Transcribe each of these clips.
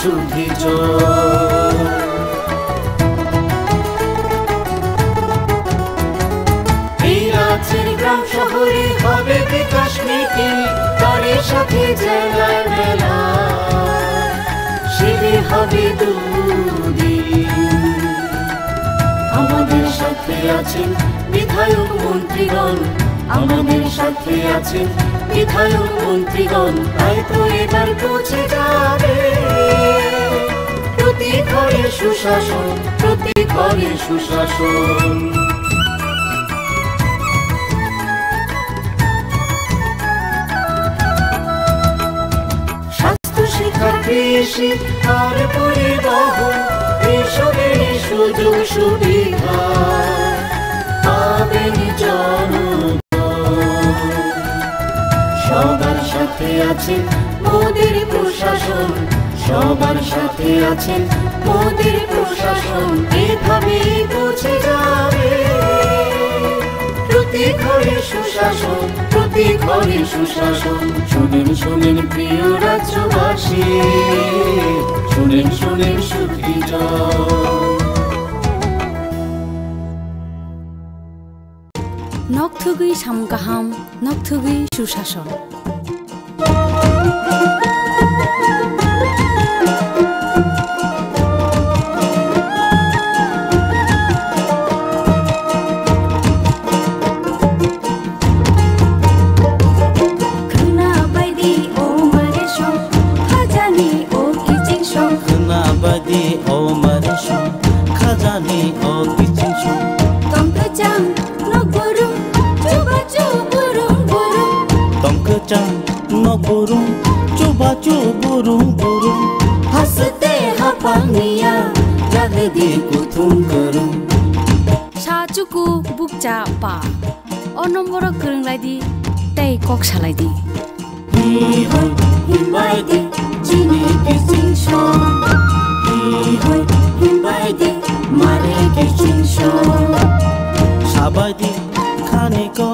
সুখী এই রাজ্যের গ্রাম শহরে হবে বিকাশ মিছিল, তারই সাথে জেলার মেলা, শিবির হবে দুদিন। আমাদের সাথে আছেন বিধায়ক মন্ত্রীগণ, আমাদের সাথে আছেন বিধায়ক মন্ত্রীগণ, তাই তো এবার পৌঁছে যাবে প্রতি ঘরে সুশাসন, প্রতি ঘরে সুশাসন। স্বাস্থ্য শিক্ষা কৃষি আর পরিবহন এসবের সুযোগ সুবিধা পাবেন জনগণ। সবার সাথে আছেন মোদের প্রশাসন, সবার সাথে আছেন মোদের প্রশাসন, এভাবেই পৌঁছে যাবে প্রতি ঘরে সুশাসন, প্রতি ঘরে সুশাসন। শুনেন শুনেন প্রিয় রাজ্যবাসী, শুনেন শুনেন সুখী নকথুগুই সামগাহাম, নকথুগুই সুশাসন। burung, cuba burung, hasete hapangnya, jaga di kutung kerung. Sacuku bukca pa, onomoro kerung lagi, tei kok saladi. Hihoi, himbai di, jini kicing shong. Hihoi, himbai di, mare kicing shong. Sabai di, kaniko,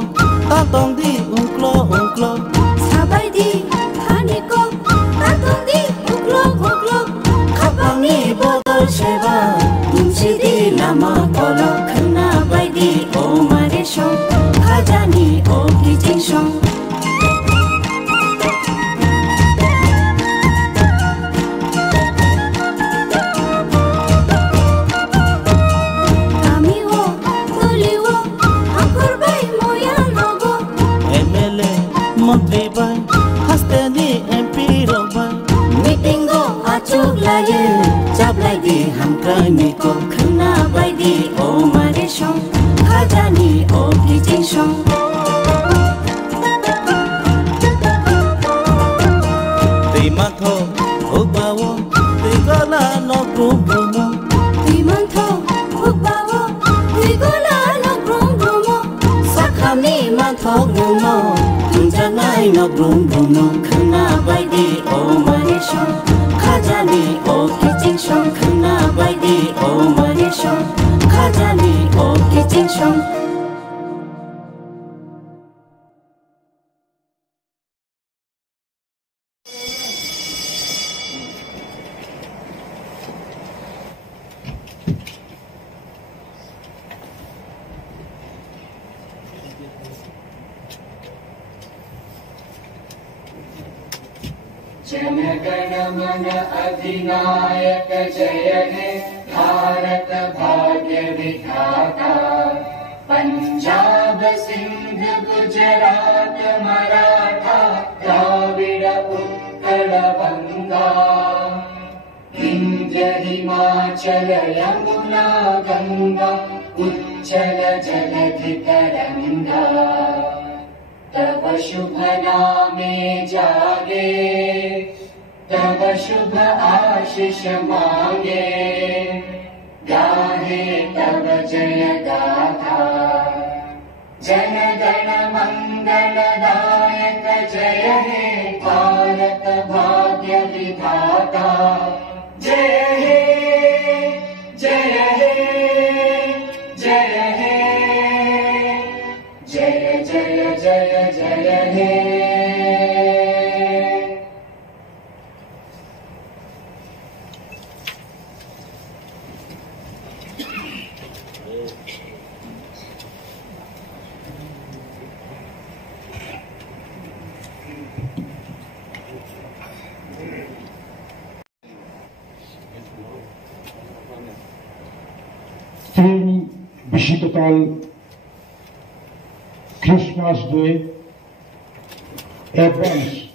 tatong di, ungklo. Sabai di, kaniko, tatong di, ungklo. Kapangi bodol seba, kunci di lama kolok. Kena bai di, o mare shong, khajani o kicing shong. Niko kena bai di o mare shong, khajani o kicing shong. Timantho ugbawo, tigola no grumbumo. Timantho ugbawo, tigola no grumbumo. Sakhami mantho gumo, tunjanai no grumbumo. Kena bai di o mare shong, khajani o kicing shong. Kena bai di o mare shong, khajani o kicing shong. जनगण मन अधिनायक जय हे भारत भाग्य विधाता। पंजाब सिंध गुजरात मराठा द्राविड़ उत्कल बंगा। विंध्य हिमाचल यमुना गंगा उच्चल जलधि तरंगा। तव शुभ नामे जागे, तव शुभ आशीष मांगे। गाहे तव जय गाथा, जन गण मंगल दायक जय हे भारत भाग्य विधाता। जय हे जय हे जय हे जय जय जय जय हे। 。 《Twin Bishikatal Christmas Day Advance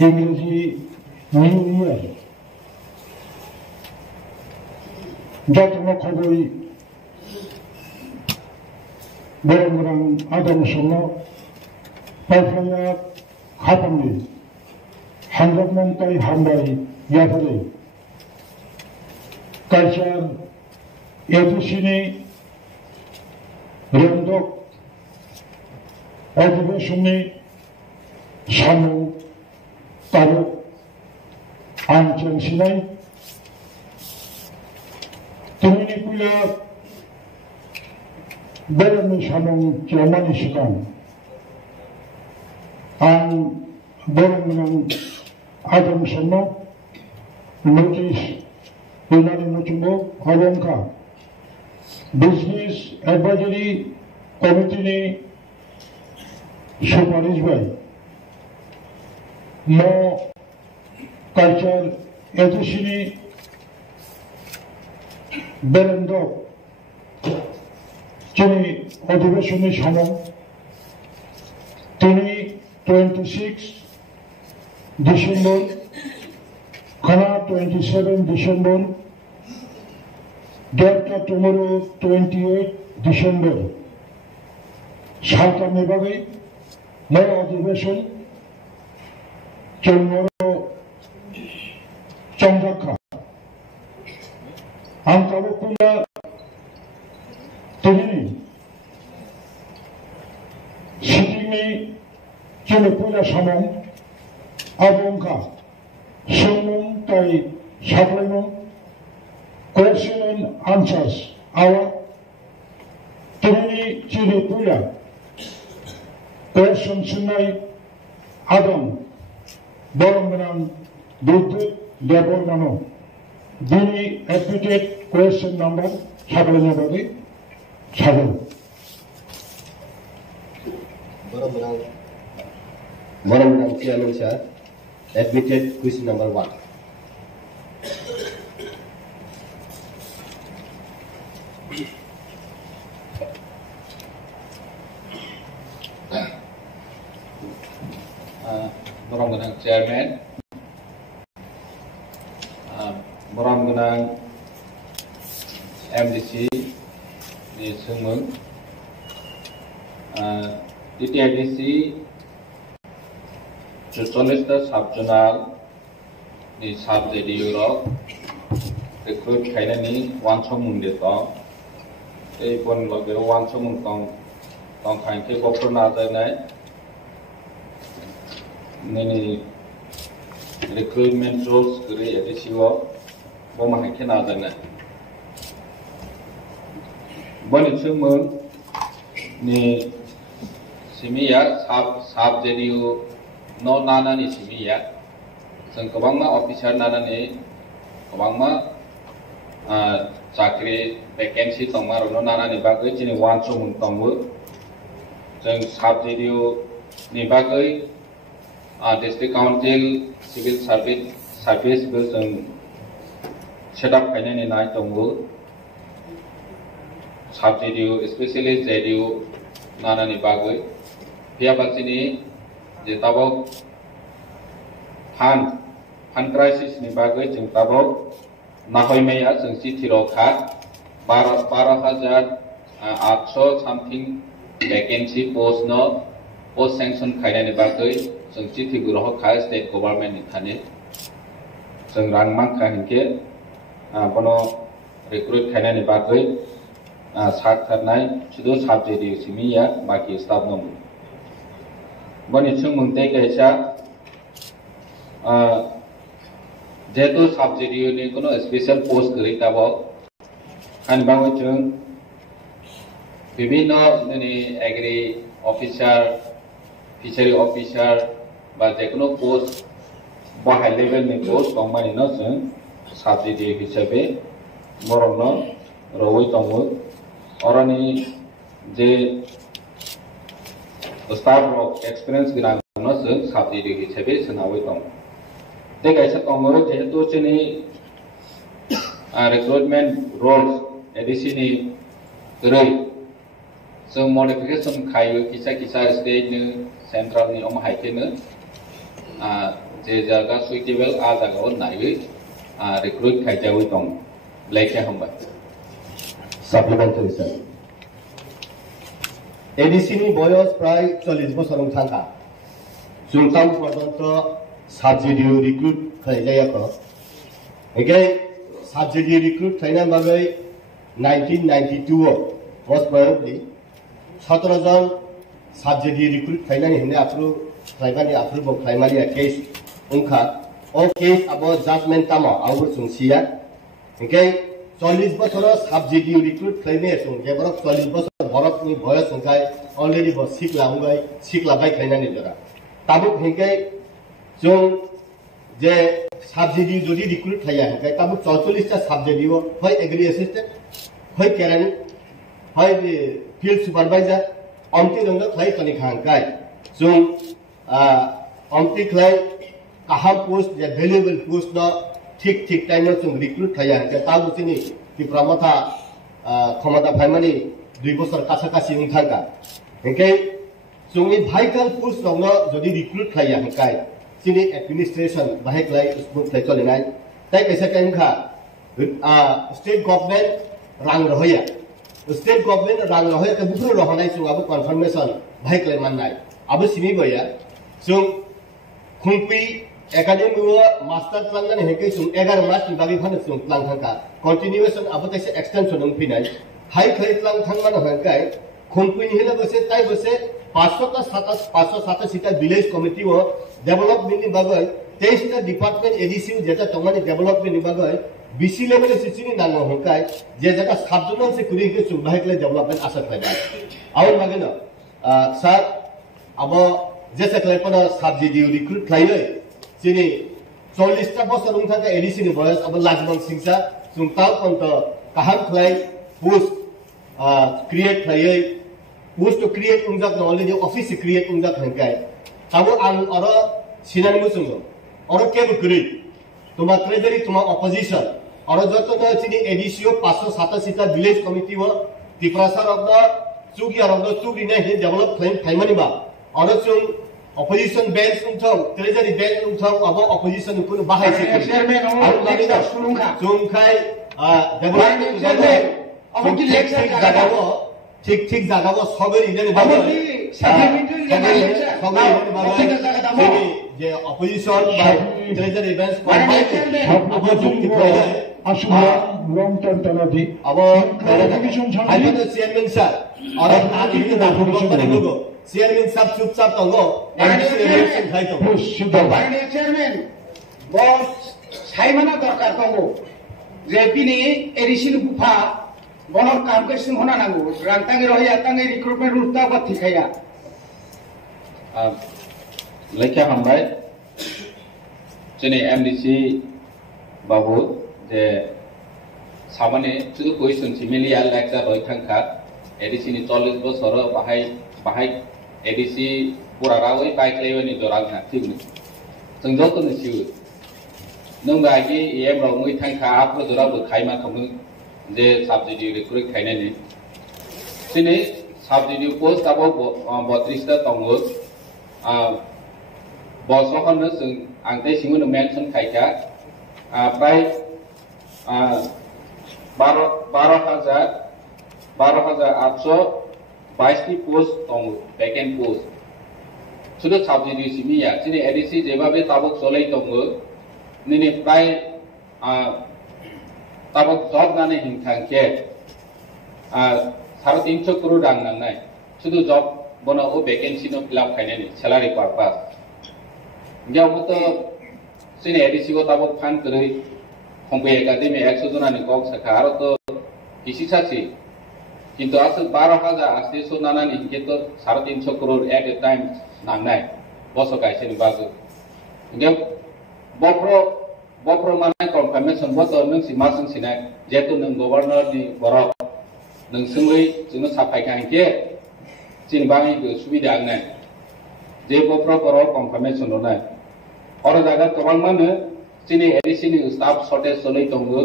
English New Year Jatno Koboi Berang Adam Sono Pafaya Hapami Handramantai Hambai Yafale Culture A.D.C Rendok Adivashuni Samu Taru Anjan Sinai Tuminipula Berami Samu Jamani Sikan An Berangan Adam Sono Notice Unani Mutumbo Aronka Business Advisory Committee Supervised by No Culture A.D.C Berendo Chini Odivashuni Shanam Tini 26 December Khana 27 December Delta tomorrow 28 December Salta Nebagi No Adivation Tomorrow Chandaka Antabukula Tini Sitimi Chilipula Samong Abonka Sumum Tai Saplemum Question and answers our Tini Chilipula Question Sunai Adam Bormanam Buddha Debormano Dini admitted question number Sabalanabadi Sabal Bormanam Chairman Sir admitted question number 1. Borang Chairman, Borang A.D.C di Khumulwng, A.D.C Journalist Sub-Journal di Sub-Jedi recruit kainani wansomung deto, pun logo wansomung tong kain ke kopro nada nai, nini recruitment roles kiri A.D.C wo bomah ke nada nai. Bani Khumulwng ni simiya Sub-Jedi no nana ni simiya, sang kabangma officer nana ni kabangma chakri vacancy tongmar no nana ni bagai chini wansomung tongbu, sang Sub-Jedi ni bagai district council civil service bu sang setup kainani ni nai tongbu, Sub-Jedi especially Jedi nana ni bagai, pia bachini je tabok fan crisis ni bagai jeng tabok nahoi meya jeng chithi rokha 12,800 something vacancy post no post sanction khaina ni bagai jeng chithi guroh kha state government ni thane jeng rangmang kha hinke bono recruit khaina ni bagai sak tharnai chudo Sub-Jedi simiya baki staff no Bani Khumulwng te kaisa jeto Sub-Jedi ni kono special post kari tabo han bango chung bibhinno ni agri officer fishery officer ba jekono post ba high level ni post tongmani no chung Sub-Jedi hisabe borokno rowoi tongo orani je staff of experience gram no se Sub-Jedi hisabe senawi tong te kaisa tongoro jehetu chini recruitment roles A.D.C ni gerai जों मडिफिकेशन खायो किसा state no central नि हम हाइके no जे जागा suitable आ जागाव नायै recruit खाइजावै दं लेखे हमबाय Supplementary sir. A.D.C ni boyos प्राय 40 বছর थांगा जोंताम पर्यंत साबजेक्टिव रिक्रुट खाइजायाखो एके साबजेक्टिव रिक्रुट खाइना बागै 1992 most probably 17 জন साबजेक्टिव रिक्रुट खाइनानि हिने अप्रुव खाइमानि केस उनखा ओ केस अब जजमेंट तामा आउर सुंसिया एके 40 বছর साबजेक्टिव रिक्रुट खाइने सुं गेबरक 40 বছর बरकनि बयस संखाय अलरेडी ब सिखलाबाय खाइनानि जरा ताबुक हेके जों जे साबजेक्टिव जदि रिक्रुट खाइया हेके ताबुक 44 टा साबजेक्टिव হয় एग्री असिस्टेंट হয় केरानि হয় field supervisor omti dongno khlai tani khangkai जों omti khlai kaham post je valuable post no ठीक टाइम में जों रिक्रुट खाया के ताबुसिनि त्रिपुरा मथा क्षमता फाइमानि 2 বছর काछाकाछि उनखांगा हेके जोंनि भाइटल पोस्ट दंनो जदि रिक्रुट खाया हेकाय सिनि एडमिनिस्ट्रेशन बाहेक्लाय स्मुथ खाय चलिनाय ताइ कैसा टाइमखा स्टेट गवर्नमेंट रांग रहया स्टेट गवर्नमेंट रांग रहया के बुखु रहनाय जों अब कन्फर्मेशन बाहेक्लाय माननाय अब सिनि बया जों खुंपि एकेडमी मास्टर प्लान ने हेके जों 11 मास नि बागै फानो जों प्लान थांका कंटिन्यूएशन अब कैसे एक्सटेंशन दं फिनाय हाई खै प्लान थांमान हंकाय खुंपि नि हेला बसे ताइ बसे 587 टा विलेज कमिटी वो डेवलपमेंट नि बागै 23 टा डिपार्टमेंट A.D.C जेता तमानि डेवलपमेंट नि बागै BC लेवल सिसिनि नांगो हंकाय जे जगह सबजोनल से कुरि के जों बाहेक्लाय डेवलपमेंट आशा खायबाय आउर मागे न सर अब जेसे क्लाइपना सब्जेक्टिव रिक्रुट खायो सिनि 40 टा बसर उनखाका A.D.C नि बयस अब लाजबंग सिंसा जों ताव पंत काहाम खलाय पोस्ट क्रिएट खायो पोस्ट तो क्रिएट उनजाक अलरेडी ऑफिस क्रिएट उनजाक हंकाय ताबो आं अर सिनानिमु जों अर केबो करि तुमा ट्रेजरी तुमा अपोजिशन और जतन सिनि A.D.C 587 टा विलेज कमिटी वो त्रिपुरा सर ऑफ द चुगी ने डेवलप क्लेम फाइमानिबा और जों opposition bench उनथं treasury bench उनथं अब opposition कुन बाहाय से चेयरमैन जोंखाय डेवलपमेंट अब कि लेक्चर जागावो ठीक जागावो सगरि जने बाबो जे opposition by treasury bench अब जुक्ति प्रयोग असुरा लॉन्ग टर्म तलादी अब आइनो चेयरमैन सर और आदि के दाखुल बनेगो चेयरमैन साहब चुपचाप तंगो इलेक्शन खाइ तो भाइस चेयरमैन बस साइमाना दरकार तंगो जे पिनि A.D.C गुफा बनर काम के सिं होना नांगो रांतांगे रहिया तांगे रिक्रुटमेंट रुस्ता बथि खाया लेखे हमबाय जने M.D.C बाबू जे सामाने जुदि क्वेश्चन सिमिलिया लेक्चर रय थांखा A.D.C नि 40 বছর बाहाय A.D.C पूरा रावै बाइक्लायनि जरांखा ठीक जों जतन सिउ नों बागि एम राव मै थांखा आप जराबो खायमा खम जे सब्जेक्टिव रिक्रुट खायनानि दिनै सब्जेक्टिव पोस्ट अब 32 टा दङो बसखौनो जों आंते सिङावनो मेनसन खायखा प्राय 12,822 नि पोस्ट दङ वेकेंट पोस्ट सुदो सब्जेक्टिव सिमिया दिनै A.D.C जेबाबे ताबक सलै दङो निने प्राय ताबक जॉब नाने हिंखांके 350 करोड़ रां नांनाय सुदो जॉब बना ओ वेकेंसी नो फिलअप खायनानि सैलरी पर्पस गयावबोथ सिने A.D.C को ताबक फान करै हमबे एकाडेमी 100 जनानि कक सखा आरो तो किसी सासी किंतु आस 12,800 नानानि हिंके तो 350 करोड़ एट ए टाइम नांनाय बसो गायसेनि बागो गयाव बप्रो माने कन्फर्मेशन बत नों सिमा सिनाय जेतु नों गवर्नर नि बरक नों सोंबै जों साफाय खांके चिन बाङि सुबिदा आंनाय जे बप्रो बरक कन्फर्मेशन होनाय और जागा गोबां माने चिनि A.D.C नि स्टाफ शॉर्टेज चलै दङो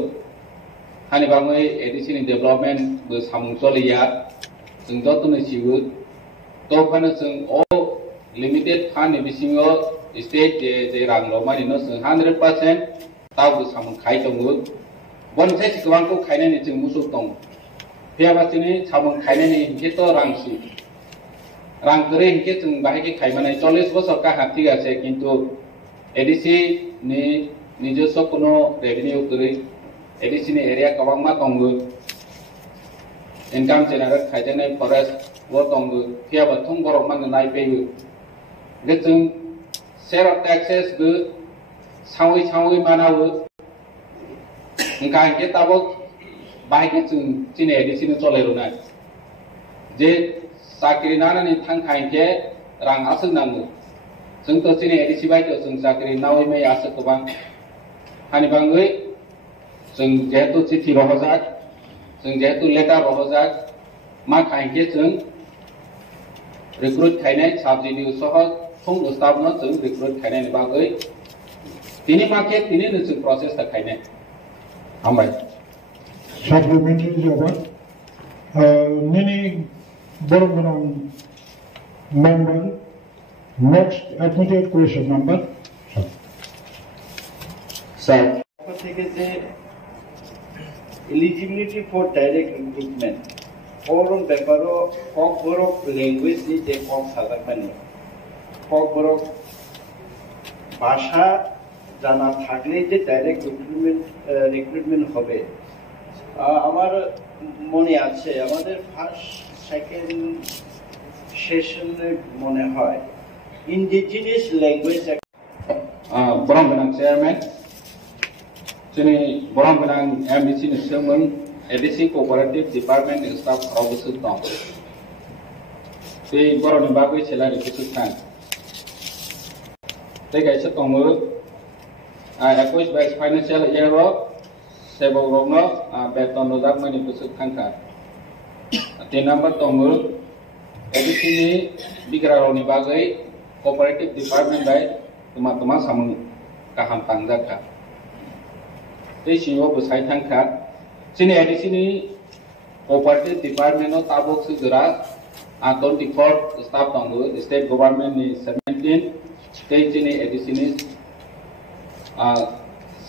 hani bangai A.D.C ni development bu samung soliya जों द तने सिबो तो फानो जों ओ लिमिटेड फान नि बिसिङो स्टेट जे रां लमानि न जों 100% तावबो सामु खाइ दङो बन से सिगवांखौ खायनायनि जों मुसुक दं बेयाबासिनि सामु खायनायनि हिंके तो रांसि रां करे हिंके जों बाहायके खायमानाय 40 বছর का हाथि गासे किन्तु A.D.C नि নিজস্ব কোনো রেভিনিউ করে A.D.C नि एरिया गोबांमा दङो इनकाम जेनेरेट खायजेनाय फरेस्ट वो दङो फियाबा थुं बरक मान नायफैयो बे जों शेयर अफ टैक्सेस बो सावै मानावो ओंखायनो ताबो बाहायके जों दिनै A.D.C नि चलायरोनाय जे साख्रि नानानै थांखायके रां आसो नांगौ जों तो दिनै A.D.C बायदियाव जों साख्रि नावै मै आसो गोबां हानिबाङै जों जेहेतु चिठी रहजाक जों जेहेतु लेटार रहजाक मा खायके जों रिक्रुट खायनाय साबजेक्टनि सह थुं स्टाफनो जों रिक्रुट खायनायनि बागै तिनि माके तिनि जों प्रसेस खायनाय हामबाय Supplementary जवाब निनि बरगोनां member next admitted question number sir থেকে যে eligibility for direct recruitment forum ব্যাপারও kokborok language ni যে কম সাজাকমানি kokborok ভাষা জানা থাকলে যে ডাইরেক্ট রিক্রুটমেন্ট হবে আমার মনে আছে আমাদের ফার্স্ট সেকেন্ড সেশনে মনে হয় ইন্ডিজিনিয়াস ল্যাঙ্গুয়েজ বরং गोनां চেয়ারম্যান जोंनि बरं गोनां A.D.C नि सोमोन A.D.C कोअपारेटिव डिपार्टमेंट नि स्टाफ रावबो सोर दं बे बर'नि बागै सेलारि गोसो थां बे गायसो दङो 21 बाय फाइनान्शियल इयार सेबो रंनो बेतन रोजाब मानि गोसो थांखा 3 नम्बर दङो A.D.C नि बिग्रारावनि बागै कोअपारेटिव डिपार्टमेंट बाय तमा सामु गाहाम तांजाखा बे सिङाव बसाय थांखा जोंनि A.D.C नि कोअपारेटिव डिपार्टमेन्टआव ताबक सोगोरा 24 स्टाफ दङो स्टेट गभर्नमेन्ट नि 17 स्टेट जोंनि A.D.C नि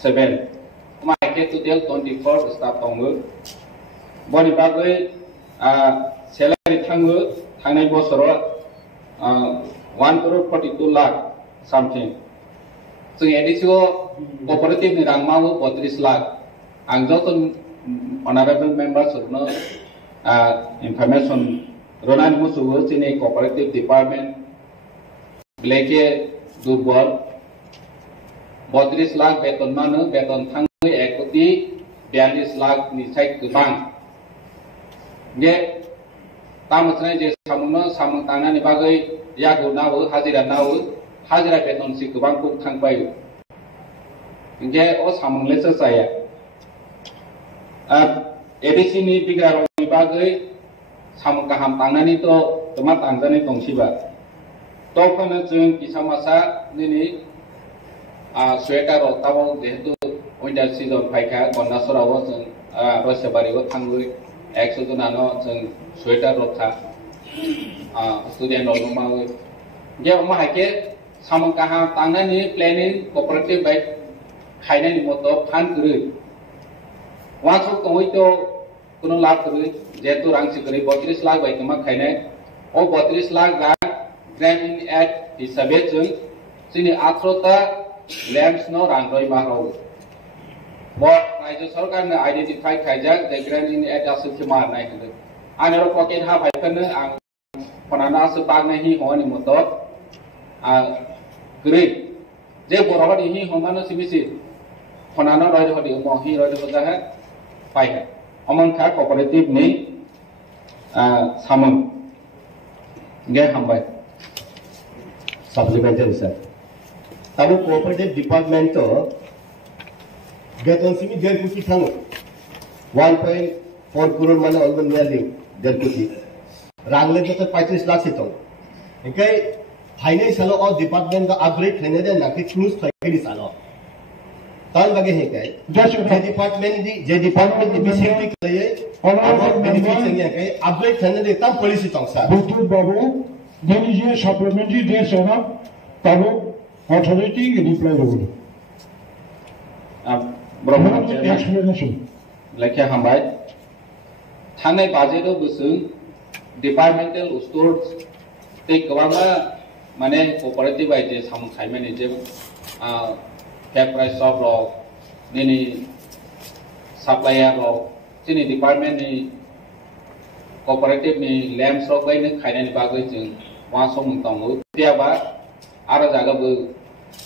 7 माइके टोटल 24 स्टाफ दङो बनि बागै सेलारि थाङो थांनाय बोसोराव 1.42 लाख समथिं जों A.D.C कोअपारेटिव नि रां मावो 32 लाख आं जत अनारेबल मेंबर्स नो इनफॉर्मेशन रोनानि मुसुबो जोंनि कोअपारेटिव डिपार्टमेंट ब्लेके दुर्बल 32 लाख बेतन मानो बेतन थाङो 1.42 लाख नि साइ गोबां जे तामसनाय जे सामु तांनानि बागै यागो नावो हाजिरा बेतन सि गोबां को थांबाय इंगे ओ सामंलेसो जाया A.D.C नि बिग्रारावनि बागै सामु गाहाम तांनानि तो तमा तांजानाय दंसिबा तो फनो जों किसामासा निनि स्वेटार ताव जेहेतु विंटार सीजन फायखा गन्नासराव जों रसबारियाव थांगो 100 जनानो जों स्वेटार रथा स्टुडेन्ट नो मावो गे अमा हाके सामु गाहाम तांनानि प्लेनिंग कोअपारेटिव बाय खायनायनि मतो फान करे वासो तंगै तो कोनो लाभ करे जेतु रांसि करे 32 लाख बाय तमा खायनाय ओ 32 लाख ग्रान्ट इन एड हिसाबै जों जोंनि 18टा लैंड्स नो रां रय माराव बो राज्य सरकारनो identify खायजाक J grant in aid आसो खिमा नाय होदो आनेर पकेट हा फाइफनो आं फनाना आसो तागनाय हि होनि मतो गरे जे बरहदि हि हमानो सिबिसि फनाना रय हदि महि रय बजाहा पाइहा अमनखा कोअपारेटिव नि सामन गे हामबाय सप्लीमेंटरी सर ताबो कोअपारेटिव डिपार्टमेंट तो बेतन सिमी 1.5 कोटी थाङो 1.4 करोड़ माने अलबन नियरलि 1.5 कोटी रांले तो 35 लाख से तो ओके फाइनेंशियल और डिपार्टमेंट का अपग्रेड खाने दे नाखि चूज थाइनि सालो तान बागे है क्या जे डिपार्टमेंट दी बिसिकली कले आबो बेनिफिट संगे के अपग्रेड थाने दे तम पॉलिसी तंगसा बुद्धू बाबू दिनिजे सप्लीमेंटरी दे सना ताबो अथॉरिटी के रिप्लाई रोल ब्रह्म एक्सप्लेनेशन लेखे हमबाय थांनाय बाजेटआव बोसों डिपार्टमेंटल स्टोर्स ते गोबांगा माने कोऑपरेटिव आइडिया साम खायमाने जे कैप प्राइस शॉप रो नेनि सप्लायर रो जोंनि डिपार्टमेंट नि कोऑपरेटिव नि लैम्स रो गायनो खायनायनि बागै जों वा सम दङो त्याबा आरो जागाबो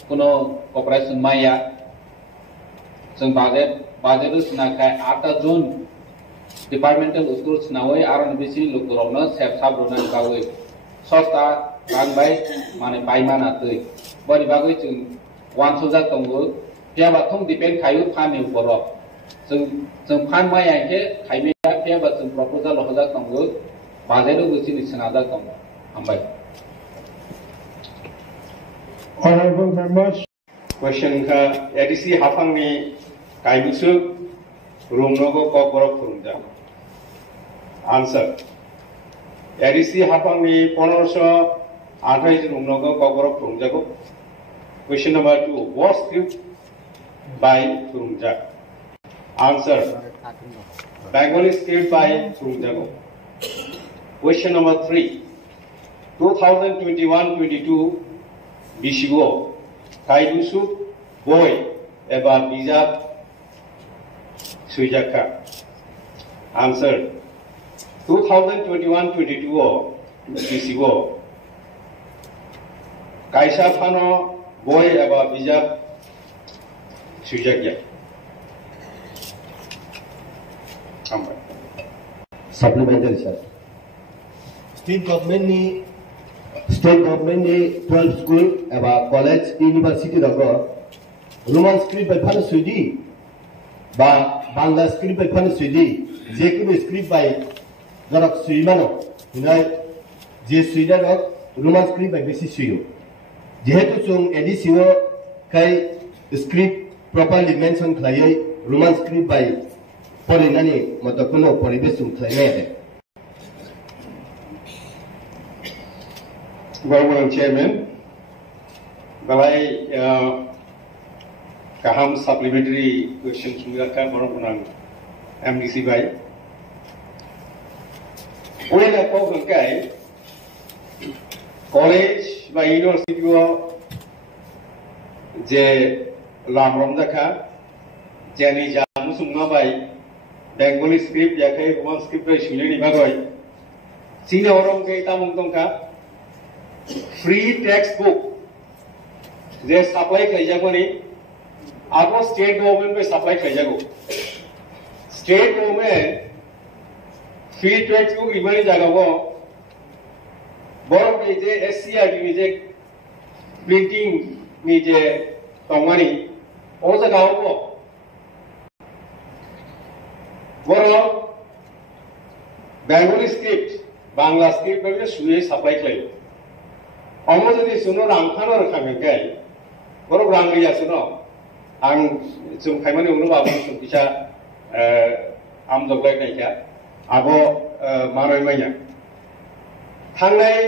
कोनो कॉर्पोरेशन माया जों बाजेट सुनाखाय 8 जून डिपार्टमेंटल स्टोर्स नावै आरो बिसि लोगोरावनो सेफ साब्रनाय बागै सस्ता रांबाय माने बायमाना दै बनि बागै जों वान सजा दङो त्याबा थं डिपेंड खायो फाननि उपराव जों फान मायाके खायमेया त्याबा जों प्रपोजल हजा दङो बाजेटआव गोसिनि सोनादा दङ हामबाय Honorable members, question ka A.D.C hafang ni kaibusu rumnogo KOKBOROK kurumja. Answer. A.D.C hafang ni 1528 rumnogo KOKBOROK kurumja ko. Question number 2. What script by kurumja? Answer. Bengali script by kurumja ko. Question number 3. 2021-22 Bishigo Kaibusu Boy Eba Bijak Sujaka. Answer. 2021-22 Bishigo Kaisa Fano Boy Eba Bijak Sujaka. Supplementary sir. State government ni 12 school eba college university rago roman script by fan suidi ba bangla script by fan suidi je kuno script by jarak suimano hinai je suida rok roman script by besi suyo jehetu chung A.D.C o kai script properly mention khlai roman script by porinani mato kuno poribesh chung khlai ne Honorable Chairman, balai kaham supplementary question sumirakan orang A.D.C by. Oleh lepas bangkai college by university o je lamrom dakha jani jamu summa by Bengali script ya kai roman script by shuleni bagoi sini orang kai tamung tongka free textbook जे supply खाइजागो नि आगो state government पे supply खाइजागो state government free textbook रिमानी जागागो बरं नि जे एससीआरटी नि जे प्रिंटिंग नि जे तंगानी ओ जागागो बरं बेंगली स्क्रिप्ट बांग्ला स्क्रिप्ट पे सुये सप्लाई खाइयो अमो जदि सुनो रांखानो रखांगोन गाय बरं रांगैया सुनो आं जों खायमानि उनाव आबो जों फिसा आम जगलाय नायखा आबो माराय माइया थांनाय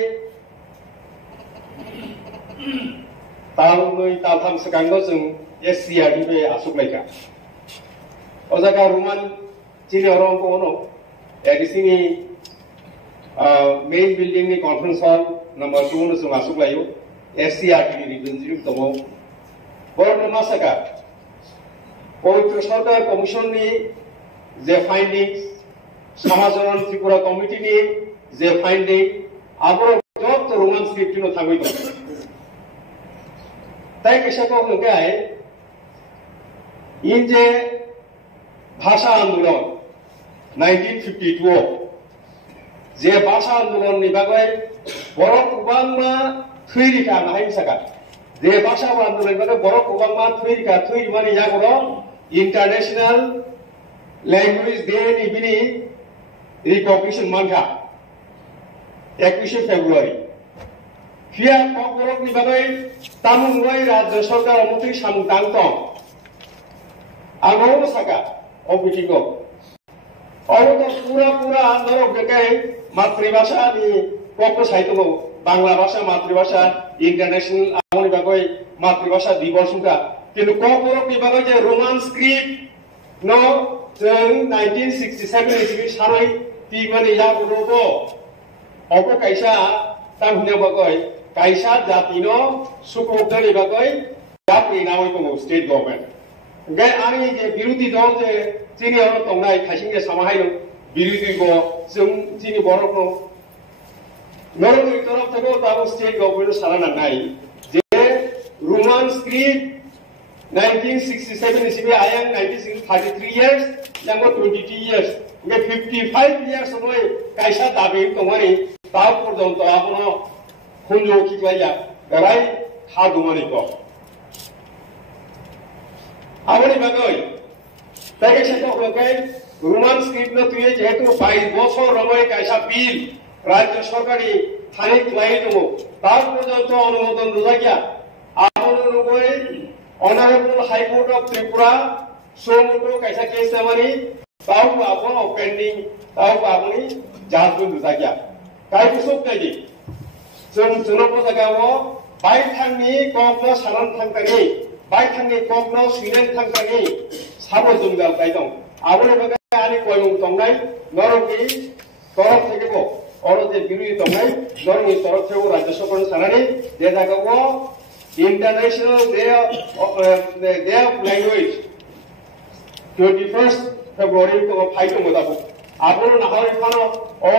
तालनै तालथाम सिगांनो जों एससीआरटी बे आसुगलायखा अजागा रुमान जिनियाव कोनो A.D.C नि मेन बिल्डिंग नि कॉन्फ्रेंस हॉल नंबर 2 नो जों आसुगलायो एससीआरटी नि रिप्रेजेन्टेटिभ दङ बरं मासाका पवित्र सरकार कमिशन नि जे फाइंडिंग्स समाजन त्रिपुरा कमिटी नि जे फाइंडिंग आबो जब तो रोमान स्क्रिप्ट नो थांबाय दं ताई केसाको होगाय इन जे भाषा आंदोलन 1952 जे भाषा आंदोलन नि बागै बर' गोबांमा थैरिखा नाहाय साका जे भाषा आंदोलन बागै बर' गोबांमा थैरिखा थैरिमानि जागरो इंटरनेशनल लैंग्वेज डे नि बिनि रिकॉग्निशन मानखा 21 फेब्रुआरी फिया KOKBOROK नि बागै तामुंगै राज्य सरकार मंत्री सामुदांतम आगो सका ओबिटिगो अवतो पूरा नरक देखाय मातृभाषा नि कक साहित्य बांग्ला भाषा मातृभाषा इंटरनेशनल आमनि बागै मातृभाषा दिवस हुका किन्तु ककबरक नि बागै जे रोमान स्क्रिप्ट नो जों 1967 इसिबि सानै तिमानि याबुरोबो अबो कायसा तांहनो बागै कायसा जातिनो सुकुदनि बागै याबनि नामै दङ स्टेट गभर्नमेन्ट गे आंनि जे बिरोधी दल जे जोंनियाव दंनाय खायसेनि सामाहाय बिरोधीखौ जों जोंनि बर'खौ नरकनि तरफ থেকে दाबो स्टेट गभर्नमेन्ट सारा नांनाय जे रोमान स्क्रिप्ट 1967 इसिबि आयं 1933 years यांगो 22 years गे 55 years समय कायसा दाबि दंमानि ता पर्यन्त आपनो खुंजो खिख्लाया राय हादुमानिखौ आमनि बागै ताके सेतो होके रोमान स्क्रिप्ट न तुये जेहेतु 22 বছর রময় কাইসা বিল राज्य सरकारी थाने क्लाइ दङ तार पर्यन्त अनुमोदन रुजागिया आमनो रुगै honourable high court of Tripura suo motu काइसा केस नामानि ताव आपन पेंडिंग ताव आपनि जाजमेंट रुजागिया काय कुसुक नायदि जों जोनोबो जागाव बाय थांनि ककनो सानान थांतानि बाय थांनि ककनो सुइनान थांतानि साबो जोंगाल बाय दं आबोनि बागै आनि कयं दंनाय नरकनि तरफ थेकेबो औरते बिरुई दंनाय नरकनि तरफ थेकेबो राज्य सरकार सानानि जे जागाव international day of language 21 February को फाइट दङ दाबो आबोनो नाहारि फानो अ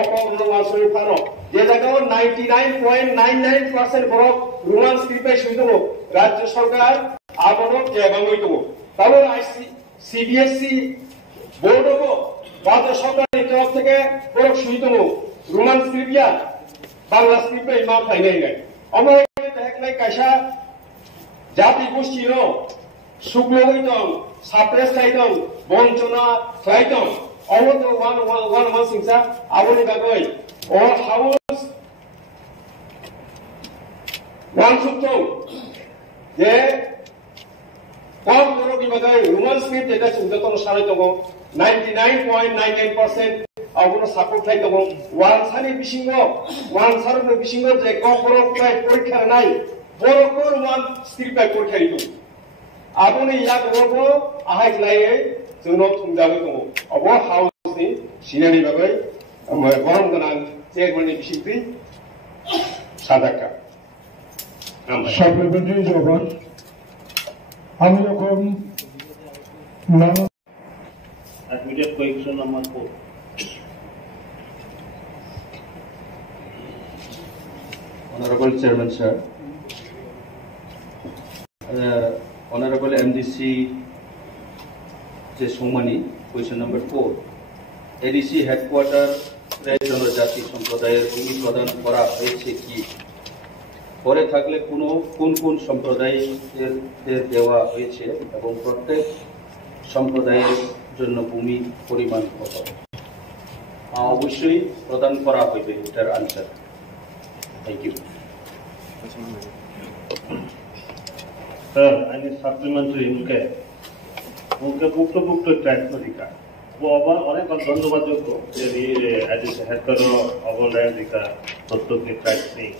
ककनो मासुरि फानो जे जागाव 99.99% बरक रोमान स्क्रिप्ट सुइ दङ राज्य सरकार आबोनो जेबाङै दङ ताबो CBSE बोर्डको राज्य सरकारनि तरफ থেকে बरक सुइ दङ रोमान स्क्रिप्टया बांला स्क्रिप्ट मा फाइनाय अमय हेकनाय कायसा जाति गोष्ठीनो सुग्लयै दं साप्रेस खायदों बंचना खायदों अवतो वन सिंसा आबोनि बागै अ हाउस वन सुक्तो जे ककबरकनि बागै रोमान स्क्रिप्ट जेटा सुंदतनो सानै दङ 99.99% आबोनो सापर्ट खाय दङ वानसानि बिसिङो वानसारनि बिसिङो जे ककबरक परीक्षा नाय बर'खौ रोमान स्क्रिप्ट परीक्षा दं आबोनि या बर'खौ आहाय लायै जोंनाव थुंजागै दङ अबो हाउसनि सिनारि बागै गरम गोनां चेयारमेननि बिसिंथि सादाका Supplementary জবাব আমি এখন Admitted question number 4. Honorable Chairman, sir. Honorable MDC Jesumani, question number 4. A.D.C headquarter জনজাতি সম্প্রদায়ের ভূমি প্রদান করা হয়েছে কি পরে থাকলে কোন সম্প্রদায়ের দেওয়া হয়েছে এবং প্রত্যেক সম্প্রদায়ের জন্য ভূমি পরিমাণ কত অবশ্যই প্রদান করা হবে এটার answer thank you Sir, I need supplementary उनके भुक्तभोग्य टैक्स अधिकार वो अबार अनेक धन्यवाद যোগ্য যে A.D.C হেডকোয়ার্টার অবলম্বন দিকা প্রত্যেকটি ট্রাইবস নেই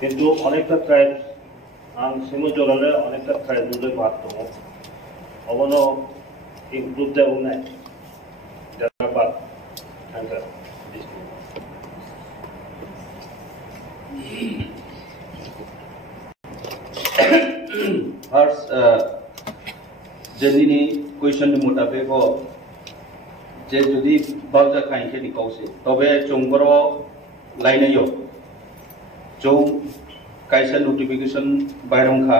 কিন্তু অনেকটা ট্রাইবস আং সিমো জোগালে অনেকটা ট্রাইব দুলে মাত্র অবনো ইনক্লুড দেও নাই যারা বাদ আনসার First, जल्दी क्वेश्चन मुताबिक हो जे जुदी बावजा खाइके निकाउसे तबे चोंगरो लाइनै हो जो कायसा नोटिफिकेशन बायरंखा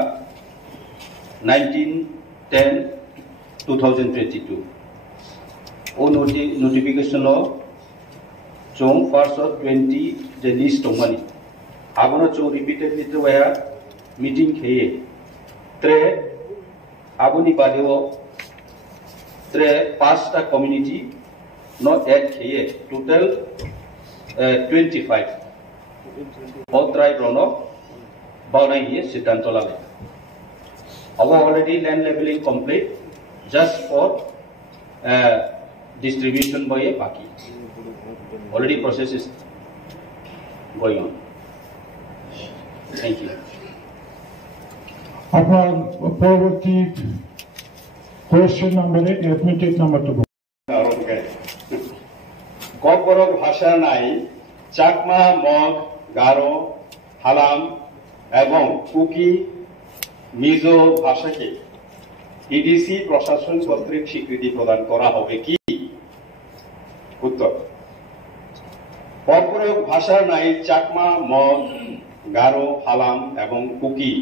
19/10/2022 ओ नोटिफिकेशन जो फर्स्ट ऑफ 20 जे लिस्ट दंमानि आबनो जो रिपीटेडली तो वया मीटिंग खेये त्रे आबुनि बादेव त्रे 5टा कम्युनिटी नॉट एड खेये टोटल 25 all tribe rono बावनाय हिये सिद्धांत लाले Our already land leveling complete, just for distribution by a baki. Already process is going on. Thank you. আপনার পরবর্তী question number 8 admitted number 2 Kokborok ভাষা নাই চাকমা মগ গারো হালাম এবং কুকি মিজো ভাষাকে এডিসি প্রশাসন কর্তৃক স্বীকৃতি প্রদান করা হবে কি? উত্তর ককবরক ভাষা নাই চাকমা মগ গারো হালাম এবং কুকি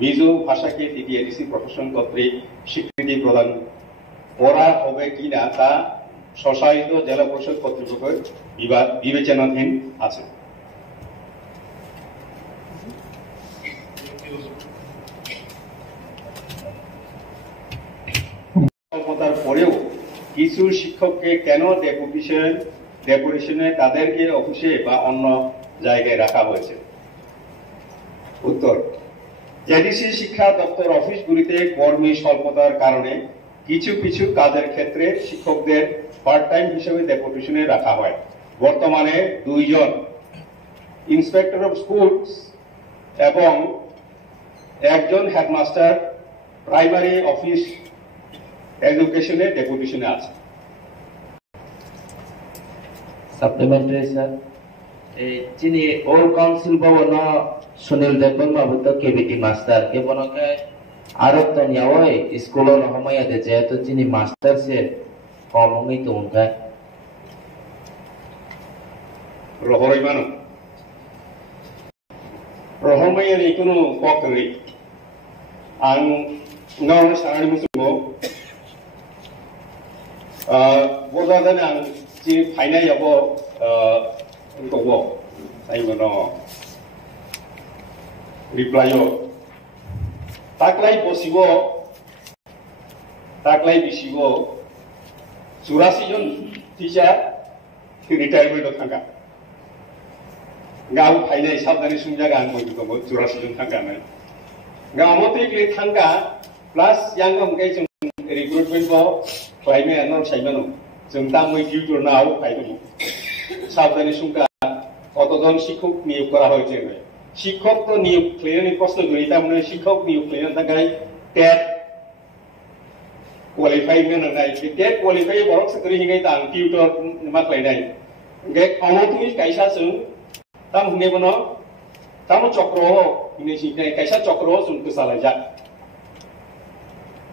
মিজো ভাষাকে এডিসি প্রশাসন কর্তৃক স্বীকৃতি প্রদান করা হবে কিনা তা স্বশাসিত জেলা পরিষদ কর্তৃপক্ষের বিবেচনাধীন আছে। স্বল্পতার পরেও কিছু শিক্ষককে কেন ডেপুটেশনে তাদেরকে অফিসে বা অন্য জায়গায় রাখা হয়েছে? উত্তর এডিসি শিক্ষা দপ্তর অফিসগুলিতে কর্মী স্বল্পতার কারণে কিছু কিছু কাজের ক্ষেত্রে শিক্ষকদের পার্ট টাইম হিসেবে ডেপুটেশনে রাখা হয়। বর্তমানে 2 জন ইন্সপেক্টর অফ স্কুলস এবং 1 জন হেডমাস্টার প্রাইমারি অফিস এডুকেশনে ডেপুটেশনে আছে। সাপ্লিমেন্টারি স্যার যিনি ওর কাউন্সিল ভবন সুনীল দেবন বাবু তো কেবিটি মাস্টার কেবনকে আরো তো নিয়াওই স্কুলের রহমাইয়াতে যেহেতু যিনি মাস্টার সে কমই তো উনকা রহমাইমানো রহমাইয়ানি কোনো ককরি আং ngaw sarani musumo bozadan ang ji phaina yabo ko sai mono reply yo taklai bosibo taklai bisibo 84 জন টিচার রিটায়ারমেন্ট থাকা গাও ফাইনাই সাবধানে সুমজাगा आं बयबो 84 জন থাকা না गाव मते थांगा प्लस yang हमके जों रिक्रुटमेंट को क्लाइमे अनर साइमानो जों तामै टिउटर नाव फाइदो साबधाने सुंगा কতজন শিক্ষক নিয়োগ করা হয়েছে শিক্ষক তো নিয়োগ ক্লিয়ারলি প্রশ্ন করি তার মানে শিক্ষক নিয়োগ ক্লিয়ার থাকায় টেট কোয়ালিফাই মেন নাই টেট কোয়ালিফাই বরক सकरी हिङै तां टिउटर माख्लायनाय गे अमोतुनि काइसा जों ताम हुने बनो ताम चक्र ini si kaisa cokro sun kesalaja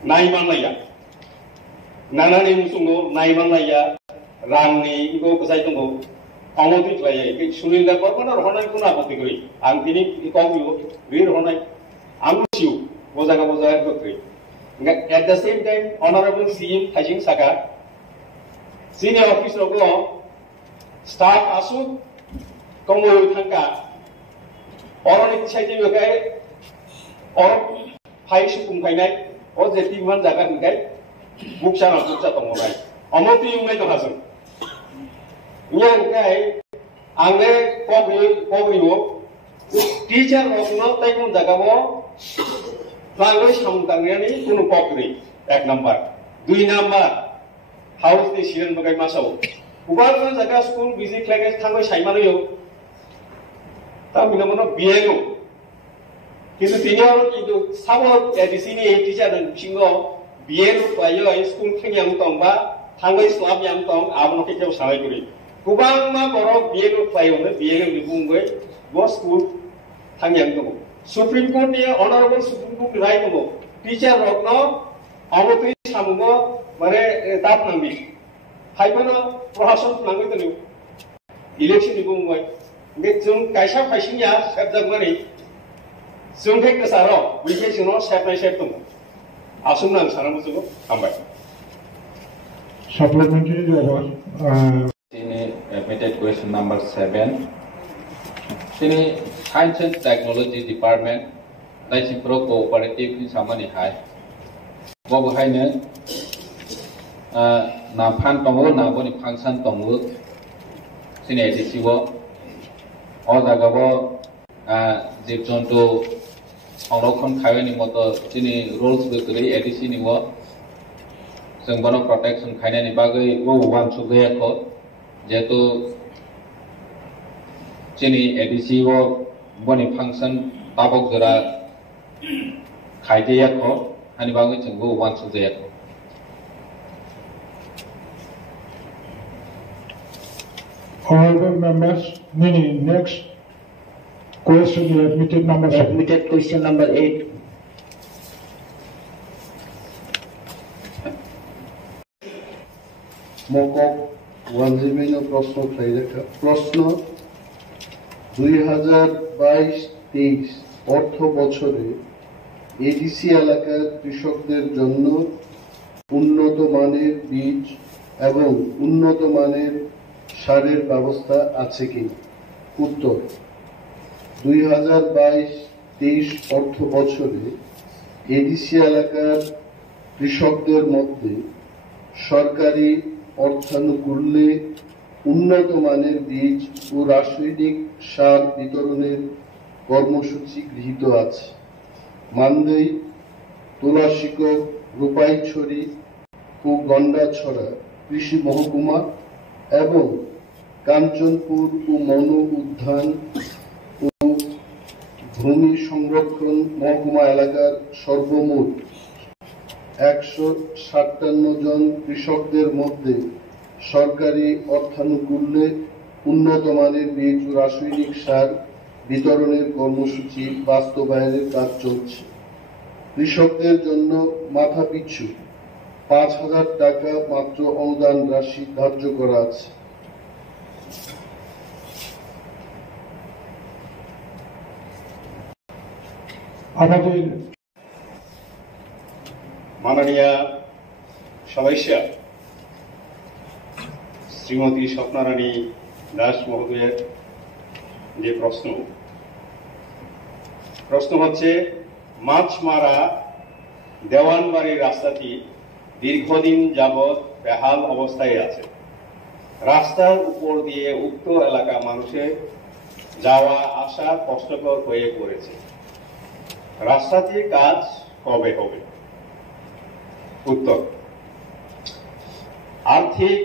naiman laya nanani musungo naiman laya rangni iko kesai tunggu amotik laya ke sunilda korban rohonai kuna poti koi ang tini ikau ri rohonai amusiu bojaga kotri at the same time honorable CM Thajing Saka senior officer ko staff asu komo thangka orang ini saya juga kayak orang hai sukum kainai, orang jadi mana jaga kayak buksa tunggu kayak, amat tu yang lain tu hasil. Yang kayak, angge kobri wo, teacher waktu tay pun jaga wo, lalu samtangnya ni kuno kobri, 1 number, 2 number, house ni siren bagai masau. Ubah tu jaga school visit lagi, tanggai saya mana yo. Tapi namun biaya, kita tinggal itu sama di sini teacher dan singo biaya bayar school yang tongba, tanggai selap yang tong, abang kita jauh sampai kuri. Kubang mah borok biaya bayar, biaya dibung gue, bos school tang yang tong. Supreme Court dia honorable Supreme Court right tong. Teacher rokno, awak tu samungo, mere tap nambi. Hai mana prohasan nambi tu ni, election dibung gue. जों कायसा फाइसिंया सेबजागमानि जों फे गोसारो बिखे जोंनो सेबनाय सेब दङ आसुम नां साना मुजुगो हामबाय supplementary ini admitted question number 7 ini science and technology department TRIPURA cooperative ni samani hai bo bahaine na phan tongo na boni function tongo sini A.D.C wo o jaga bo জীব জন্তু সংরক্ষণ খাইनि মতো যিনি রুলস বেকরি ADC নিও जों बनो protection खाइनायनि बागै वो वानसु गयाखौ जेहेतु जोंनि ADC वो बनि फांसन ताबक जरा खाइदैयाखौ हानि बागै जों वो वानसु गयाखौ Honorable members, next question is admitted number 7. Admitted question number 8. মকক ওয়ানজিবিন প্রশ্ন প্রশ্ন 2022-23 অর্থ বছরে ADC এলাকার কৃষকদের জন্য উন্নত মানের বীজ এবং উন্নত মানের সারের ব্যবস্থা আছে কি? উত্তর 2022-23 অর্থ বছরে ADC এলাকার কৃষকদের মধ্যে সরকারি অর্থানুকূল্যে উন্নত মানের বীজ ও রাসায়নিক সার বিতরণের কর্মসূচি গৃহীত আছে। মানদেই, তুলাশিকক, রূপাইছড়ি ও গন্ডাছড়া কৃষি মহকুমা এবং কাঞ্চনপুর ও মনু উদ্যান ও ভূমি সংরক্ষণ মহকুমা এলাকার সর্বমোট 157 জন কৃষকদের মধ্যে সরকারি অর্থানুকূল্যে উন্নত মানের বীজ ও রাসায়নিক সার বিতরণের কর্মসূচি বাস্তবায়নের কাজ চলছে। কৃষকদের জন্য মাথাপিছু 5,000 টাকা মাত্র অনুদান রাশি ধার্য করা আছে। আমাদের মাননীয় সদস্য শ্রীমতী স্বপ্নারানী দাস মহোদয়ের যে প্রশ্ন হচ্ছে মাছমারা দেওয়ানবাড়ির রাস্তাটি দীর্ঘদিন যাবৎ বেহাল অবস্থায় আছে। রাস্তার উপর দিয়ে উক্ত এলাকা মানুষের যাওয়া আসা কষ্টকর হয়ে পড়েছে। রাস্তাটির কাজ কবে হবে? উত্তর, আর্থিক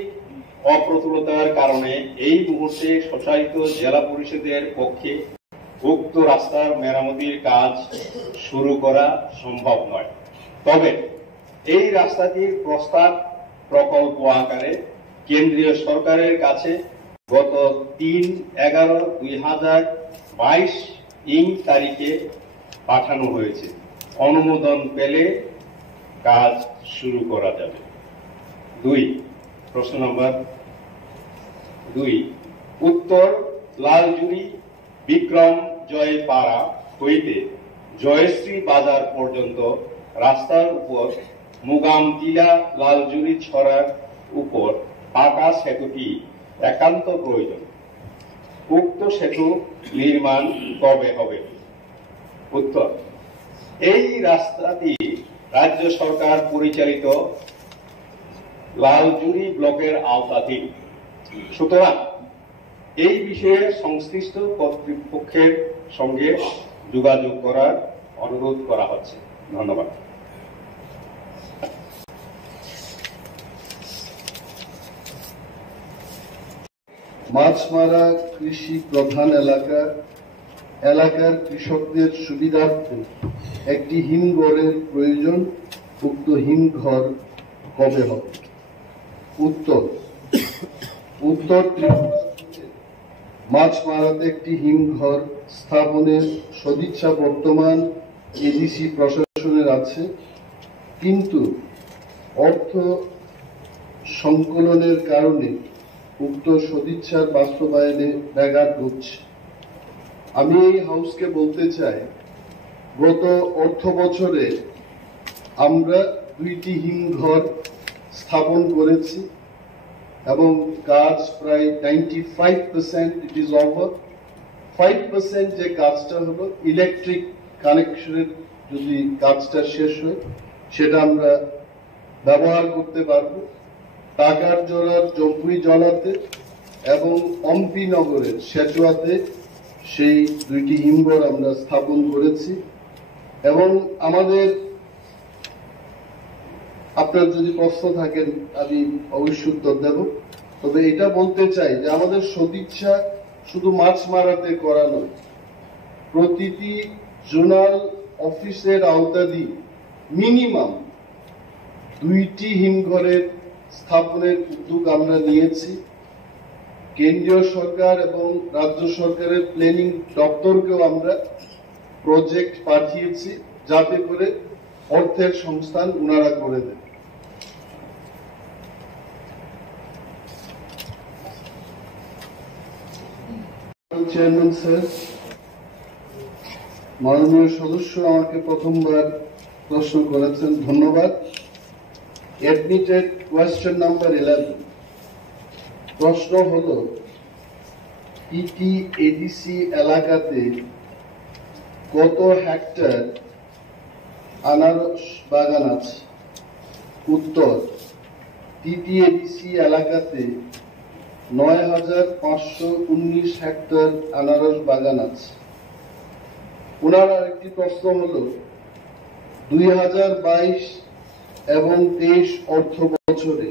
অপ্রতুলতার কারণে এই মুহূর্তে স্বশাসিত জেলা পরিষদের পক্ষে উক্ত রাস্তার মেরামতির কাজ শুরু করা সম্ভব নয়। তবে এই রাস্তাটির প্রস্তাব প্রকল্প আকারে কেন্দ্রীয় সরকারের কাছে গত 3/11/2022 তারিখে পাঠানো হয়েছে। অনুমোদন পেলে কাজ শুরু করা যাবে। প্রশ্ন নম্বর 2, উত্তর লালজুড়ি বিক্রম জয় পাড়া হইতে জয়শ্রী বাজার পর্যন্ত রাস্তার উপর মুগামটিলা লালজুড়ি ছড়ার উপর পাকা সেতুটি একান্ত প্রয়োজন। উক্ত সেতু নির্মাণ কবে হবে? উত্তর, এই রাস্তাটি রাজ্য সরকার পরিচালিত লালজুড়ি ব্লকের আওতাধীন। সুতরাং এই বিষয়ে সংশ্লিষ্ট কর্তৃপক্ষের সঙ্গে যোগাযোগ করার অনুরোধ করা হচ্ছে। ধন্যবাদ। মাছমারা কৃষি প্রধান এলাকার কৃষকদের সুবিধার্থে একটি হিমঘরের প্রয়োজন। উক্ত হিমঘর কবে হবে? উত্তর ত্রিপুরা মাছমারাতে একটি হিমঘর স্থাপনের সদিচ্ছা বর্তমান ADC প্রশাসনের আছে, কিন্তু অর্থ সংকলনের কারণে উক্ত সদিচ্ছার বাস্তবায়নে ব্যাঘাত ঘটছে। আমি এই হাউসকে বলতে চাই, গত অর্থ বছরে আমরা 2টি হিমঘর স্থাপন করেছি এবং কাজ প্রায় 95% ইট ইজ ওভার। 5% যে কাজটা হলো ইলেকট্রিক কানেকশনের, যদি কাজটা শেষ হয় সেটা আমরা ব্যবহার করতে পারবো। টাকার জোড়ার জম্পুই জলাতে এবং অম্পি নগরের সেচুয়াতে সেই 2টি হিমঘর আমরা স্থাপন করেছি। এবং আমাদের আপনার যদি প্রশ্ন থাকেন আমি অবশ্যই উত্তর দেব। তবে এটা বলতে চাই যে আমাদের সদিচ্ছা শুধু মাছ মারাতে করা নয়, প্রতিটি জোনাল অফিসের আওতাধীন মিনিমাম 2টি হিমঘরের স্থাপনের উদ্যোগ আমরা নিয়েছি। কেন্দ্রীয় সরকার এবং রাজ্য সরকারের প্ল্যানিং দপ্তরকেও আমরা প্রজেক্ট পাঠিয়েছি যাতে করে অর্থের সংস্থান উনারা করে দেন। চেয়ারম্যান স্যার, মাননীয় সদস্য আমাকে প্রথমবার প্রশ্ন করেছেন, ধন্যবাদ। Admitted question number 11। প্রশ্ন হলো টিটি এডিসি এলাকাতে কত হেক্টর আনারস বাগান আছে? উত্তর, টিটি এডিসি এলাকাতে ৯,৫১৯ হেক্টর আনারস বাগান আছে। ওনার আরেকটি প্রশ্ন হলো 2022 এবং 23 অর্থ বছরে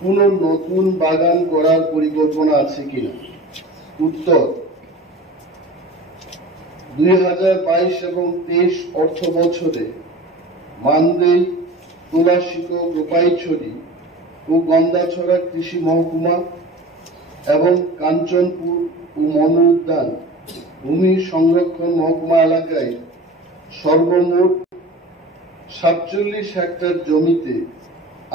কোন নতুন বাগান করার পরিকল্পনা আছে কিনা? উত্তর, 2022 এবং 23 অর্থ বছরে মানদেই, তুলাশিকো, গোপাইছড়ি ও গন্দাছড়া কৃষি মহকুমা এবং কাঞ্চনপুর ও মনু উদ্যান ভূমি সংরক্ষণ মহকুমা এলাকায় সর্বমোট 47 হেক্টর জমিতে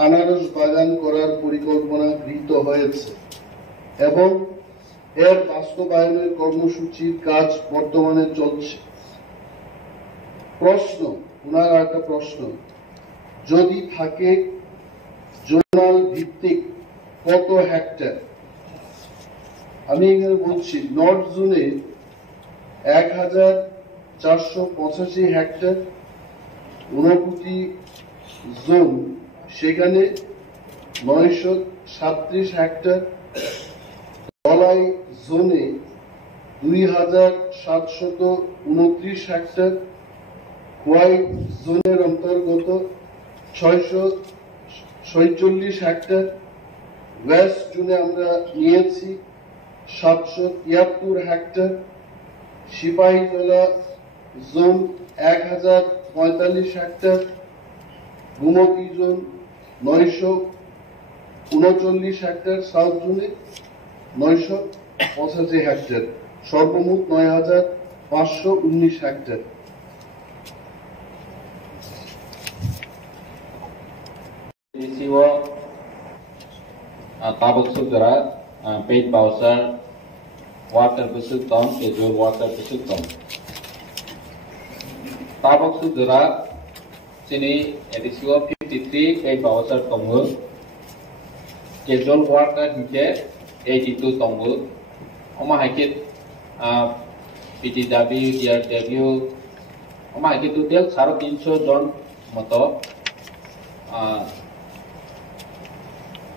আনারস বাগান করার পরিকল্পনা গৃহীত হয়েছে এবং এর বাস্তবায়নের কর্মসূচির কাজ বর্তমানে চলছে। প্রশ্ন, ওনার একটা প্রশ্ন, যদি থাকে জোনাল ভিত্তিক কত হেক্টর? আমি এখানে বলছি নর্থ জোনে 1485 হেক্টর, ঊনকোটি জোন সেখানে 937 হেক্টর, ধলাই জোনে 2729 হেক্টর, হোয়াইট জোনের অন্তর্গত 646 হেক্টর, ওয়েস্ট জোনে আমরা নিয়েছি 773 hectare, Sepahijala zone 1045 hectare, Gomati zone 939 hectare, south জোনে 985 হেক্টর, সর্বমোট 9,519 hectare. tabak sudara paid bowser water besuk tom schedule water besuk tom tabak sudara sini A.D.C 53 paid bowser tomu schedule water hingke 82 tomu oma hakit PTW DRW oma hakit total 350 জন মতো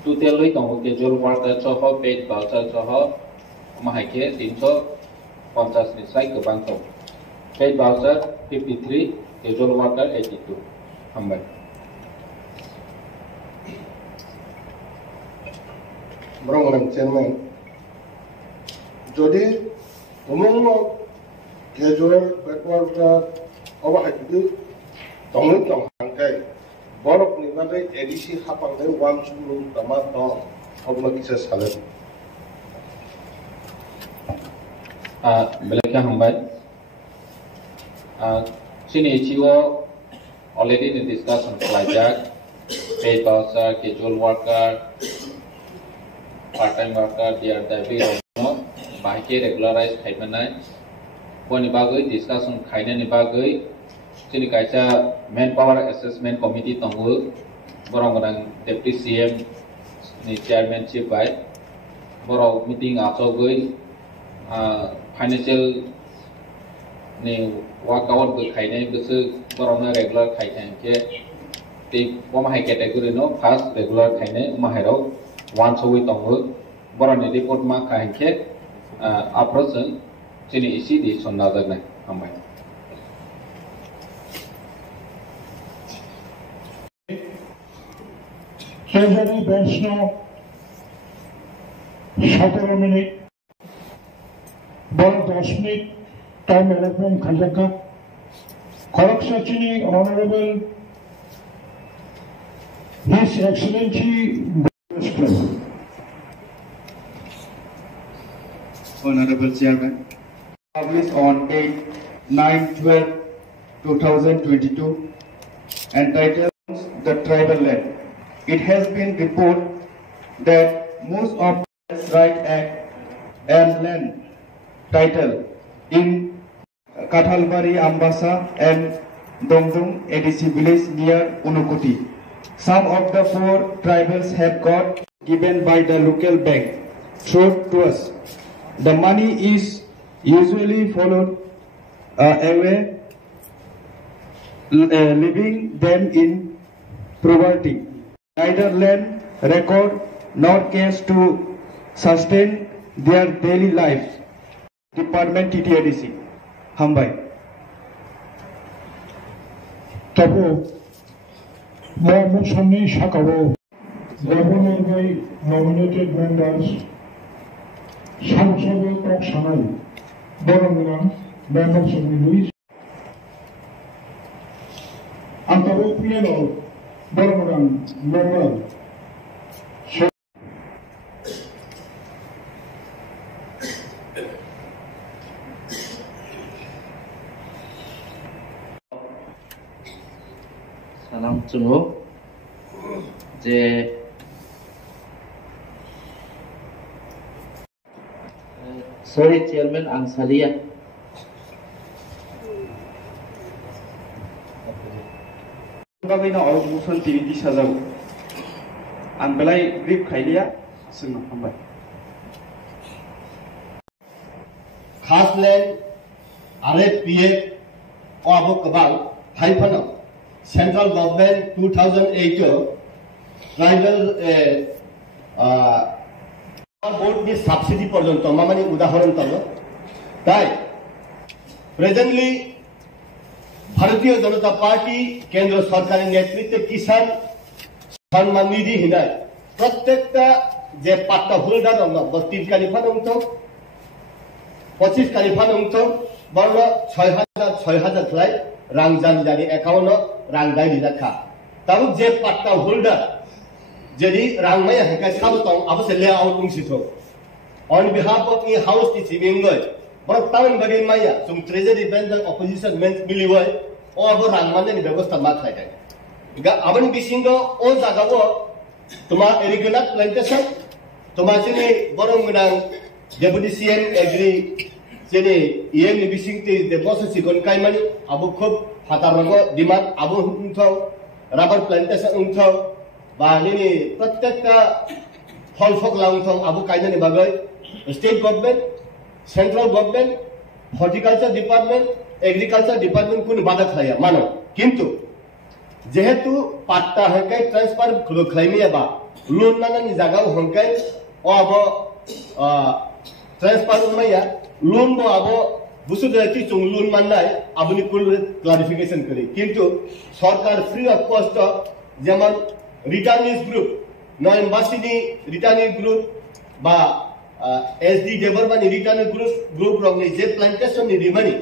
total loi tongo casual worker soho paid voucher soho mahake 350 ni sai kebang tong paid voucher 53 casual worker 82 hambai Brongrang chairman jodi umum casual worker obahaki tongo tong hangkai borok ni bagai A.D.C hapang dai wan chulu tama tong obla kisa salen belaka hambai sini chiwo already in discussion flajak paid voucher casual worker part time worker DRW no bahike regularize khaimanai poni bagai discussion khaina ni bagai sini kaisa manpower assessment committee tongo borong orang deputy CM ni chairmanship by borong meeting achogoi financial ni workout be khainai besu borong regular khainai ke te pomahai category no first regular khainai mahero once a week tongo borong ni report ma khainke approach sini isi di sonnadak nai amai Treasury Bench no 17 minute, Ball 10 minute, time allotment Khajaka, Korok Sachini, Honorable His Excellency Honorable Chairman, published on 8/9/12/2022, entitled The Tribal Land. It has been reported that most of the Right Act and land title in Kathalbari, Ambasa and Dongdong A.D.C village near Unukoti. Some of the 4 tribals have got given by the local bank through to us. The money is usually followed away, leaving them in poverty. Neither land record nor cash to sustain their daily lives. Department TTADC, Hambai. Tabo, Mohammed Shakabo, Governor by nominated members, Samsung Kok Sanai, Boromina, members of the Louis, Antabo Piano, Boromina, member. Salam Chungo, je sorry Chairman ang salia. Bagay na all motion TV sajaw. Ang belai grip khailia sing Hambai. Khasland RFPA o abo kabang haifano Central Government 2008 tribal board ni subsidy পর্যন্ত মানে উদাহরণ তলো তাই presently ভারতীয় জনতা party কেন্দ্র সরকারের নেতৃত্বে কিষাণ সম্মান নিধি হিনায় প্রত্যেকটা যে পাট্টা হোল্ডার অন্য 32 কালিফান অংশ 25 কালিফান অংশ বড় 6000 ফ্লাই রাং জানি অ্যাকাউন্ট রাং দাই রাখা তাও যে পাট্টা হোল্ডার যদি রাং মায়া হেকাই সাবতং আবসে layout উংসিথো on behalf of the house ti simingoi bor taun bagin maya sum treasury bench opposition men miliwai o abo rang mane ni ব্যবস্থা ma khai dai ga abani bisingo o jagao tuma irrigated plantation tuma chini borong gunang deputy CM agree chini em ni bisingti de boss sikon kai mani abu khub hatarogo demand abu untho rubber plantation untho ba ni prottekta ফল ফক লাউংথং আবু কাইনানি বাগৈ state government central government horticulture department agriculture department কোন বাধা খাইয়া মানো কিন্তু যেহেতু পাট্টা হংকাই ট্রান্সফার খাইমিয়া বা লোন নানানি জায়গাও হংকাই ও আবো ট্রান্সফার উমাইয়া লোন বো আবো বুসুদাতি চুং লোন মাননাই আবুনি কুল ক্লারিফিকেশন করি কিন্তু সরকার ফ্রি অফ কস্ট যেমন রিটার্নিস গ্রুপ নয়ম্বাসিনি রিটার্নিং গ্রুপ বা SD ডেভেলপমেন্ট রিটার্নিং গ্রুপ রংনি যে প্ল্যান্টেশন নি রিমানি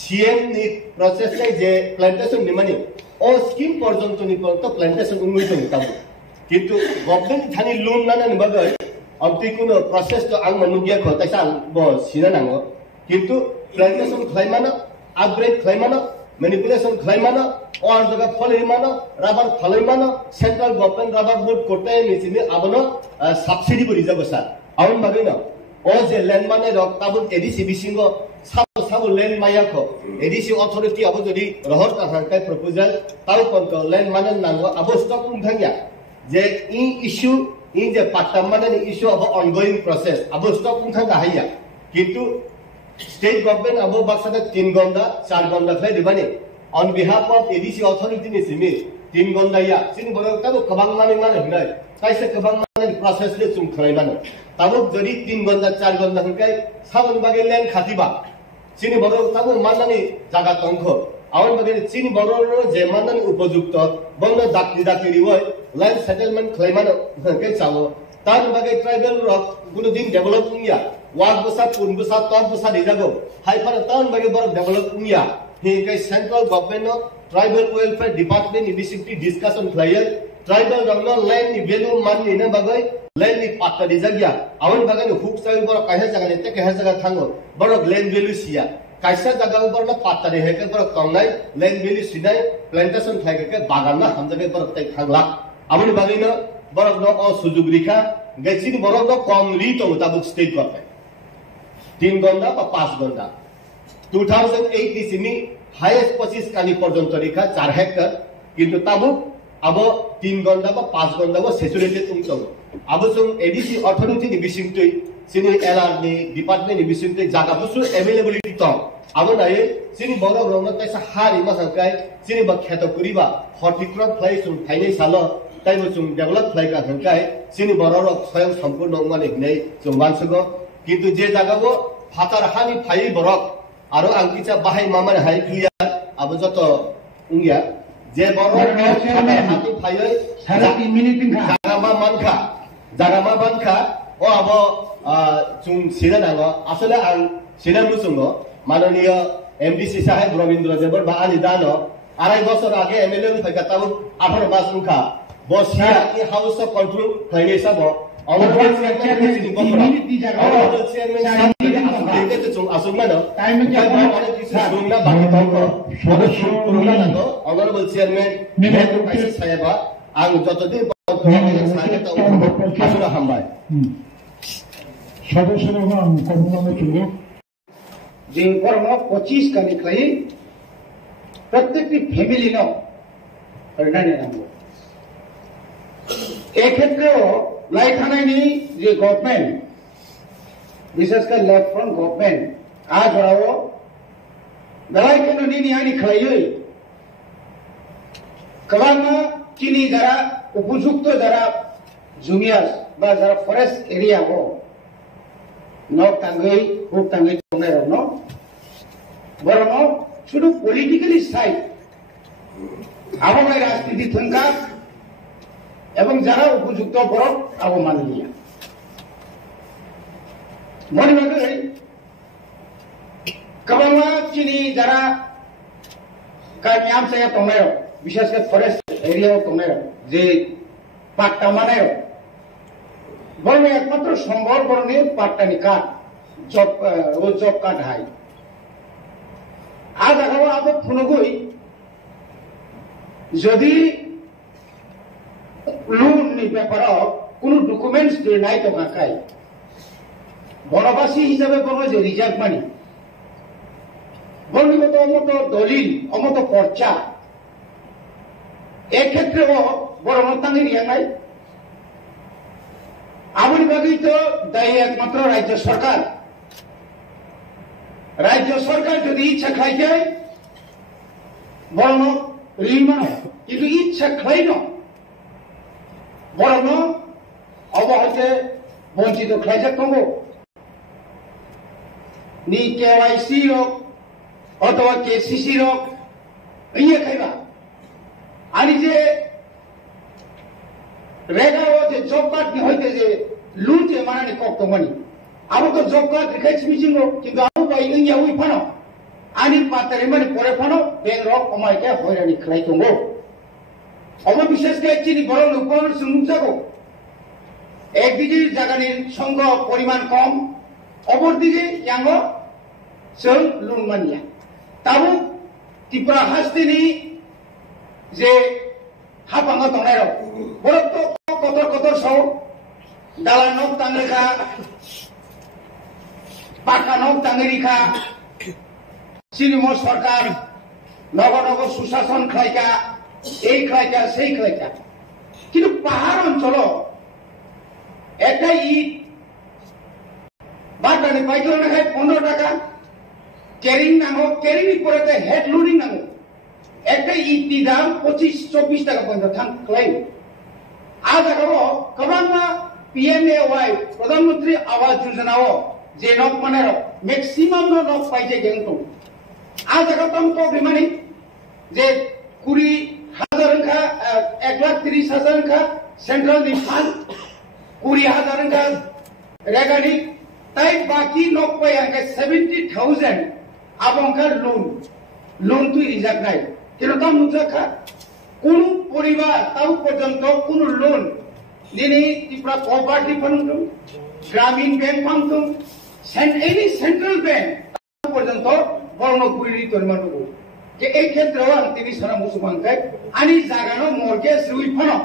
সিএম নি প্রসেস নাই যে প্ল্যান্টেশন নি মানি ও স্কিম পর্যন্ত নি পর্যন্ত প্ল্যান্টেশন উন্নতি হতাম কিন্তু গভর্নমেন্ট থানি লোন নানানি বাগৈ অবতি কোনো প্রসেস তো আং মানুগিয়া খতাইসা আং ব সিনা নাঙ্গো কিন্তু প্ল্যান্টেশন খাইমানো আপগ্রেড খাইমানো ম্যানিপুলেশন খাইমানো और जगह फल हिमानो रबर फल हिमानो सेंट्रल गवर्नमेंट रबर बोर्ड कोटे निसिनि आबनो सब्सिडी बरि जाबो सर आउन बागैनो ओ जे लैंड माने रक ताबुन ADC बिसिंगो साबो लैंड मायाखो ADC अथॉरिटी आबो जदि रहर काहांकाय प्रपोजल ताउ पंतो लैंड माने नांगो आबो स्टॉक उंथांगिया जे इ इश्यू इ जे पाट्टा माने इश्यू आबो ऑनगोइंग प्रोसेस आबो स्टॉक उंथांगा हाइया किंतु स्टेट गवर्नमेंट आबो बाक्सादा 3 गंदा 4 गंदा fly दिबानि on behalf of A.D.C authority ni simi tim gondaya sini borok tabu kabang mani mane hinai kaise kabang mane process le chung khlai mane tabu jodi 3 gonda 4 gonda hingkai sabon bage len khatiba sini borok tabu manani jaga tongkho awon bage sini borok je manani upojukto bongno dakti dakti riwoi land settlement claimant ke chawo tan bagai tribal rock kuno din develop nya ward basa pun basa top basa dijago hai par tan bagai bor develop nya he ke central government no tribal welfare department initiative discussion player tribal rangno land ni value man ni na bagai land ni patta dijagya awon bagai no hook sai bor kaisa jaga ne te kaisa jaga thango bor land value sia kaisa jaga bor na patta re he ke bor tongnai land value sinai plantation khai ke bagan na ham jaga bor tai thangla awon bagai no bor no o sujug rikha gachini bor no kom ri to mutabuk state government 3 গন্ডা বা 5 গন্ডা 2008 sini highest 25 kali পর্যন্ত রেখা 4 hectare কিন্তু তাবুক আবো 3 গন্ডা বা 5 গন্ডা বা saturated উংতং আবো song ADC authority নি বিসিংতৈ সিনি LR নি department নি বিসিংতৈ জায়গা বুসু अवेलेबिलिटी তং আবো নাই সিনি বড় রংনা তাইসা হারি মাসাংকাই সিনি বা খেত করিবা হর্টিক্রপ ফ্লাই সুং থাইনে সালো তাইবো সুং ডেভেলপ ফ্লাই কা হংকাই সিনি বড় রক স্বয়ং সম্পূর্ণ মানে নাই সুং মানসগো কিন্তু যে জায়গাবো ফাতার হানি ফাই বরক আরো আংকিচা বাহাই মামার হাই ক্লিয়ার আবো যত উঙ্গিয়া যে বড় হাতি ফাই সারা 3 মিনিট জাগামা মানখা ও আবো চুং সিনা নাগো আসলে আং সিনা মুসুঙ্গো মাননীয় এমডিসি সাহেব রবীন্দ্র দেবর বা আনি দানো 2.5 বছর আগে এমএলএ ফাইকা তাও 18 মাস মুখা বসিয়া ই হাউস অফ কন্ট্রোল ফাইনে সাবো অনারেবল চেয়ারম্যান নি বকরা অনারেবল চেয়ারম্যান সাহেব তে চুং আসুমানো টাইম কে অনেক কিছু শুনলা বাকি তঙ্ক সদস্য তোমরা নাগো অনারেবল চেয়ারম্যান মেহের কাইসা সাহেবা আং যতদিন সাহেব তা আসলে হামবাই সদস্যরা কর্মনামে চলবে যে কর্ম 25 কানি খাই প্রত্যেকটি ফ্যামিলি ন হরনানি নামো এই ক্ষেত্রেও লাইথানাইনি যে গভর্নমেন্ট বিশেষ করে লেফট ফ্রন্ট গভর্নমেন্ট আজ ওরাও বেলাই কেন নিনি আনি খাইই কবানা চিনি যারা উপযুক্ত যারা জুমিয়াস বা যারা ফরেস্ট এরিয়া হো নক টাঙ্গই হুক টাঙ্গই তোমরা ন বরং শুধু পলিটিক্যালি সাইড আবহাওয়ার রাজনীতি থঙ্কা এবং যারা উপযুক্ত বরফ আবমাননীয় মনে রাখবে কবামা চিনি যারা কামিয়াম সায়া তোমরা বিশেষ করে ফরেস্ট এরিয়া তোমরা যে পাট্টা মানায় বরং একমাত্র সম্ভব বরণে পাট্টানি কাঠ জব কাঠ হাই আজ আগাও আবো ফুনগুই যদি লোন নি ব্যাপার কোন ডকুমেন্টস দিয়ে নাই তো কাকাই বনবাসী হিসাবে বলবো যে রিজার্ভ মানি বর্ণিগত অমত দলিল অমত পর্চা এক্ষেত্রেও বড় মতাঙ্গের ইয়া নাই আমার বাকি তো দায়ী একমাত্র রাজ্য সরকার যদি ইচ্ছা খাই যায় বরং ঋণ মানো কিন্তু ইচ্ছা খাই ন বরং অবহতে বঞ্চিত খাই যাক কমো নি কেওয়াইসি রক অথবা কেসিসি রক ইয়ে খাইবা আনি যে রেগাও যে জব কার্ড নি হইতে যে লুন যে মানানি কক্তমানি আবো তো জব কার্ড রেখাইছি মিছিঙ্গো কিন্তু আবো বাই ইয়া উই ফানো আনি পাতারে মানে পরে ফানো বেং রক কমাইকে হয়রানি খাই তঙ্গো অববিশেষ কে চিনি বড় উপর সুমুক যাবো একদিকে জায়গানির সংখ্যা পরিমাণ কম অপরদিকে ইয়াঙ্গ সং লুন মানিয়া তাবো ত্রিপুরা হাসতিনি যে হাপাঙ্গ তনাইর বড় তো কতর সহ দালা নক তাঙ্গেখা পাকা নক তাঙ্গেরিখা সিনিম সরকার নগর সুশাসন খাইকা এই খাইকা সেই খাইকা কিন্তু পাহাড় অঞ্চল একটা ইট বাটানে পাইকারি না খাই 15 টাকা ক্যারিং নাঙ্গো ক্যারিং পরে হেড লোডিং নাঙ্গো একটা ইটি দাম 25-24 টাকা পর্যন্ত থাম ক্লাইম আজ আগাবো কবান্না পিএমএওয়াই প্রধানমন্ত্রী আবাস যোজনাও যে নক মানে ম্যাক্সিমাম নক পাইছে কিন্তু আজ আগাতাম তো বিমানি যে 20,000 10,000 1,30,000 सेंट्रल फांड 20,000 रेगानी ताई बाकी 70,000 आबंका लोन तो इजाक नाय किन्तु ताम नुजाखा कुन परिवार ताऊ पर्यंत कुन लोन दिनै त्रिपुरा कोअपारेटिभ फान्ड ग्रामीण bank fund any central bank पर्यंत बरनो गुइरि तोरमानुगो जे ए क्षेत्रआव आं दिनै सारा मुसुमानखाय आनि जागानो मर्गेज रिफान्ड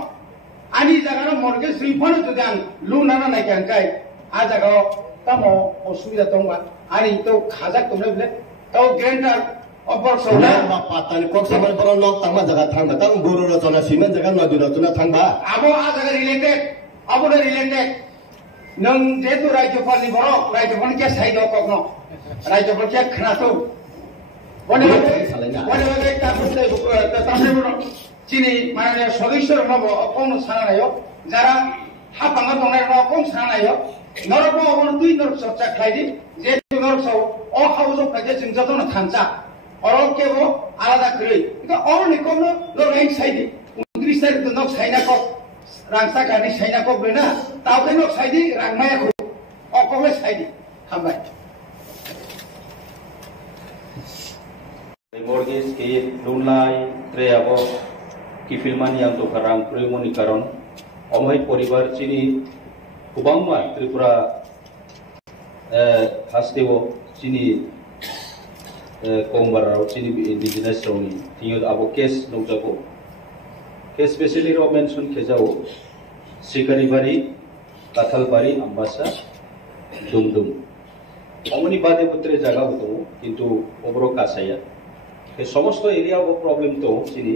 आनि जागानो मर्गेज रिफान्ड जुदि आं लोन आना नायखांखाय आ जागाव तामो असुबिदा दंबा आनि तो खाजाक तोमले बले तो ग्रेन्डार अपर सौना पातानि कोक सामान पर लोक तामा जगा थांबा तां गुरु रचना सिमेन्ट जगा नदि रचना थांबा आबो आ जगा रिलेटेड आबो रिलेटेड नों जेतु राज्यपालनि बरक राज्यपालनि के साइड कखनो राज्यपाल के खनातो बने बने तापुते तामले बरक चिनि माननीय सदस्य रनबो अकौन सानायो जारा हापांगा दंनाय अकौन सानायो नरबो अबन दुइ नर चर्चा खाइदि जेतु नर सौ अ हाउस अफ काजे जों जतन थांचा अरल केबो आलादा करै इका अर निकोनो लो राइन साइदि 29 तारिख नक साइनाको रांसा गानि साइनाको बेना तावके नक साइदि रांमायाखौ अकले साइदि हामबाय mortgage ke loan lai treabo kifilman yang to karang premoni karon omai poribar chini kubangma tripura hastewo chini kongbarao chini indigenous roni tinyo abo case nongjago case specially ro mention khejao sikari bari kathal bari ambasa dumdum omoni bade putre jaga hoto kintu obro kasaya এই সমস্ত area ও problem তো চিনি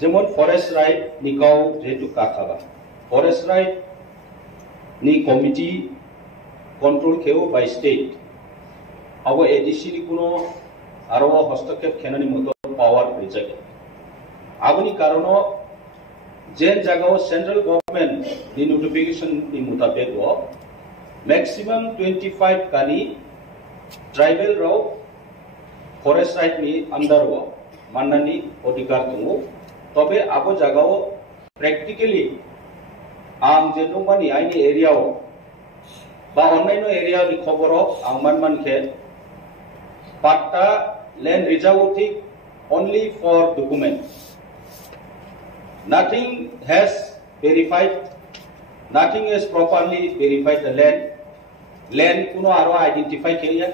যেমন forest right নিকাও যেহেতু কাখাবা forest right নি committee control খেও by state আবো ADC নি কোনো আরো হস্তক্ষেপ খেনানি মতো পাওয়ার হয়েছে আবনি কারণ যেন জায়গাও সেন্ট্রাল গভর্নমেন্ট নি নোটিফিকেশন নি মোতাবেক ম্যাক্সিমাম 25 কানি ট্রাইবাল রাও फरेस्ट राइट नि अंडर वो माननानि अधिकार दंगो तबे आबो जागाव प्रेक्टिकली आं जे दंबानि आइनि एरियाव बा अन्नायनो एरिया नि खबरक आं मानमानखे पाट्टा land रिजर्वेटिव only for document nothing has verified nothing has properly verified the land kuno aro identify keriya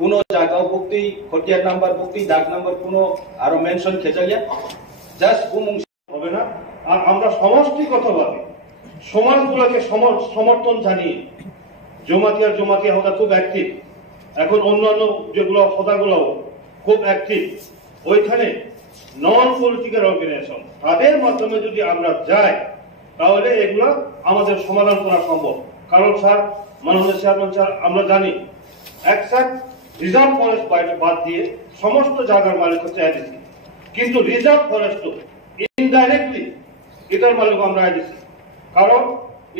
কোনো জায়গাও বুকতি খতিয়ার নাম্বার বুকতি ডাক নাম্বার কোনো আরো মেনশন খেজাইয়া জাস্ট গুমুং হবে না আর আমরা সমষ্টিগতভাবে সমাজগুলোকে সমর্থন জানিয়ে জমাতিয়া হতা খুব অ্যাক্টিভ এখন অন্যান্য যেগুলো হতাগুলো খুব অ্যাক্টিভ ওইখানে নন পলিটিক্যাল অর্গানাইজেশন তাদের মাধ্যমে যদি আমরা যাই তাহলে এগুলো আমাদের সমাধান করা সম্ভব কারণ স্যার মাননীয় চেয়ারম্যান স্যার আমরা জানি একসাথে রিজার্ভ ফরেস্ট বাদ দিয়ে সমস্ত জায়গার মালিক হচ্ছে A.D.C কিন্তু রিজার্ভ ফরেস্ট ইনডাইরেক্টলি এটার মালিক আমরা A.D.C কারণ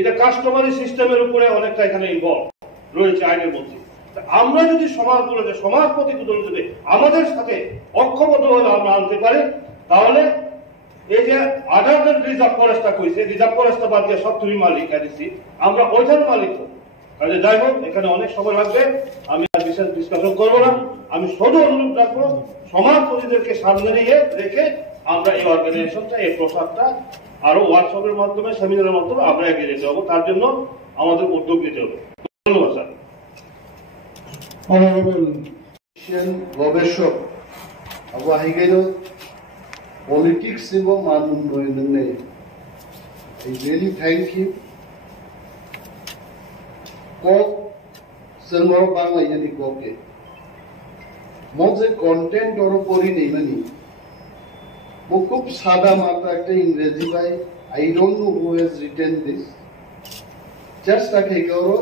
এটা কাস্টমারি সিস্টেমের উপরে অনেকটা এখানে ইনভলভ রয়েছে আইনের মধ্যে আমরা যদি সমাজগুলোকে সমাজ প্রতিগুলো যদি আমাদের সাথে ঐক্যবদ্ধ হয়ে আমরা আনতে পারি তাহলে এই যে আদার দেন রিজার্ভ ফরেস্টটা কইছে রিজার্ভ ফরেস্টটা বাদ দিয়ে সব তুমি মালিক A.D.C আমরা ওইটার মালিক কাজে যাই হোক এখানে অনেক সময় লাগবে আমি আর বিশেষ ডিসকাশন করবো না আমি শুধু অনুরোধ রাখবো সমাজপতিদেরকে সামনে নিয়ে রেখে আমরা এই অর্গানাইজেশনটা এই প্রসাদটা আরো ওয়ার্কশপের মাধ্যমে সেমিনারের মাধ্যমে আমরা এগিয়ে যেতে হবে তার জন্য আমাদের উদ্যোগ নিতে হবে ধন্যবাদ স্যার গবেষক আবু আহিগেল পলিটিক্স নিব মানুষ নেই I really thank you কক সেলমর বাংলা যদি কোকে মজে কন্টেন্ট ওর পড়ি নেই মানে ও খুব সাদা মাত্রা একটা ইংরেজি ভাই I don't know who has written this just আগে করো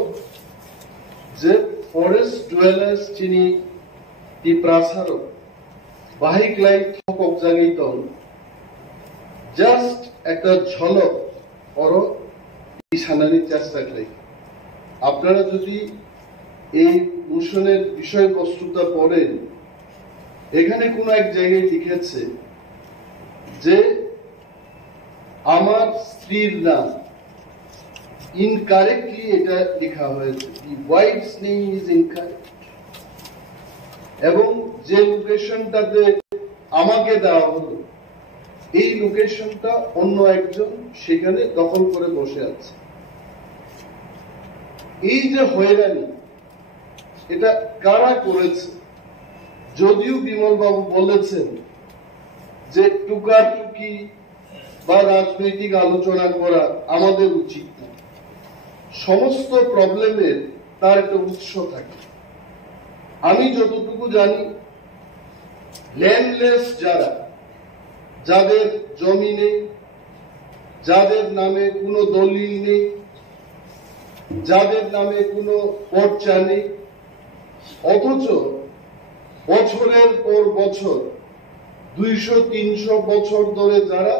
যে ফরেস্ট ডুয়েলার্স চিনি ত্রিপুরাসার বাহিক লাইট ঠকক জাগিত জাস্ট একটা ঝলক ওর ইসানানি চেষ্টা খাই আপনারা যদি এই মোশনের বিষয়বস্তুটা পড়েন এখানে কোন এক জায়গায় লিখেছে যে আমার স্ত্রীর নাম ইনকারেক্টলি এটা লেখা হয়েছে, দি ওয়াইফস নেম ইজ ইনকারেক্ট, এবং যে লোকেশনটাতে আমাকে দেওয়া হলো এই লোকেশনটা অন্য একজন সেখানে দখল করে বসে আছে। এই যে হয়রানি, এটা কারা করেছে? যদিও বিমল বাবু বলেছেন যে টুকাটুকি বা রাজনৈতিক আলোচনা করা আমাদের উচিত না, সমস্ত প্রবলেমের তার একটা উৎস থাকে। আমি যতটুকু জানি, ল্যান্ডলেস যারা, যাদের জমি নেই, যাদের নামে কোনো দলিল নেই, যাদের নামে কোনো পর্চা নেই, অথচ বছরের পর বছর 200-300 বছর ধরে যারা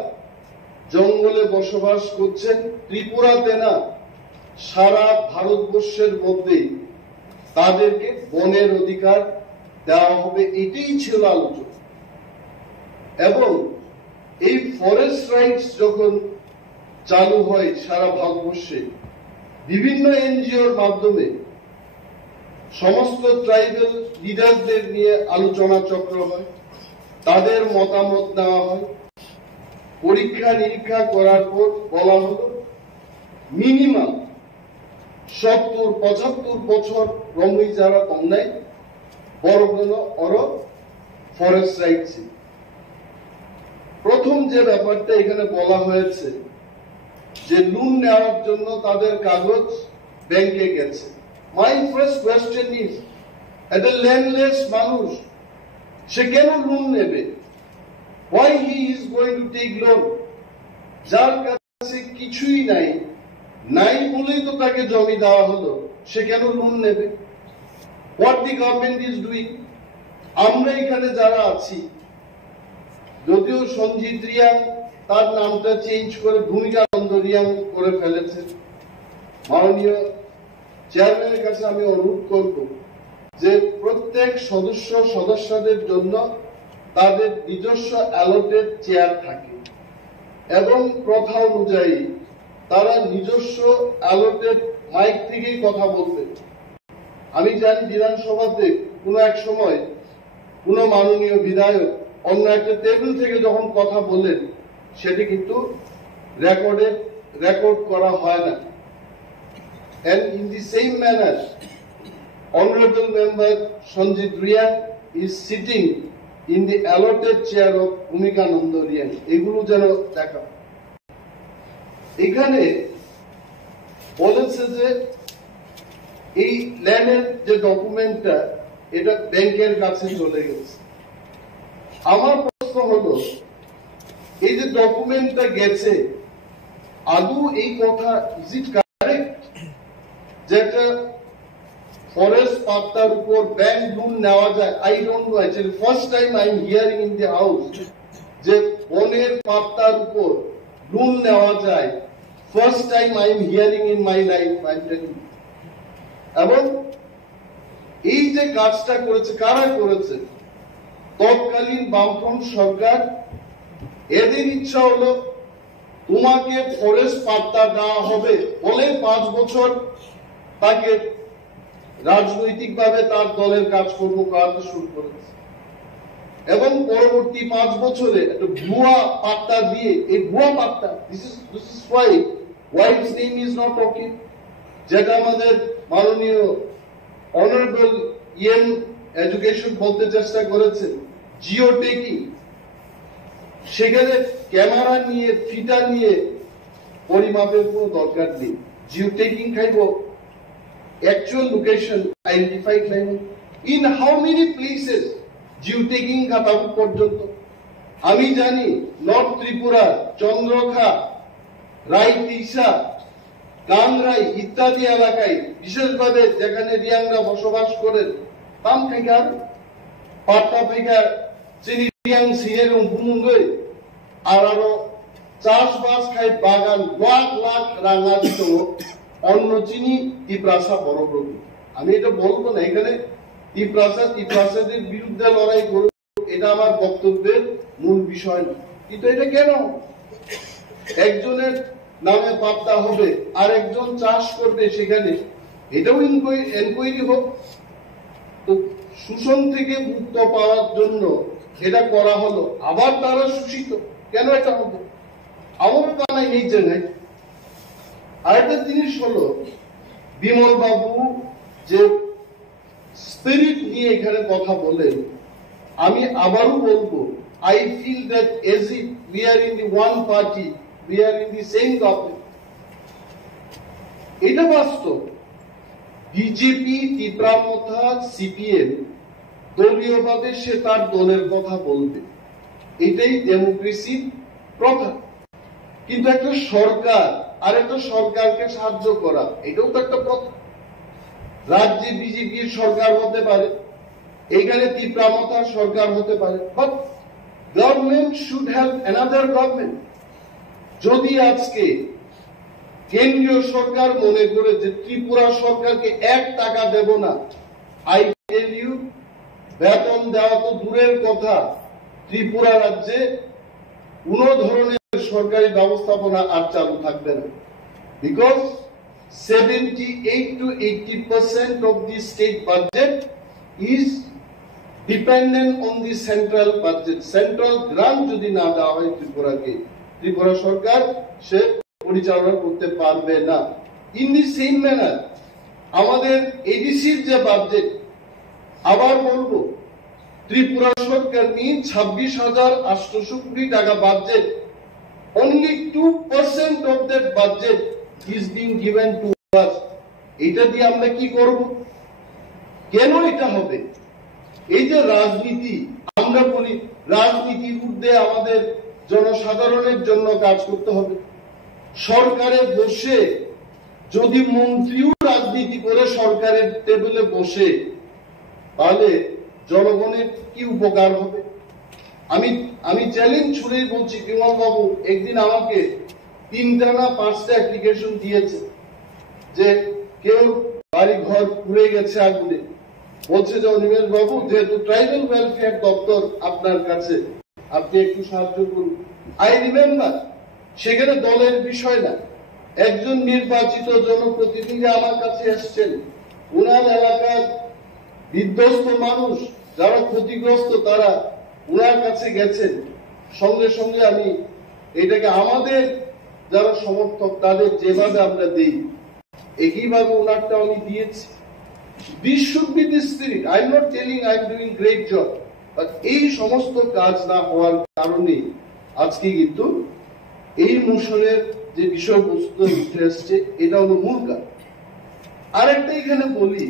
জঙ্গলে বসবাস করছেন, ত্রিপুরাতে না সারা ভারতবর্ষের মধ্যে তাদেরকে বনের অধিকার দেওয়া হবে, এটাই ছিল আলোচনা। এবং এই ফরেস্ট রাইটস যখন চালু হয় সারা ভারতবর্ষে, বিভিন্ন এনজিওর মাধ্যমে সমস্ত ট্রাইবাল লিডারদের নিয়ে আলোচনা চক্র হয়, তাদের মতামত নেওয়া হয়, পরীক্ষা নিরীক্ষা করার পর বলা হলো মিনিমাম 70-75 বছর রমই যারা অন্যায় বড় অর ফরেস্ট রাইটস। প্রথম যে ব্যাপারটা এখানে বলা হয়েছে যে লোন নেওয়ার জন্য তাদের কাগজ ব্যাংকে গেছে। মাই ফার্স্ট কোয়েশ্চেন ইজ, একটা ল্যান্ডলেস মানুষ সে কেন লোন নেবে? Why he is going to take loan? যার কাছে কিছুই নাই, নাই বলেই তো তাকে জমি দেওয়া হলো, সে কেন লোন নেবে? What the government is doing? আমরা এখানে যারা আছি, যদিও সঞ্জিত রিয়াং তার নামটা চেঞ্জ করে ভূমিকানন্দ রিয়াং করে ফেলেছে, মাননীয় চেয়ারম্যানের কাছে আমি অনুরোধ করব যে প্রত্যেক সদস্যদের জন্য তাদের নিজস্ব অ্যালটেড চেয়ার থাকে এবং প্রথা অনুযায়ী তারা নিজস্ব অ্যালটেড মাইক থেকেই কথা বলবেন। আমি জানি বিধানসভাতে কোনো এক সময় কোনো মাননীয় বিধায়ক অন্য একটা টেবিল থেকে যখন কথা বলেন, সেটি কিন্তু রেকর্ড করা হয় না। And in the same manner, Honorable Member Sanjit Riyan is sitting in the allotted chair of Bhumikananda Riyan. এগুলো যেন দেখা। এখানে বলেছে যে এই ল্যান্ডের যে ডকুমেন্টটা এটা ব্যাংকের কাছে চলে গেছে। আমার প্রশ্ন হলো, এই যে ডকুমেন্টটা গেছে, আদৌ এই কথা ইজ ইট কারেক্ট যেটা ফরেস্ট পাত্তার উপর ব্যাংক লোন নেওয়া যায়? I don't know, actually first time I am hearing in the house যে বনের পাত্তার উপর লোন নেওয়া যায়। First time I am hearing in my life, I am telling. এবং এই যে কাজটা করেছে, কারা করেছে? তৎকালীন বামফ্রন্ট সরকার। এদের ইচ্ছা হলো তোমাকে ফরেস্ট পাত্তা দেওয়া হবে বলে 5 বছর তাকে রাজনৈতিকভাবে তার দলের কাজকর্ম করাতে শুরু করেছে এবং পরবর্তী 5 বছরে একটা ভুয়া পাত্তা দিয়ে, এই ভুয়া পাত্তা, this is Y wife's name is not okay, যেটা আমাদের মাননীয় অনারেবল এডুকেশন বলতে চেষ্টা করেছেন, জিও টেকিং। সেখানে ক্যামেরা নিয়ে, ফিটা নিয়ে পরিমাপের কোনো দরকার নেই। জিও টেকিং খাইব actual location identified line in how many places geotagging Khattab পর্যন্ত। আমি জানি নর্থ ত্রিপুরা, চন্দ্রখা, রাইতিসা, কাংরাই ইত্যাদি এলাকায়, বিশেষভাবে যেখানে রিয়াংরা বসবাস করেন, তাম খাইকার পাট্টা ফাইকার চিনি রিয়াং সিনের ভূমুঙ্গই আর আরো চাষবাস খাই বাগান লাখ লাখ রাঙা দিত অন্য চিনি ত্রিপ্রাসা বড় প্রভু। আমি এটা বলবো না এখানে ত্রিপ্রাসাদের বিরুদ্ধে লড়াই করব, এটা আমার বক্তব্যের মূল বিষয় না। কিন্তু এটা কেন? একজনের নামে পাত্তা হবে আর একজন চাষ করবে সেখানে, এটাও এনকোয়ারি হোক। তো শোষণ থেকে মুক্ত পাওয়ার জন্য এটা করা হলো, আবার তারা শোষিত, কেন এটা হবে? আমারও বানাই এই জায়গায়। আরেকটা জিনিস হলো, বিমল বাবু যে স্পিরিট নিয়ে এখানে কথা বলেন, আমি আবারও বলবো, I feel that as if we are in the one party, we are in the same government. এটা বাস্তব। বিজেপি, তীব্রামথা, সিপিএম দলীয়ভাবে সে তার দলের কথা বলবে, এটাই ডেমোক্রেসির প্রথা। কিন্তু একটা সরকার আর একটা সরকারকে সাহায্য করা, এটাও তো একটা প্রথা। রাজ্যে বিজেপির সরকার হতে পারে, এখানে তীব্রামথার সরকার হতে পারে, but government should have another government. যদি আজকে কেন্দ্রীয় সরকার মনে করে যে ত্রিপুরা সরকারকে 1 টাকা দেব না, আই টেল ইউ, বেতন দেওয়া তো দূরের কথা, ত্রিপুরা রাজ্যে কোন ধরনের সরকারি ব্যবস্থাপনা আর চালু থাকবে না। Because 78 to 80% of the state budget is dependent on the central budget. Central grant যদি না দেওয়া হয় ত্রিপুরাকে, ত্রিপুরা সরকার সে পরিচালনা করতে পারবে না। ইন দি সেম ম্যানার আমাদের এডিসির যে বাজেট, আবার বলবো, ত্রিপুরা সরকার নিয়ে 26,800 কোটি টাকা budget, only 2% of that budget is being given to us. এটা দিয়ে আমরা কি করব? কেন এটা হবে? এই যে রাজনীতি, আমরা বলি রাজনীতির ঊর্ধ্বে আমাদের জনসাধারণের জন্য কাজ করতে হবে। সরকারে বসে যদি মন্ত্রীও রাজনীতি করে সরকারের টেবিলে বসে, তাহলে জনগণের কি উপকার হবে? আমি চ্যালেঞ্জ ছুড়েই বলছি, বিমল বাবু একদিন আমাকে 3টা না 5টা অ্যাপ্লিকেশন দিয়েছে যে কেউ বাড়ি ঘর পুড়ে গেছে আগুনে, বলছে যে অনিমেষ বাবু, যেহেতু ট্রাইবাল ওয়েলফেয়ার দপ্তর আপনার কাছে, আপনি একটু সাহায্য করুন। আই রিমেম্বার, সেখানে দলের বিষয় না, একজন নির্বাচিত জনপ্রতিনিধি আমার কাছে এসছেন, উনার এলাকার বিধ্বস্ত মানুষ যারা ক্ষতিগ্রস্ত, তারা উনার কাছে গেছেন। সঙ্গে সঙ্গে আমি এটাকে আমাদের যারা সমর্থক তাদের যেভাবে আমরা দিই, একইভাবে ওনারটা আমি দিয়েছি। This should be the spirit. I'm not telling I'm doing great job, but এই সমস্ত কাজ না হওয়ার কারণে আজকে কিন্তু এই মোশনের যে বিষয়বস্তু উঠে আসছে, এটা হলো মূল কারণ। আরেকটা এখানে বলি,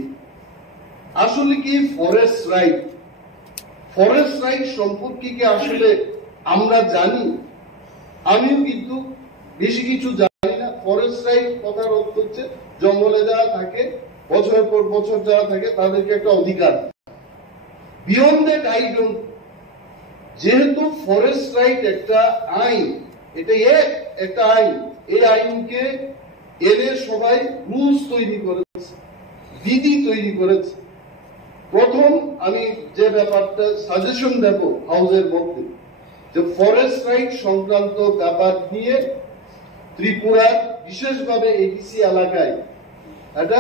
আসলে কি ফরেস্ট রাইট সম্পর্কে কি আসলে আমরা জানি? আমিও কিন্তু বেশি কিছু জানি না। ফরেস্ট রাইট কথার অর্থ হচ্ছে জঙ্গলে যারা থাকে, বছরের পর বছর যারা থাকে, তাদেরকে একটা অধিকার। Beyond that I don't. যেহেতু ফরেস্ট রাইট একটা আইন, এটা একটা আইন, এই আইনকে এনে সবাই রুলস তৈরি করেছে, বিধি তৈরি করেছে। প্রথম আমি যে ব্যাপারটা সাজেশন দেব হাউসের মধ্যে, যে ফরেস্ট রাইট সংক্রান্ত ব্যাপার নিয়ে ত্রিপুরার বিশেষভাবে এডিসি এলাকায় একটা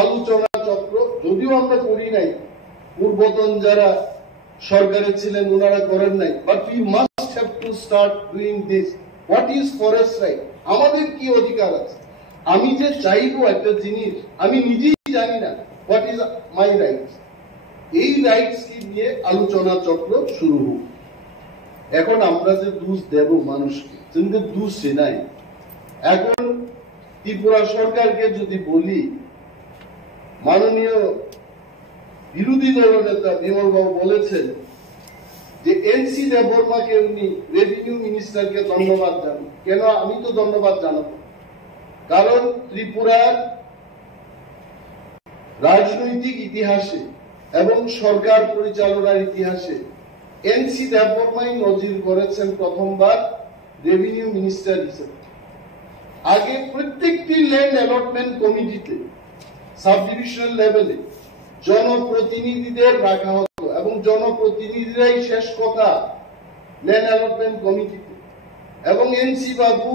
আলোচনা চক্র, যদিও আমরা করি নাই, পূর্বতন যারা সরকারে ছিলেন ওনারা করেন নাই, but we must have to start doing this. What is forest right? আমাদের কি অধিকার আছে? আমি যে চাইবো একটা জিনিস, আমি নিজেই জানি না হোয়াট ইজ মাই রাইটস। এই রাইটস কি নিয়ে আলোচনা চক্র শুরু হোক। এখন আমরা যে দোষ দেব মানুষকে, কিন্তু দোষ নাই। এখন ত্রিপুরা সরকারকে যদি বলি, মাননীয় বিরোধী দলনেতা বিমল বাবু বলেছেন যে এনসি দেববর্মাকে উনি রেভিনিউ মিনিস্টারকে ধন্যবাদ জানান। কেন আমি তো ধন্যবাদ জানাবো? কারণ ত্রিপুরার রাজনৈতিক ইতিহাসে এবং সরকার পরিচালনার ইতিহাসে এনসি দেববর্মাই নজির করেছেন প্রথমবার রেভিনিউ মিনিস্টার হিসেবে। আগে প্রত্যেকটি ল্যান্ড অ্যালটমেন্ট কমিটিতে সাব ডিভিশনাল লেভেলে জনপ্রতিনিধিদের রাখা হতো এবং জনপ্রতিনিধিরাই শেষ কথা ল্যান্ড অ্যালটমেন্ট কমিটিতে, এবং এনসি বাবু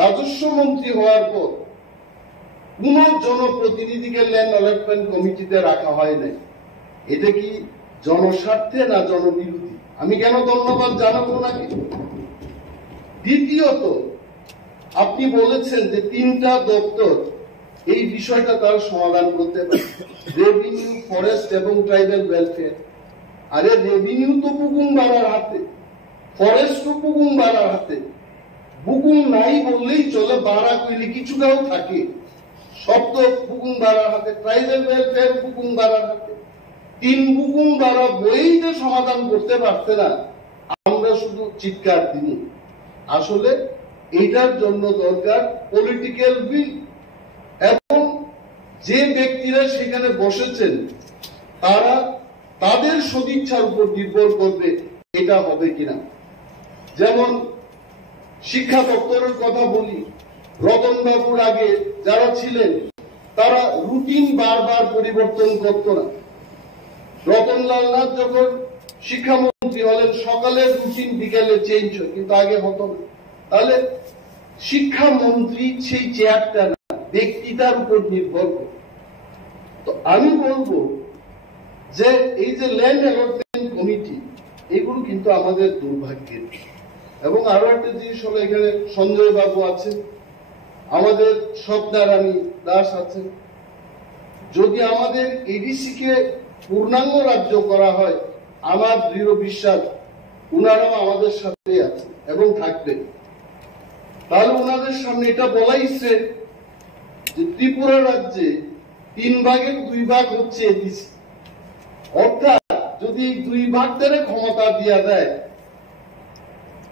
রাজস্ব মন্ত্রী হওয়ার পর কোন জনপ্রতিনিধিকে ল্যান্ড অ্যালটমেন্ট কমিটিতে রাখা হয় নাই। এটা কি জনস্বার্থে না জনবিরোধী? আমি কেন ধন্যবাদ জানাবো নাকি? দ্বিতীয়ত, আপনি বলেছেন যে 3টা দপ্তর এই বিষয়টা তার সমাধান করতে পারে, রেভিনিউ, ফরেস্ট এবং ট্রাইবাল ওয়েলফেয়ার। আরে রেভিনিউ তো বুকুং বাড়ার হাতে, ফরেস্ট তো বুকুং বাড়ার হাতে। বুকুং নাই বললেই চলে, বাড়া কইলে কিছুটাও থাকে। সব তো বুকুং বাড়ার হাতে, ট্রাইবাল ওয়েলফেয়ার বুকুং বাড়ার হাতে। 3 বুকুং বাড়া বইই যে সমাধান করতে পারছে না, আমরা শুধু চিৎকার দিই। আসলে এটার জন্য দরকার পলিটিক্যাল উইল, এবং যে ব্যক্তিরা সেখানে বসেছেন তারা তাদের সদিচ্ছার উপর নির্ভর করবে এটা হবে কিনা। যেমন শিক্ষা দপ্তরের কথা বলি, রতন বাবুর আগে যারা ছিলেন তারা রুটিন বারবার পরিবর্তন করত না। রতনলাল নাথ যখন শিক্ষামন্ত্রী হলেন, সকালের রুটিন বিকেলে চেঞ্জ হয়, কিন্তু আগে হতো না। তাহলে শিক্ষামন্ত্রী সেই চেয়ারটা না, ব্যক্তিটার উপর নির্ভর করে। তো আমি বলবো যে এই যে ল্যান্ড অ্যালটমেন্ট কমিটি, এগুলো কিন্তু আমাদের দুর্ভাগ্যের। এবং আরো একটা জিনিস হলো, এখানে সঞ্জয় বাবু আছেন, আমাদের সর্দারানী দাস আছেন। যদি আমাদের এডিসি কে পূর্ণাঙ্গ রাজ্য করা হয়, আমার দৃঢ় বিশ্বাস উনারাও আমাদের সাথে আছে এবং থাকবে। তাহলে ওনাদের সামনে এটা বলাইছে যে ত্রিপুরা রাজ্যে 3 ভাগের 2 ভাগ হচ্ছে এডিসি। অর্থাৎ যদি 2 ভাগ ধরে ক্ষমতা দিয়া দেয়,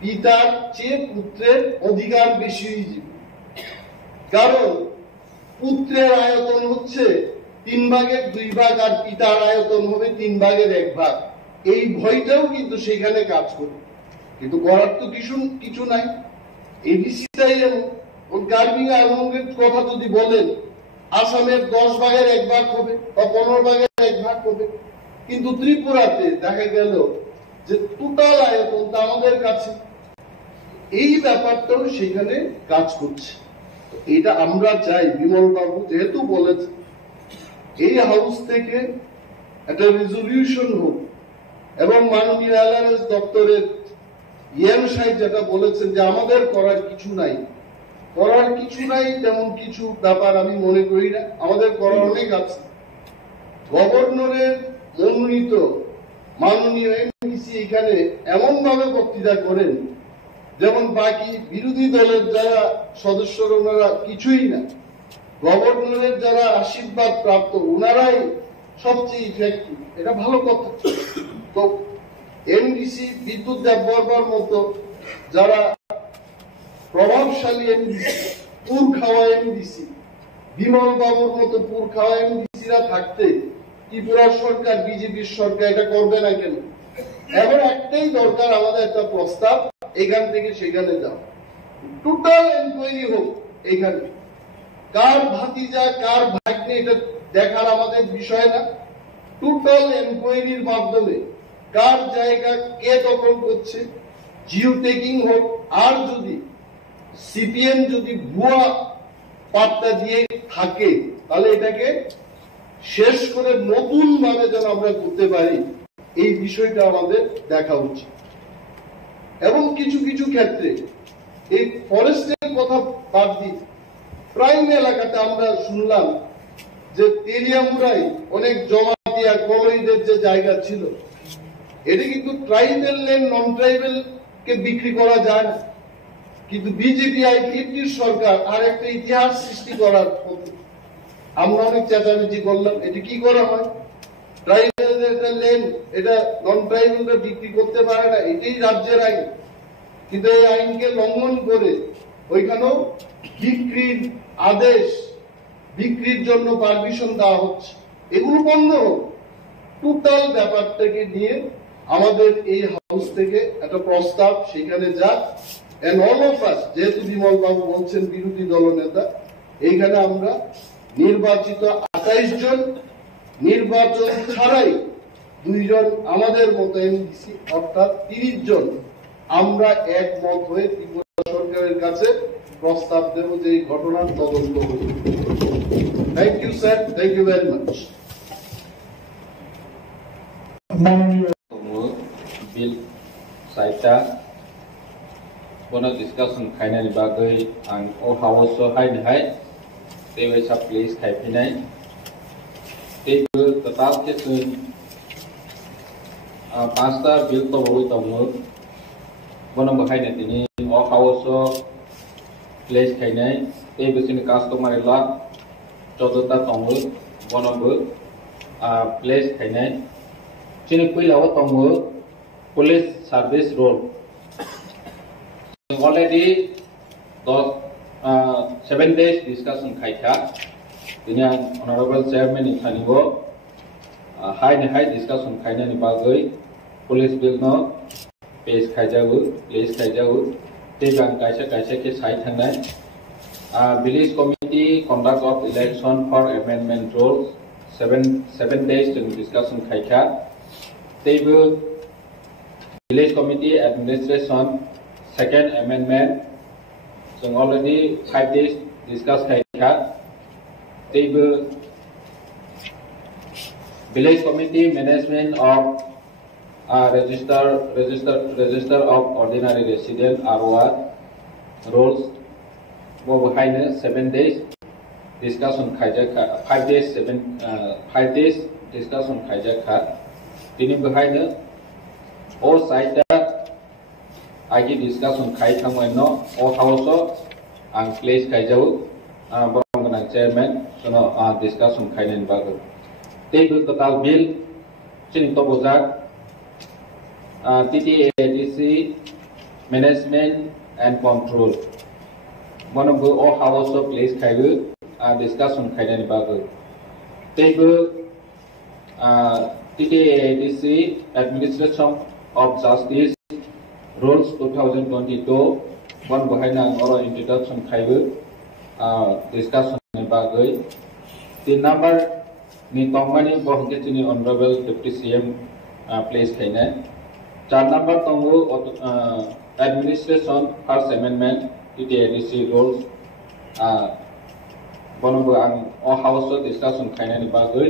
পিতার চেয়ে পুত্রের অধিকার বেশি হয়ে যাবে। কারণ পুত্রের আয়তন হচ্ছে 3 ভাগের 2 ভাগ, আর পিতার আয়তন হবে 3 ভাগের 1 ভাগ। এই ভয়টাও কিন্তু সেখানে কাজ করে, কিন্তু করার তো কিছু নাই। এডিসিটাই এমন। গার্বিং আর্মের কথা যদি বলেন, আসামের 10 ভাগের 1 ভাগ হবে বা 15 ভাগের 1 ভাগ হবে, কিন্তু ত্রিপুরাতে দেখা গেল যে টোটাল আয়তনটা আমাদের কাছে। এই ব্যাপারটাও সেখানে কাজ করছে। এটা আমরা চাই, বিমল বাবু যেহেতু বলেছে, এই হাউস থেকে একটা রেজলিউশন হোক, এবং মাননীয় এলআরএস দপ্তরের ইএম সাহেব যেটা বলেছেন যে আমাদের করার কিছু নাই, তেমন কিছু ব্যাপার আমি মনে করি না। আমাদের করার অনেক আছে। গভর্নরের মনোনীত মাননীয় এমডিসি এখানে এমন ভাবে বক্তৃতা করেন যেমন বাকি বিরোধী দলের যারা সদস্যরা ওনারা কিছুই না, গভর্নরের যারা আশীর্বাদ প্রাপ্ত ওনারাই সবচেয়ে ইফেক্টিভ। এটা ভালো কথা। তো এমডিসি বিদ্যুৎ দেববর্মার মতো যারা প্রভাবশালী এমডিসি, পুর খাওয়া এমডিসি, বিমল বাবুর মতো পুর খাওয়া এমডিসিরা থাকতে ত্রিপুরা সরকার, বিজেপির সরকার এটা করবে না কেন? এবার একটাই দরকার, আমাদের একটা প্রস্তাব, এখান থেকে সেখানে যাও, টোটাল এনকোয়ারি হোক। এখানে কার ভাতিজা কার ভাগ্নে এটা দেখার আমাদের বিষয় না। টোটাল এনকোয়ারির মাধ্যমে কার জায়গা কে দখল করছে, জিও টেকিং হোক। আর যদি সিপিএম যদি ভুয়া পাত্তা দিয়ে থাকে, তাহলে এটাকে শেষ করে নতুন ভাবে যেন আমরা করতে পারি, এই বিষয়টা আমাদের দেখা উচিত। এবং কিছু কিছু ক্ষেত্রে এই ফরেস্টের কথা বাদ দিই, প্রাইম এলাকাতে আমরা শুনলাম যে তেলিয়ামুড়াই অনেক জমাতিয়া কলোইদের যে জায়গা ছিল, এটা কিন্তু ট্রাইবেল ল্যান্ড নন ট্রাইবেল কে বিক্রি করা যায় না। কিন্তু বিজেপি আই-50 সরকার আর একটা ইতিহাস সৃষ্টি করার পথে আমরা অনেক চেঁচামেচি করলাম। এটা কি করা হয়? ট্রাইবেলদের ল্যান্ড এটা নন ট্রাইবেলরা বিক্রি করতে পারে না, এটাই রাজ্যের আইন। কিন্তু এই আইনকে লঙ্ঘন করে ওইখানেও বিক্রির আদেশ, বিক্রির জন্য পারমিশন দেওয়া হচ্ছে। এগুলো বন্ধ হোক। টোটাল ব্যাপারটাকে নিয়ে আমাদের এই হাউস থেকে একটা প্রস্তাব সেখানে যাক। এন্ড অল অফ আস, যেহেতু বিমল বাবু বলছেন বিরোধী দলনেতা, এইখানে আমরা নির্বাচিত 28 জন, নির্বাচন ছাড়াই 2 জন আমাদের মতো এমডিসি, অর্থাৎ 30 জন আমরা একমত হয়ে ত্রিপুরা সরকারের কাছে প্রস্তাব দেব যে এই ঘটনার তদন্ত হবে। Thank you sir, thank you very much. Bill साइटा बोनो डिस्कशन खायनायनि बागै आं अ हाउस हायनाय देवेसा प्लेस खायफिनाय तेबो टोटाल केसोन पांचटा बिल तबोय दङो बोनो बाहायनाय दिनै अ हाउस प्लेस खायनाय तेबो जोंनि कास्टमार ला 14टा दङो बोनोबो प्लेस खायनाय जोंनि पहिलाव दङो police service role already 7 days discussion खायखा दिनै honorable chairman नि थानिगो हाय discussion खायनायनि बागै पुलिस बिल न पेज खायजागो प्लेस खायजागो तेगां कायसे के साइ थांनाय village committee conduct of election for amendment rules 7 days जों discussion खायखा तेबो village committee administration second amendment जों already 5 days discuss खायखा तेबो village committee management of register of ordinary resident ROR rules वो बहायनो 7 days discussion खायजाखा 5 days discussion खायजाखा दिनै बहायनो ओ साइटा आगे discussion खायखांबाय न ओ house आं place खायजाव बरंगना चेयरमैन सनो डिस्कशन खायनायनि बागै तेबो टोटाल बिल जोंनि तबजाक A.D.C मैनेजमेंट एंड कंट्रोल मनबो ओ हाउस प्लेस खायबो डिस्कशन खायनायनि बागै तेबो A.D.C administration of justice rules 2022 one behind our introduction खायबो discussion नि बागै the number नि तंमानि बहगेतिनि honorable deputy CM place खायनाय 4 number तंगो administration first amendment A.D.C rules बनबो आं अ हाउस discussion खायनायनि बागै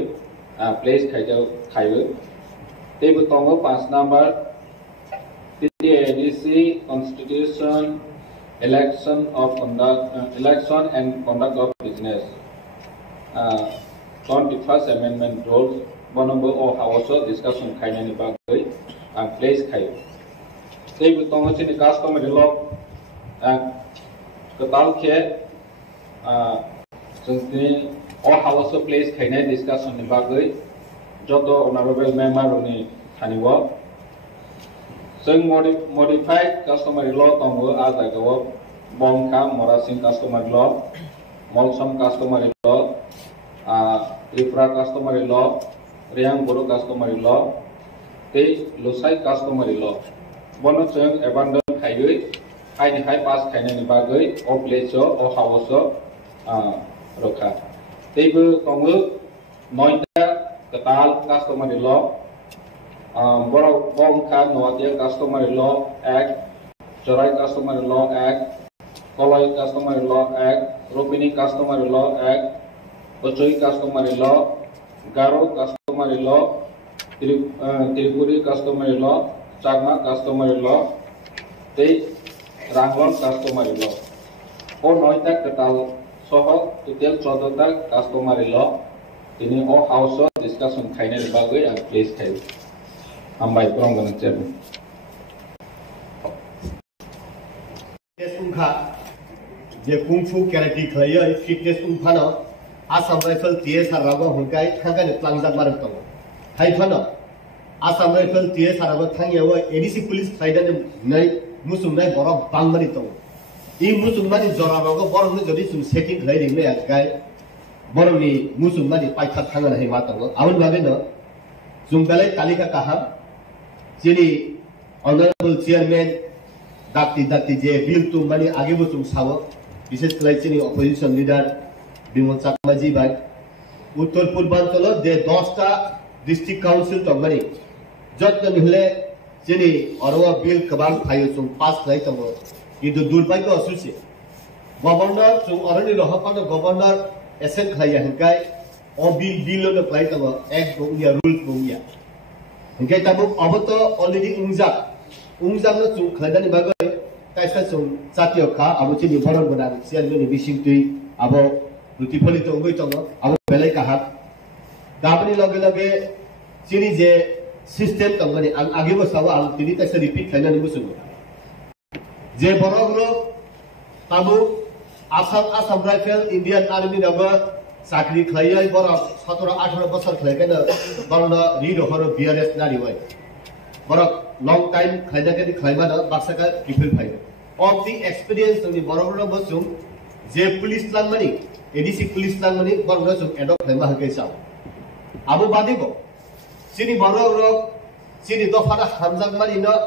place खायबो तेबो तंगो 5 number A.D.C constitution election and conduct of business 21st amendment rules बनबो a house discussion खायनायनि बागै place खायो तेबो तंगो जोंनि customary law टोटाल के जोंनि अ हाउस प्लेस खायनाय discussion नि बागै जतो honorable member नि थानिगो जों modified customary law दङो आजागाव बंखा मरासिं customary law मलसम customary law Tripura customary law रियां बोरो customary law ते लुसाइ customary law बनो जों abandon खायै हाय पास खायनायनि बागै अ प्लेस अ हाउस रखा तेबो दङो 9टा total customary law Borok Bongka Noatia Customary Law Act, Jorai Customary Law Act, Koloi Customary Law Act, Rupini Customary Law Act, Ochoi Customary Law, Garo Customary Law, Tripuri Customary Law, Chagma Customary Law, Te Rangon Customary Law. O Noita Katal Soho Tutel Chodota Customary Law, ini O House discussion Kainer Bagay and Place Table. Ambai Brongan Chairman. J kung fu केराटी खयो fitness उमफानो Assam rifle TSR राबो हुनकाय थांगानि प्लांजाब मारतङ हायफानो Assam rifle TSR राबो थांयाव A.D.C police फाइदानि नै मुसुमनाय बरफ बांमानि दङ इ मुसुमनानि जराबागो बरफनि जदि सुम setting खलायदिंनो यागाय बरफनि मुसुमनानि पाइखा थांगानि हाय मा दङ आउन बागैनो जुमबालाय तालिका काहाम जिनि honorable chairman दाक्ति जे बिल तुम माने आगे बो तुम सावो विशेष कलाइचिनी opposition leader बिमल चाकमाजी भाई उत्तर पूर्वांचल जे 10टा डिस्ट्रिक्ट काउंसिल तो माने जत निहले जेने अरवा बिल कबां फायो जों पास खालाय दङ किन्तु दुर्भाग्य असुसे गभर्नर जों अरनि लहापानो गभर्नर एसेन खालाया हंकाय अ बिल खालाय दङ एक बुंया रुल बुंया हंकाय ताबो अबतो अलरेडी उंजानो जों खालायनानै बागै कायसा जों जातीय खा आबो जेने बरन गोनां चेयारमेन बिसिंतुइ आबो रुटिफलित उंगै दङ आबो बेलाय काहाब गाबनि लगे लगे जेने जे सिस्टेम तंगनि आं आगे बसावा आं तिनि कायसा रिपीट खालायनानै बुसुङो जे बरग्रो ताबो आसाम राइफल इंडियन आर्मी नाबो साख्रि खालाय बरक 17-18 बोसोर खालायखायनो बरनो रिदहर बिआरएस नारिवाय बरक लंग टाइम खालायनानै खालायमानो बाक्साका रिफिल फायो ऑफ द एक्सपीरियंस जोंनि बरग्रो बसुं जे पुलिस लांमानि एडीसी पुलिस लांमानि बरग्रो जों एडप्ट खालायमा हकैसा आबो बादिबो सिनि बरग्रो सिनि दफाना हामजांमानि न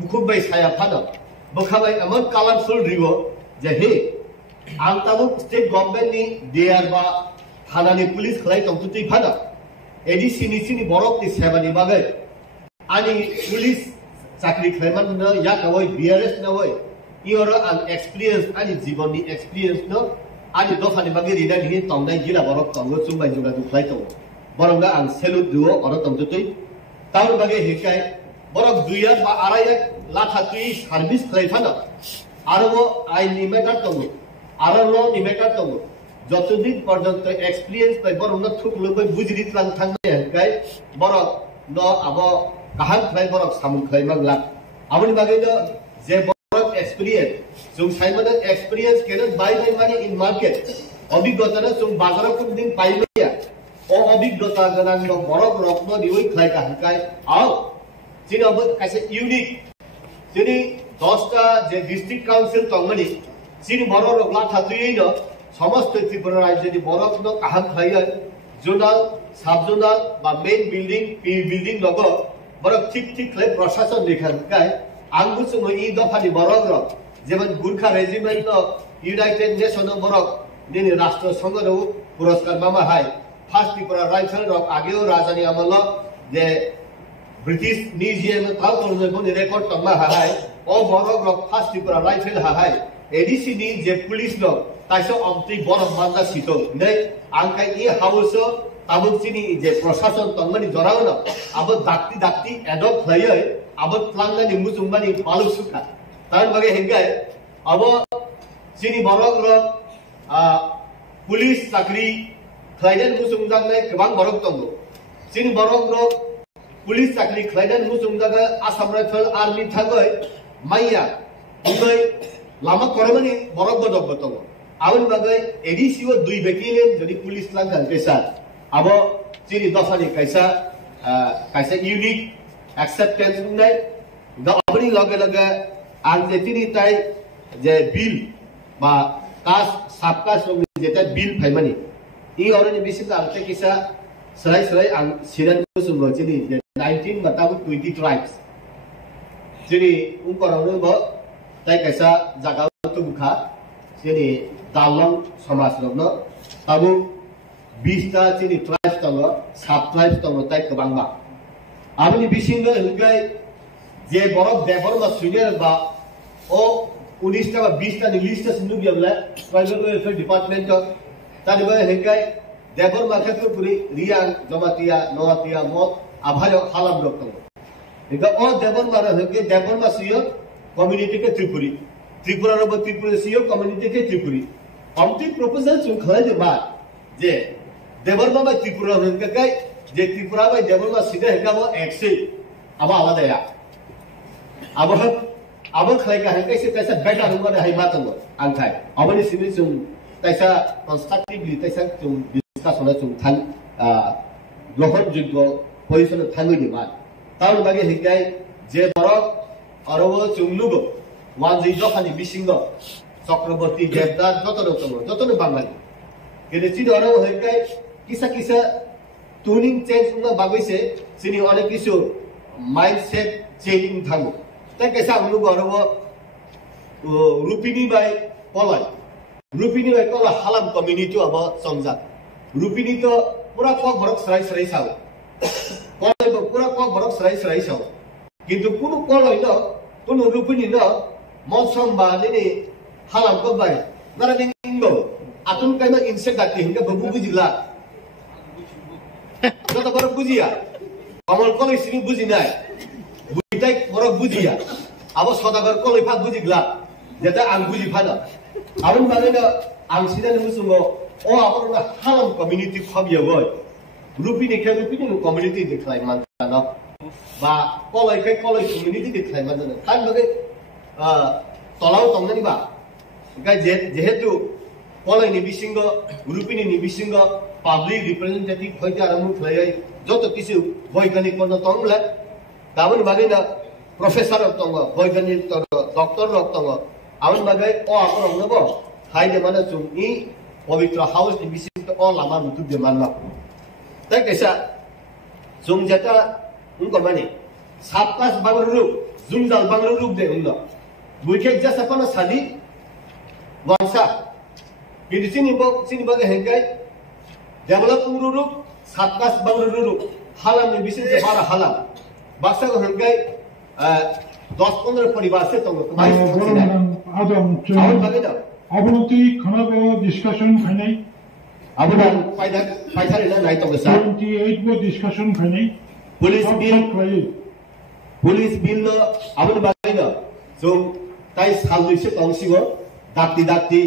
बुखुबाय साया फानो बखाबाय अमन कलरफुल रिवो जे हे आं ताबो स्टेट गवर्नमेंट नि देयार बा थानानि पुलिस खलाय तंतुति फाना एडीसी नि सिनि बरक नि सेवानि बागै आनि पुलिस चाकरी खलायमान न या कवय बीआरएस न वय इयर आं एक्सपीरियंस आनि जीवननि एक्सपीरियंस न आनि दफानि बागै रिदा नि तंनाय जिला बरक तंगो चुंबाय जुगा दुखलाय तो बरंगा आं सेलुट दुओ अर तंतुति ताव बागै हेकाय बरक 2 यार बा आराय लाथा तुइ सार्भिस खलाय फाना आरो आइनि मेटार तंगो आरो ल नि मेटार तंगो जतदिन पर्यन्त एक्सपीरियंस बाय बरक न थुकलबो बुजिरित लां थांनाय हेकाय बरक न आबो गाहाम खलाय बरक सामुन खलाय मांला आबनि बागै न जे बरक एक्सपीरियंस जों साइमन एक्सपीरियंस केन बाय मानि इन मार्केट अभिज्ञता न जों बाजाराव कुन दिन पाइबया ओ अभिज्ञता गनां न बरक रत्न दिवै खलाय का हेकाय आव जिनाबो कासे यूनिक जिनि 10टा जे डिस्ट्रिक्ट काउंसिल तंगनि जिनि बरक लाथा तुयै न समस्त त्रिपुरा राज्यनि बरक न काहाम खलाय जोनाल सब जोनाल बा मेन बिल्डिंग पी बिल्डिंग लग बरक ठीक खलाय प्रशासन लेखाय आं बुसुङो इ दफानि बरक र जेमन गुरखा रेजिमेंट न यूनाइटेड नेशन बरक निनि राष्ट्र संघ न पुरस्कार मामा हाय फार्स्ट त्रिपुरा राइफल रक आगेओ राजानि अमल जे ब्रिटिश म्यूजियम थाव करने रेकॉर्ड तंगमा हाय ओ बरक रक फार्स्ट त्रिपुरा राइफल हाय एडीसी नि जे पुलिस नो ताइसो अमति बरक मानदा सितो नै आंखाय इ हाउस ताबुचिनि जे प्रशासन तंगमनि जराव न अब दाक्ति एडप्ट खलाय अब प्लांगानि मुजुंबानि पालु सुखा तान बगे हेंगाय अब सिनि बरक रक पुलिस चाकरी खलायनाय मुजुंजांनाय गोबां बरक दंगो सिनि बरक रक पुलिस चाकरी खलायनाय मुजुंजागा आसाम राइफल आर्मी थागै माइया उगै लामा करमानि बरक बदक बतंगो आउन बागै एडीसी ओ 2 बेटेलियन जदि पुलिस लांगन कैसा अब चिनि दफानि कैसा यूनिक एक्सेप्टेंस नै द अबनि लगे लगे आं जे तिनि ताइ जे बिल बा कास साबका सोमनि जेता बिल फाइमानि इ अरनि बिसिम आंते किसा सराय आं सिरान सुंगो चिनि 19 बताबु 20 ट्राइब्स चिनि उनकरावनो ब ताइ कैसा जागा तुखा चिनि दालं समाज रनो ताबु 20 टा चिनि ट्राइब्स दङ सब ट्राइब्स दङ ताइ गोबांबा आबनि बिसिंगो हगै जे बरक देबरमा सुनियर बा ओ 19 टा बा 20 टा नि लिस्ट सुनुगियला ट्राइबल वेलफेयर डिपार्टमेंट तानिबा हगै देबरमा खेतुपुरि रियां जमातिया नवातिया मत आभायो हालाम रक दङ एगा ओ देबरमा हगै देबरमा सियो कम्युनिटी के त्रिपुरा रब त्रिपुरा सियो कम्युनिटी के त्रिपुरी अमति प्रपोजल जों खलाय बा जे देबरमा बा त्रिपुरा हगै जे त्रिपुरा बाय देबरमा सिदे हेगाबो एक्से अब आलादाया अब खलायगा हेगैसे तैसा बेटा हुंगा हाय मातंग आंखाय अबनि सिनि जों तैसा कंस्ट्रक्टिवली तैसा जों डिस्कसन जों थां ग्रहण योग्य पोजिशन थांगनि बा ताउन बागे हेगाय जे बरक अरबो चुंगनुबो वानजि दखानि बिसिंग चक्रवर्ती देवदार जतन बांगाली केने चिद अरबो हेगाय किसा tuning change unga bagise sini अनेक किसु mindset changing थांगो ता कैसा उनु गरबो रुपिनी बाय पलाय हालाम कम्युनिटी अब संजा रुपिनी तो पूरा क बरक सराय साव पलाय पूरा क बरक सराय साव কিন্তু কোনো কলই ন কোনো রূপিনী ন মনসম্বা দিনে হালাম কবাই নারা নিঙ্গো আতুন কাইমা ইনসেক গাতি হিংকা বাবু বুঝিলা যত বড় বুঝিয়া আমার কলই সিনি বুঝি নাই বুঝিটাই বড় বুঝিয়া আবার সদাগর কলই ফা বুঝিগলা যেটা আং বুঝি ফানা আবুন মানে না আং সিনানি মুসুঙ্গো ও আবার না হালাম কমিউনিটি খবিয়া বই রূপিনী খে রূপিনী কমিউনিটি দেখলাই মানতানো বা কলই খে কলই কমিউনিটি দেখলাই মানতানো কান বাগে তলাও তংনানি বা গাই যেহেতু কলইনি বিসিঙ্গ রূপিনী বিসিঙ্গ পাবলিক রিপ্রেজেন্টেটিভ হইতে আরম্ভ খাই যত কিছু বৈজ্ঞানিক পণ্য তংলা গাবন বাগে না প্রফেসর তঙ্গ বৈজ্ঞানিক ডক্টর তঙ্গ আবন বাগে ও আপন নব হাইদে মানে চুনি পবিত্র হাউস ni বিসিঙ্গ ও লামা রুতু দে মানলা তাই কেসা জুম যেটা উনকো মানে সাতকাস বাংরু জুমজাল বাংরু দে উনলো বুইকে জাসা পানা সাদি ওয়ানসা কিন্তু চিনি বাগে হেঙ্গাই develop ururuk satgas bangruruk halam ni bisin se bara halam baksa ko hengai 10-15 परिवार से तो adam abunoti khana go discussion khanai abudan paida na nai to sa 28 go discussion khanai police bill no abun bagai so tai salui se tongsigo dakti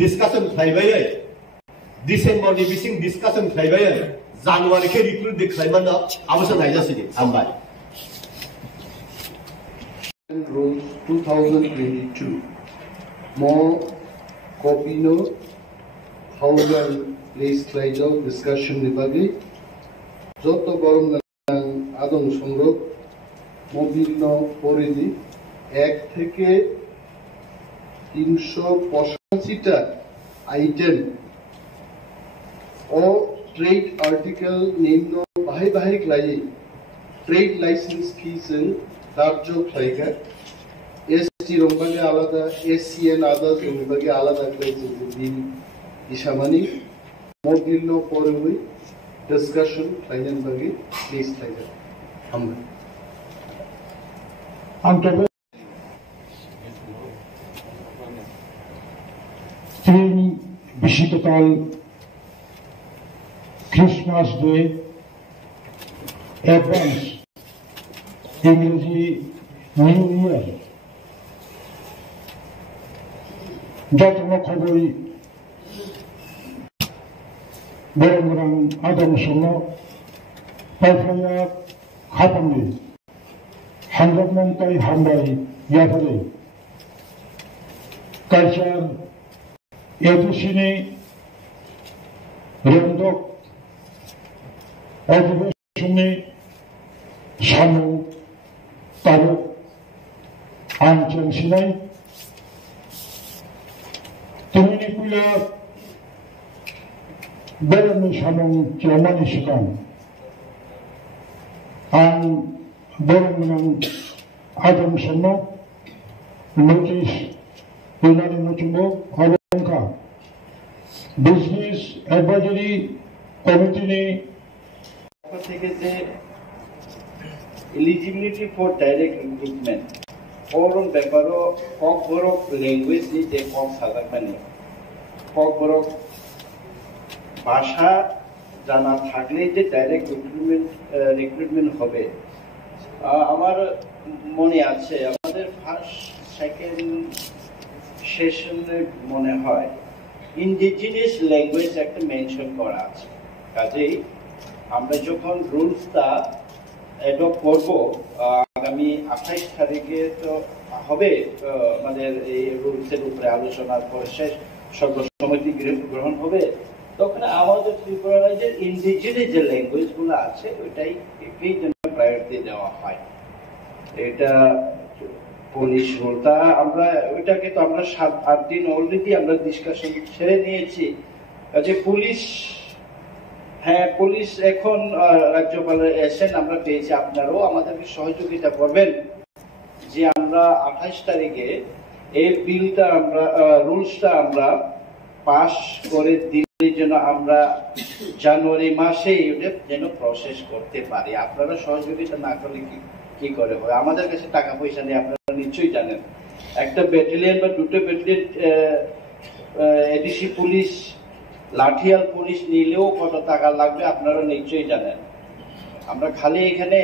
discussion khai December ni bising discussion khai January ke recruit dikhai man awasan naija sini ambai rules 2022 more kopino haugal legislative discussion nibagi joto borom nang adong songrok mobilno poridhi 1 থেকে 385 টা item ও trade article নিম্ন বাহিক লাই trade licence ফিসেল দার্য খাইকা ST রংবাগে আলাদা এসসিএন others রংবাগে আলাদা খাইছে বিল ইসামানি Mobil পরবই discussion final বাগে please খাইকা আমরা antebe তিন বিশিতকাল Christmas Day advance ইংরেজি নিউ ইয়ার যত্ন খবরই বরং আদম সঙ্গ পাইফায়া খাপামনি হাঙ্গমন্তাই হামবাই ইয়াফারে কালচার A.D.C রেন্দক অধিবেশনে সামু তারক আনচেন সিনাই তেমনি কুলা বেরমি সামু চেয়ারম্যানি সিকান আন বরং আদম সন্ন notice Unani নচুম্ব হরঙ্কা business advisory committee থেকে যে eligibility for direct recruitment form ব্যাপারও ককবরক ল্যাঙ্গুয়েজ যে কম সাজাক মানে ককবরক ভাষা জানা থাকলে যে ডাইরেক্ট রিক্রুটমেন্ট হবে আমার মনে আছে আমাদের ফার্স্ট সেকেন্ড সেশনে মনে হয় ইন্ডিজিনিয়াস ল্যাঙ্গুয়েজ একটা মেনশন করা আছে কাজেই আমরা যখন রুলসটা অ্যাডপ্ট করব আগামী 28 তারিখে তো হবে আমাদের এই রুলসের উপরে আলোচনার পরে শেষ সর্বসম্মতি গ্রহণ হবে তখন আমাদের ত্রিপুরা রাজ্যের ইন্ডিজিনিয়াস যে ল্যাঙ্গুয়েজগুলো আছে ওইটাই জন্য প্রায়োরিটি দেওয়া হয় এটা পুলিশ রুলটা আমরা ওইটাকে তো আমরা 7-8 দিন অলরেডি আমরা ডিসকাশন ছেড়ে নিয়েছি যে পুলিশ হ্যাঁ পুলিশ এখন রাজ্যপালের এসেন আমরা পেয়েছি আপনারাও আমাদেরকে সহযোগিতা করবেন যে আমরা 28 তারিখে এই বিলটা আমরা রুলসটা আমরা পাস করে দিলে যেন আমরা জানুয়ারি মাসে এটা যেন প্রসেস করতে পারি আপনারা সহযোগিতা না করলে কি কি করে হবে? আমাদের কাছে টাকা পয়সা নেই, আপনারা নিশ্চয়ই জানেন। একটা ব্যাটালিয়ন বা দুটো ব্যাটালিয়ন এডিসি পুলিশ, লাঠিয়াল পুলিশ নিলেও কত টাকা লাগবে আপনারা নিশ্চয়ই জানেন। আমরা খালি এখানে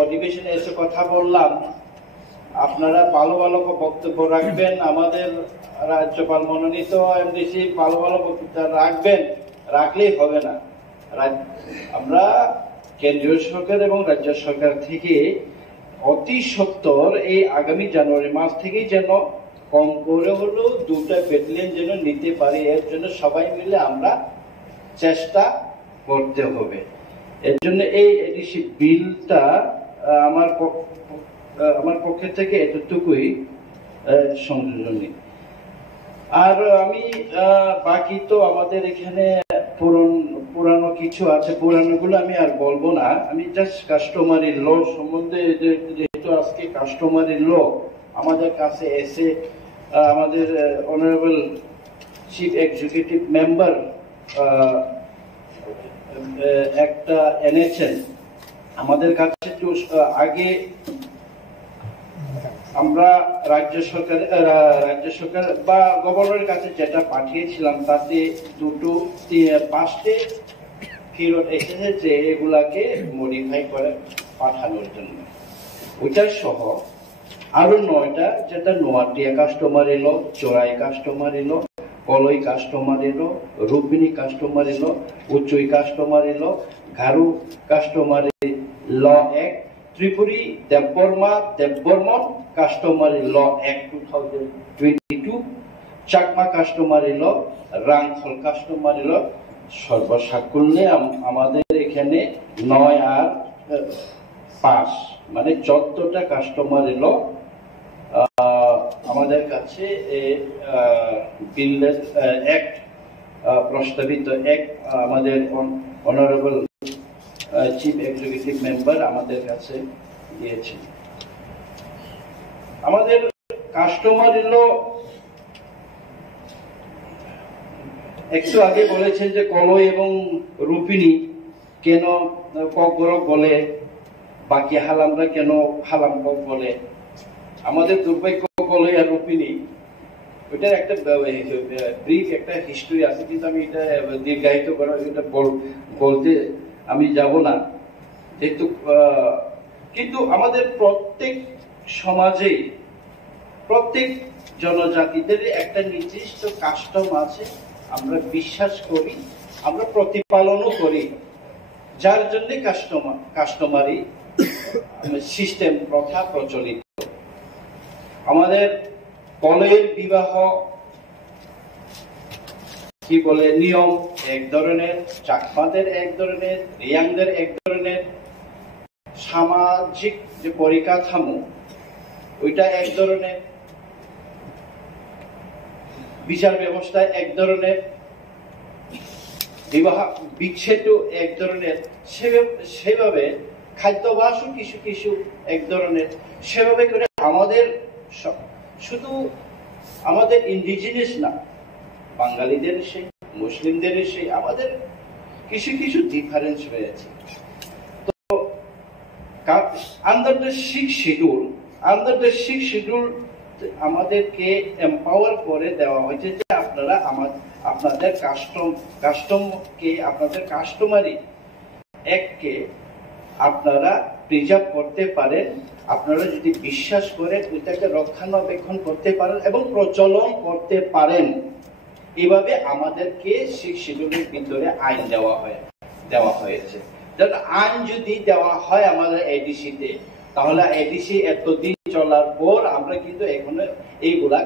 অধিবেশনে এসে কথা বললাম, আপনারা ভালো ভালো বক্তব্য রাখবেন, আমাদের রাজ্যপাল মনোনীত এমডিসি ভালো ভালো বক্তৃতা রাখবেন, রাখলেই হবে না। আমরা কেন্দ্রীয় সরকার এবং রাজ্য সরকার থেকে অতি সত্বর এই আগামী জানুয়ারি মাস থেকেই যেন কম করে হলেও 2টা ব্যাটালিয়ন যেন নিতে পারি, এর জন্য সবাই মিলে আমরা চেষ্টা করতে হবে। এর জন্য এই এডিসি বিলটা আমার পক্ষে থেকে এতটুকুই সংযোজনী। আর আমি বাকি তো আমাদের এখানে পুরানো কিছু আছে, পুরানোগুলো আমি আর বলবো না। আমি জাস্ট কাস্টমারি ল সম্বন্ধে, যেহেতু আজকে কাস্টমারি ল আমাদের কাছে এসে আমাদের অনারেবল চিফ এক্সিকিউটিভ মেম্বার একটা এনেছেন আমাদের কাছে। তো আগে আমরা রাজ্য সরকার বা গভর্নরের কাছে যেটা পাঠিয়েছিলাম তাতে 5টে ফেরত এসেছে যে এগুলাকে মডিফাই করে পাঠানোর জন্য। ওইটা সহ আরো 9টা, যেটা নোয়াটিয়া কাস্টমার এলো, চোরাই কাস্টমার এলো, কলই কাস্টমার এলো, রুবিনী কাস্টমার এলো, উচ্চই কাস্টমার এলো, ঘারু কাস্টমারি ল এক, ত্রিপুরী দেববর্মন কাস্টমারি ল এক 2022, চাকমা কাস্টমারি ল, রাংখল কাস্টমারি ল। সর্বসাকুল্যে আমাদের এখানে 9 আর 5 মানে 14টা কাস্টমারি ল আমাদের কাছে বিলের অ্যাক্ট প্রস্তাবিত আমাদের অনারেবল চিফ এক্সিকিউটিভ মেম্বার আমাদের কাছে দিয়েছেন। আমাদের কাস্টমারি ল একটু আগে বলেছেন যে কলই এবং রুপিনী কেন ককবরক বলে, বাকি হালামরা কেন হালাম কক বলে। আমাদের দুর্ভাগ্য কলই আর রুপিনী, ওইটার একটা ব্রিফ একটা হিস্ট্রি আছে, কিন্তু আমি এটা দীর্ঘায়িত করা এটা বলতে আমি যাব না যেহেতু। কিন্তু আমাদের প্রত্যেক সমাজে প্রত্যেক জনজাতিদের একটা নির্দিষ্ট কাস্টম আছে, আমরা বিশ্বাস করি, আমরা প্রতিপালনও করি, যার জন্য কাস্টমারি সিস্টেম প্রথা প্রচলিত। আমাদের কলের বিবাহ কি বলে নিয়ম এক ধরনের, চাকমাদের এক ধরনের, রিয়াংদের এক ধরনের, সামাজিক যে পরিকাঠামো ওইটা এক ধরনের, বিচার ব্যবস্থা এক ধরনের, বিবাহ বিচ্ছেদ এক ধরনের, সেভাবে খাদ্যাভ্যাসও কিছু কিছু এক ধরনের। সেভাবে করে আমাদের শুধু আমাদের ইন্ডিজিনিয়াস না, বাঙালিদের সেই, মুসলিমদের সেই, আমাদের কিছু কিছু ডিফারেন্স রয়েছে। তো আন্ডার দ্য 6 শিডিউল আমাদেরকে এম্পাওয়ার করে দেওয়া হয়েছে যে আপনারা আপনাদের কাস্টমকে, আপনাদের কাস্টমারি এককে আপনারা প্রিজার্ভ করতে পারেন, আপনারা যদি বিশ্বাস করেন ওইটাকে রক্ষণাবেক্ষণ করতে পারেন এবং প্রচলন করতে পারেন। এভাবে আমাদেরকে 6 শিডিউলের ভিতরে আইন দেওয়া হয়েছে। আইন যদি দেওয়া হয় আমাদের এডিসিতে, তাহলে এডিসি এতদিন চলার পর আমরা কিন্তু এখনো এইগুলা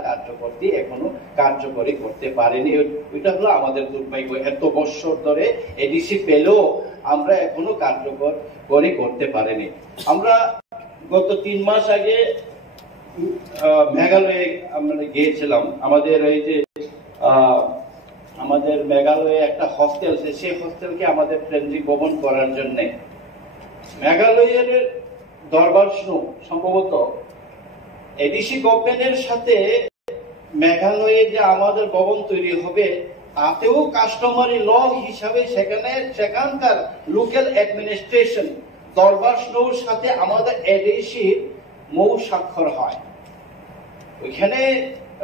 এখনো কার্যকরী করতে পারিনি। ওইটা হলো আমাদের দুর্ভাগ্য। এত বছর ধরে এডিসি পেলেও আমরা এখনো কার্যকরী করতে পারিনি। আমরা গত 3 মাস আগে মেঘালয়ে আমরা গিয়েছিলাম। আমাদের এই যে আমাদের মেঘালয়ে একটা হস্টেল, সেই হস্টেলকে আমাদের ফ্রেন্ডলি ভবন করার জন্য মেঘালয়ের দরবার সম্ভবত এডিসি গভর্নমেন্টের সাথে মেঘালয়ে যে আমাদের ভবন তৈরি হবে তাতেও কাস্টমারি ল হিসাবে সেখানকার লোকাল অ্যাডমিনিস্ট্রেশন দরবার নৌর সাথে আমাদের এডিসির মৌ স্বাক্ষর হয়। ওইখানে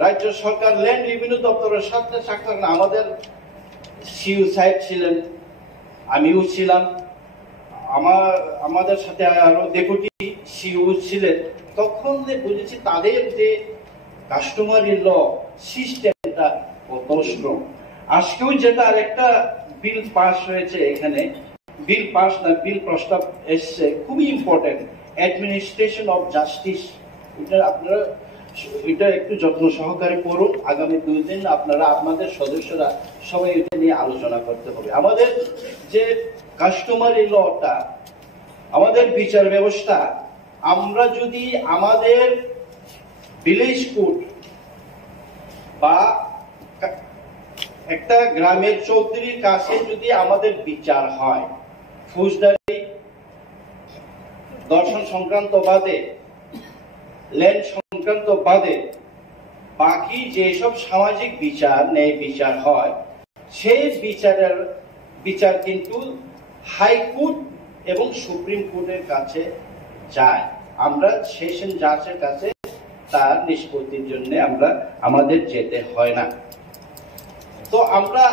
রাজ্য সরকার ল্যান্ড রেভিনিউ দপ্তরের সাথে স্বাক্ষর, আমাদের সিইও সাহেব ছিলেন, আমিও ছিলাম, আমাদের সাথে আরো ডেপুটি সিইও ছিলেন। তখন বুঝেছি তাদের যে কাস্টমারি ল সিস্টেমটা কত স্ট্রং। আজকেও যেটা আরেকটা বিল পাস হয়েছে, এখানে বিল পাস না বিল প্রস্তাব এসছে, খুবই ইম্পর্টেন্ট, অ্যাডমিনিস্ট্রেশন অফ জাস্টিস। আপনারা এটা একটু যত্ন সহকারে পড়ুন। আগামী 2 দিন আপনারা আপনাদের সদস্যরা সবাই এটা নিয়ে আলোচনা করতে হবে। আমাদের যে কাস্টমারি লটা, আমাদের বিচার ব্যবস্থা, আমরা যদি আমাদের ভিলেজ কোর্ট বা একটা গ্রামের চৌধুরীর কাছে যদি আমাদের বিচার হয়, ফৌজদারি দর্শন সংক্রান্ত বাদে, ল্যান্ড সংক্রান্ত বাদে বাকি যেসব সামাজিক বিচার, ন্যায় বিচার হয়, সেই বিচার কিন্তু হাইকোর্ট এবং সুপ্রিম কোর্টের কাছে যায়। আমরা সেশন জাজের কাছে তার নিষ্পত্তির জন্য আমাদের যেতে হয় না। তো আমরা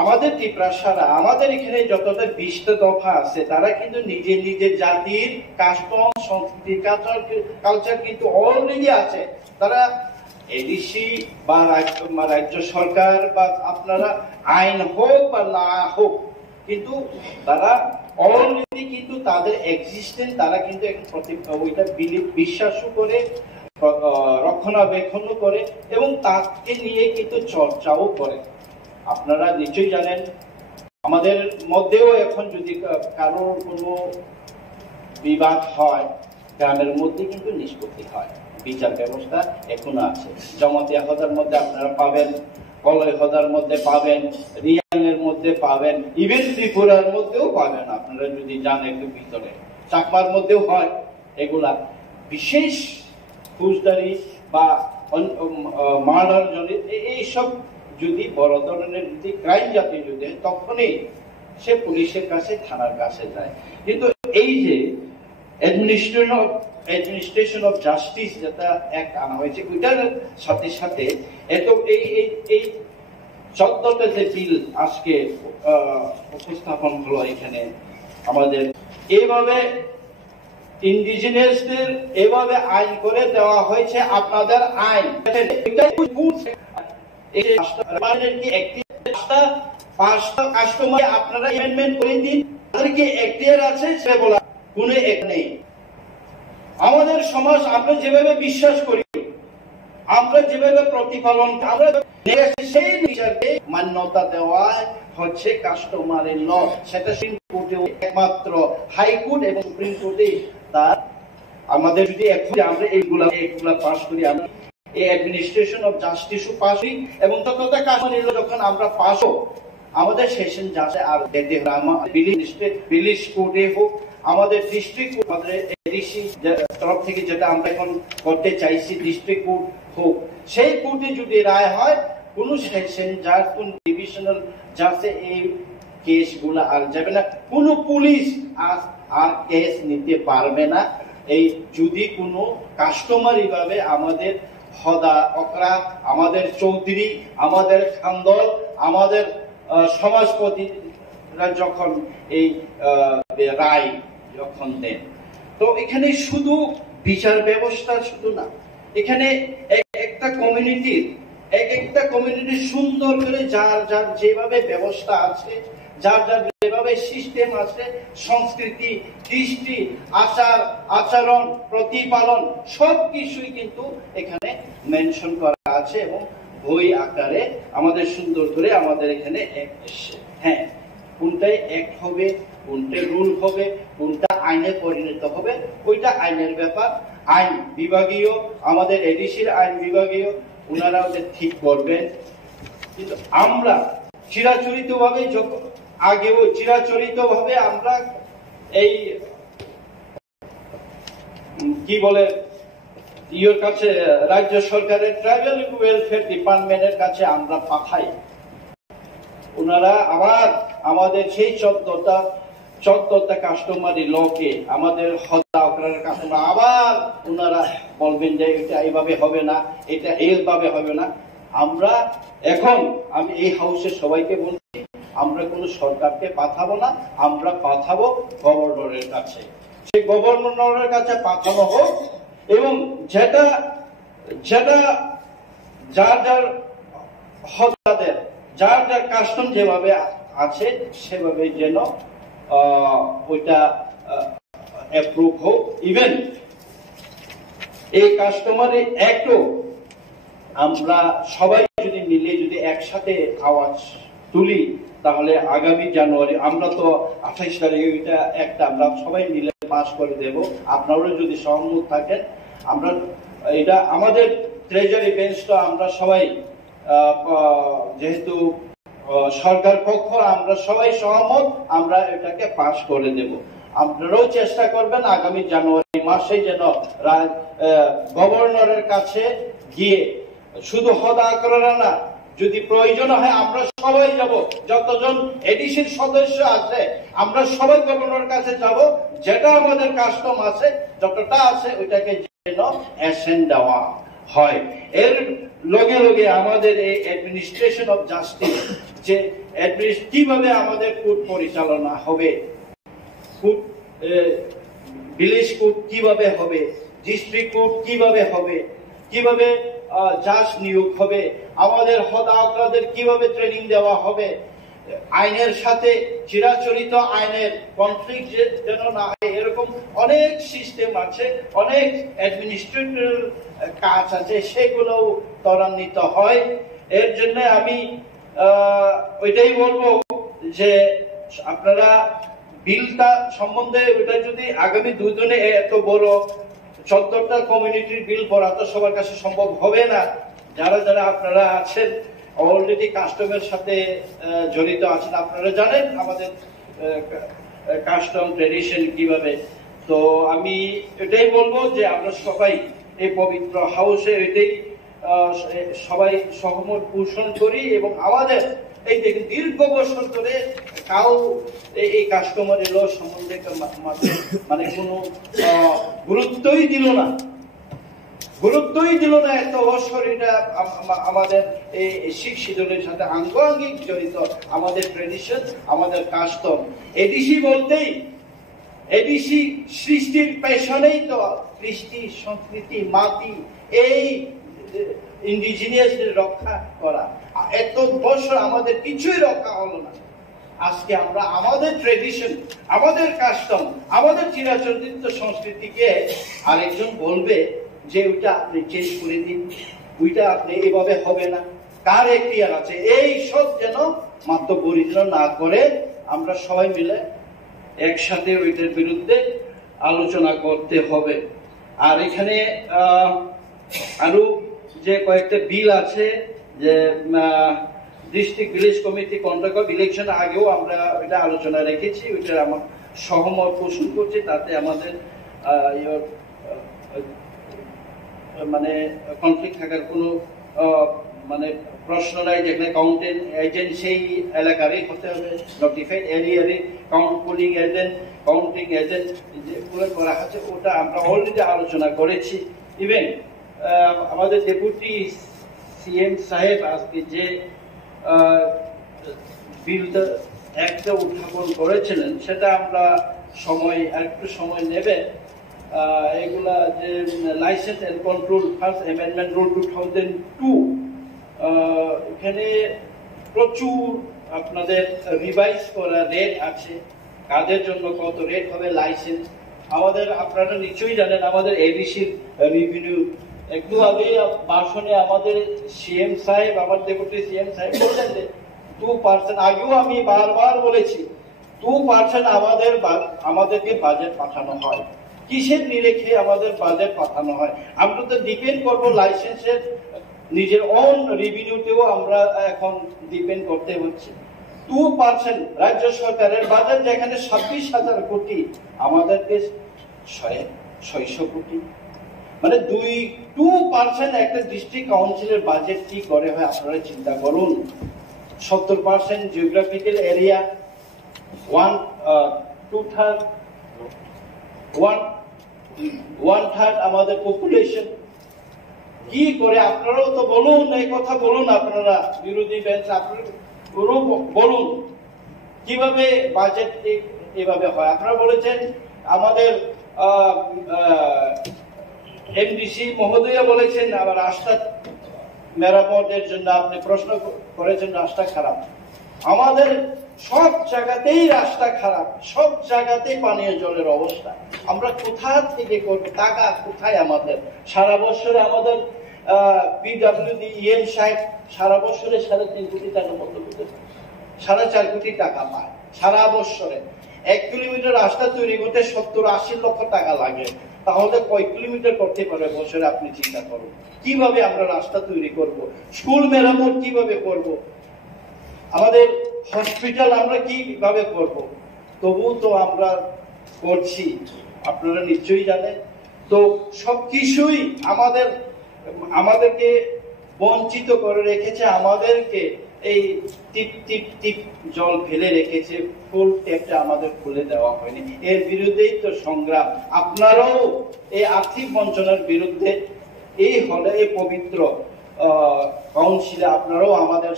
আমাদের ত্রিপুরা, আমাদের এখানে যতটা 20টা দফা আছে, তারা কিন্তু নিজের নিজের জাতির কাস্টম, সংস্কৃতি, কালচার কিন্তু অলরেডি আছে। তারা এডিসি বা রাজ্য সরকার বা আপনারা আইন হোক বা না হোক, কিন্তু তারা অলরেডি কিন্তু তাদের এক্সিস্টেন্স, তারা কিন্তু ওইটা বিশ্বাসও করে, রক্ষণাবেক্ষণ করে এবং তাকে নিয়ে কিন্তু চর্চাও করে। আপনারা নিশ্চয়ই জানেন, আমাদের মধ্যেও এখন যদি কারোর কোনো বিবাদ হয়, গ্রামের মধ্যে কিন্তু নিষ্পত্তি হয়। বিচার ব্যবস্থা এখনো আছে। জমাতিয়া হদার মধ্যে আপনারা পাবেন, কলয় হদার মধ্যে পাবেন, রিয়াংয়ের মধ্যে পাবেন, ইভেন ত্রিপুরার মধ্যেও পাবেন। আপনারা যদি যান একটু ভিতরে, চাকমার মধ্যেও হয়। এগুলা বিশেষ ফৌজদারি বা মার্ডার জড়িত এইসব যদি বড় ধরনের যদি ক্রাইম জাতীয় যদি, তখনই সে পুলিশের কাছে, থানার কাছে যায়। কিন্তু এই যে অ্যাডমিনিস্ট্রেশন অফ জাস্টিস যেটা অ্যাক্ট আনা হয়েছে, ওইটার সাথে সাথে এত এই 14টা যে বিল আজকে উপস্থাপন হলো এখানে আমাদের, এইভাবে ইন্ডিজিনিয়াসদের এভাবে আইন করে দেওয়া হয়েছে। আপনাদের আইন কাস্টমার আপনারা অ্যামেন্ডমেন্ট করে দিন, তাদেরকে এখতিয়ার আছে সে বলা কোনো এক নেই। আমাদের সমাজ আমরা যেভাবে বিশ্বাস করি, আমরা যেভাবে প্রতিপালন, আমরা সেই বিচারকে মান্যতা দেওয়া হচ্ছে কাস্টমারের ল। সেটা সুপ্রিম কোর্টে, একমাত্র হাইকোর্ট এবং সুপ্রিম কোর্টে তার আমাদের যদি এখন আমরা এইগুলা পাস করি, আমরা এই অ্যাডমিনিস্ট্রেশন অফ জাস্টিসও পাস করি এবং ততটা কাস্টমারের ল যখন আমরা পাস হোক, আমাদের সেশন জাজে আর ভিলেজ কোর্টে হোক, আমাদের ডিস্ট্রিক্ট, আমাদের এডিসি তরফ থেকে যেটা আমরা এখন করতে চাইছি, ডিস্ট্রিক্ট কোর্ট হোক, সেই কোর্টে যদি রায় হয়, কোন সেকশন জাজ, কোন ডিভিশনাল জাজে এই কেসগুলো আর যাবে না। কোন পুলিশ আর কেস নিতে পারবে না। এই যদি কোনো কাস্টমারি ভাবে আমাদের হদা অকরা, আমাদের চৌধুরী, আমাদের খানদল, আমাদের সমাজপতিরা যখন এই রায় যখন দেন, তো এখানে শুধু বিচার ব্যবস্থা শুধু না, এখানে একটা কমিউনিটির সুন্দর করে যার যার যেভাবে ব্যবস্থা আছে, যার যার যেভাবে সিস্টেম আছে, সংস্কৃতি, কৃষ্টি, আচরণ, প্রতিপালন সবকিছুই কিন্তু এখানে মেনশন করা আছে এবং বই আকারে আমাদের সুন্দর করে আমাদের এখানে এসছে। হ্যাঁ, কোনটাই অ্যাক্ট হবে, কোনটা রুল হবে, কোনটা আইনে পরিণত হবে, ওইটা আইনের ব্যাপার। আইন বিভাগীয়, আমাদের এডিসির আইন বিভাগীয়, ওনারা ওদের ঠিক করবেন। কিন্তু আমরা চিরাচরিত ভাবে, আগেও চিরাচরিত ভাবে আমরা এই কি বলে ইয়ের কাছে, রাজ্য সরকারের ট্রাইবাল ওয়েলফেয়ার ডিপার্টমেন্টের কাছে আমরা পাঠাই। ওনারা আবার আমাদের সেই 14টা 14টা কাস্টমারি লকে আমাদের হদা অকরার কাস্টমার আবার ওনারা বলবেন যে এটা এইভাবে হবে না, এটা এইভাবে হবে না। আমরা এখন আমি এই হাউসের সবাইকে বলছি, আমরা কোনো সরকারকে পাঠাবো না, আমরা পাঠাবো গভর্নরের কাছে। সেই গভর্নরের কাছে পাঠানো হোক এবং যেটা যেটা যার যার হদাদের যার যার কাস্টম যেভাবে আছে সেভাবে যেন ওইটা অ্যাপ্রুভ হোক। ইভেন এই কাস্টমারি অ্যাক্টও আমরা সবাই যদি মিলে যদি একসাথে আওয়াজ তুলি তাহলে আগামী জানুয়ারি, আমরা তো 28 তারিখে এটা একটা আমরা সবাই মিলে পাস করে দেব। আপনারাও যদি সহমত থাকেন, আমরা এটা আমাদের ট্রেজারি বেঞ্চটা আমরা সবাই যেহেতু সরকার পক্ষ আমরা সবাই সহমত, আমরা এটাকে পাস করে দেব। আপনারাও চেষ্টা করবেন আগামী জানুয়ারি মাসে যেন গভর্নরের কাছে গিয়ে শুধু হদা করা না, যদি প্রয়োজন হয় আমরা সবাই যাব, যতজন এডিসির সদস্য আছে আমরা সবাই গভর্নরের কাছে যাব, যেটা আমাদের কাস্টম আছে যতটা আছে ওইটাকে যেন অ্যাসেন্ট দেওয়া হয়। এর লগে লগে আমাদের এই অ্যাডমিনিস্ট্রেশন অফ জাস্টিস, যে কিভাবে আমাদের কোর্ট পরিচালনা হবে, ভিলেজ কোর্ট কিভাবে হবে, ডিস্ট্রিক্ট কোর্ট কিভাবে হবে, কিভাবে জাজ নিয়োগ হবে, আমাদের হদা অকরাদের কিভাবে ট্রেনিং দেওয়া হবে, আইনের সাথে চিরাচরিত আইনের কনফ্লিক্ট যেন না হয়, এরকম অনেক সিস্টেম আছে, অনেক অ্যাডমিনিস্ট্রেটিভ কাজ আছে, সেগুলো ত্বরান্বিত হয়। এর জন্য আমি ওইটাই বলবো যে আপনারা বিলটা সম্বন্ধে ওইটা যদি আগামী 2 দিনে এত বড় 14টা কমিউনিটির বিল পড়া তো সবার কাছে সম্ভব হবে না। যারা যারা আপনারা আছেন অলরেডি কাস্টমের সাথে জড়িত আছেন, আপনারা জানেন আমাদের কাস্টম ট্রেডিশন কিভাবে। তো আমি এটাই বলবো যে আমরা সবাই এই পবিত্র হাউসে এটাই সবাই সহমত পোষণ করি এবং আমাদের এই দেখুন দীর্ঘ বছর ধরে কাউ এই কাস্টমারের ল সম্বন্ধে মানে কোনো গুরুত্বই দিল না, এত বছর এটা আমাদের এই শিখ শিদলের সাথে আঙ্গাঙ্গিক জড়িত আমাদের ট্রেডিশন, আমাদের কাস্টম। এডিসি বলতেই এডিসি সৃষ্টির পেছনেই তো কৃষ্টি সংস্কৃতি মাটি এই ইন্ডিজিনিয়াস রক্ষা করা। এত বছর আমাদের কিছুই রক্ষা হলো না, আজকে আমরা আমাদের ট্রেডিশন, আমাদের কাস্টম, আমাদের চিরাচরিত সংস্কৃতিকে আরেকজন বলবে যে ওইটা আপনি চেঞ্জ করে দিন, ওইটা আপনি এভাবে হবে না, কার এখতিয়ার আছে, এই সব যেন মাতব্বরি যেন না করে আমরা সবাই মিলে একসাথে ওইটার বিরুদ্ধে আলোচনা করতে হবে। আর এখানে আরো যে কয়েকটা বিল আছে, যে district village committee contract of election আগেও আমরা এটা আলোচনা রেখেছি, ওইটা আমার সহমত পোষণ করছি। তাতে আমাদের মানে কনফ্লিক্ট থাকার কোনো মানে প্রশ্ন নাই, যেখানে কাউন্টিং এজেন্ট সেই এলাকারই হতে হবে, নোটিফাইড এরিয়ারই পুলিং এজেন্ট, কাউন্টিং এজেন্ট যেগুলো করা আছে ওটা আমরা অলরেডি আলোচনা করেছি। ইভেন আমাদের ডেপুটি সিএম সাহেব আজকে যে বিলটা একটা উত্থাপন করেছিলেন সেটা আমরা একটু সময় নেবে। এগুলা যে licence and control first amendment rule 2002, এখানে প্রচুর আপনাদের রিভাইজ করা রেট আছে, কাদের জন্য কত রেট হবে লাইসেন্স। আমাদের আপনারা নিশ্চয়ই জানেন আমাদের এডিসির রিভিনিউ একটু আগে ভাষণে আমাদের সিএম সাহেব, আমার ডেপুটি সিএম সাহেব বললেন যে 2%, আগেও আমি বারবার বলেছি 2% আমাদেরকে বাজেট পাঠানো হয়। কিসের নিরেখে আমাদের বাজেট পাঠানো হয়? আমরা তো ডিপেন্ড করবো লাইসেন্সের, নিজের অন রেভিনিউতেও আমরা এখন ডিপেন্ড করতে হচ্ছে। 2% রাজ্য সরকারের বাজেট যেখানে 26,000 কোটি, আমাদেরকে 600 কোটি, মানে 2% একটা ডিস্ট্রিক্ট কাউন্সিলের বাজেট কি করে হয় আপনারা চিন্তা করুন। 70% জিওগ্রাফিক্যাল এরিয়া, 1/3 আমাদের পপুলেশন। কি করে আপনারাও তো বলুন, এই কথা বলুন, আপনারা বিরোধী বেঞ্চ আপনারা বলুন কিভাবে বাজেট এভাবে হয়। আপনারা বলেছেন আমাদের এমডিসি মহোদয়া বলেছেন আবার রাস্তা মেরামতের জন্য আপনি প্রশ্ন করেছেন রাস্তা খারাপ। আমাদের সব জায়গাতেই রাস্তা খারাপ, সব জায়গাতেই পানীয় জলের অবস্থা। আমরা কোথা থেকে করবো? টাকা কোথায় আমাদের? সারা বছরে আমাদের পিডব্লিউডি ইএম সাহেব সারা বছরে 3.5 কোটি টাকা মতো 4.5 কোটি টাকা পায় সারা বছরে। 1 কিলোমিটার রাস্তা তৈরি করতে 70-80 লক্ষ টাকা লাগে। তাহলে কয় কিলোমিটার করতে পারে বছরে? আপনি চিন্তা করুন। কিভাবে আমরা রাস্তা তৈরি করব? স্কুল মেরামত কিভাবে করব? আমাদের হসপিটাল আমরা কিভাবে করব? তবু তো আমরা করছি, আপনারা নিশ্চয়ই জানেন। তো সবকিছুই আমাদেরকে বঞ্চিত করে রেখেছে, আমাদেরকে এই টিপ টিপ টিপ জল ফেলে রেখেছে, ফুল ট্যাপটা আমাদের খুলে দেওয়া হয়নি। এর বিরুদ্ধেই তো সংগ্রাম। আপনারাও এই আর্থিক বঞ্চনার বিরুদ্ধে এই হলে এই পবিত্র কাউন্সিলে আপনারাও আমাদের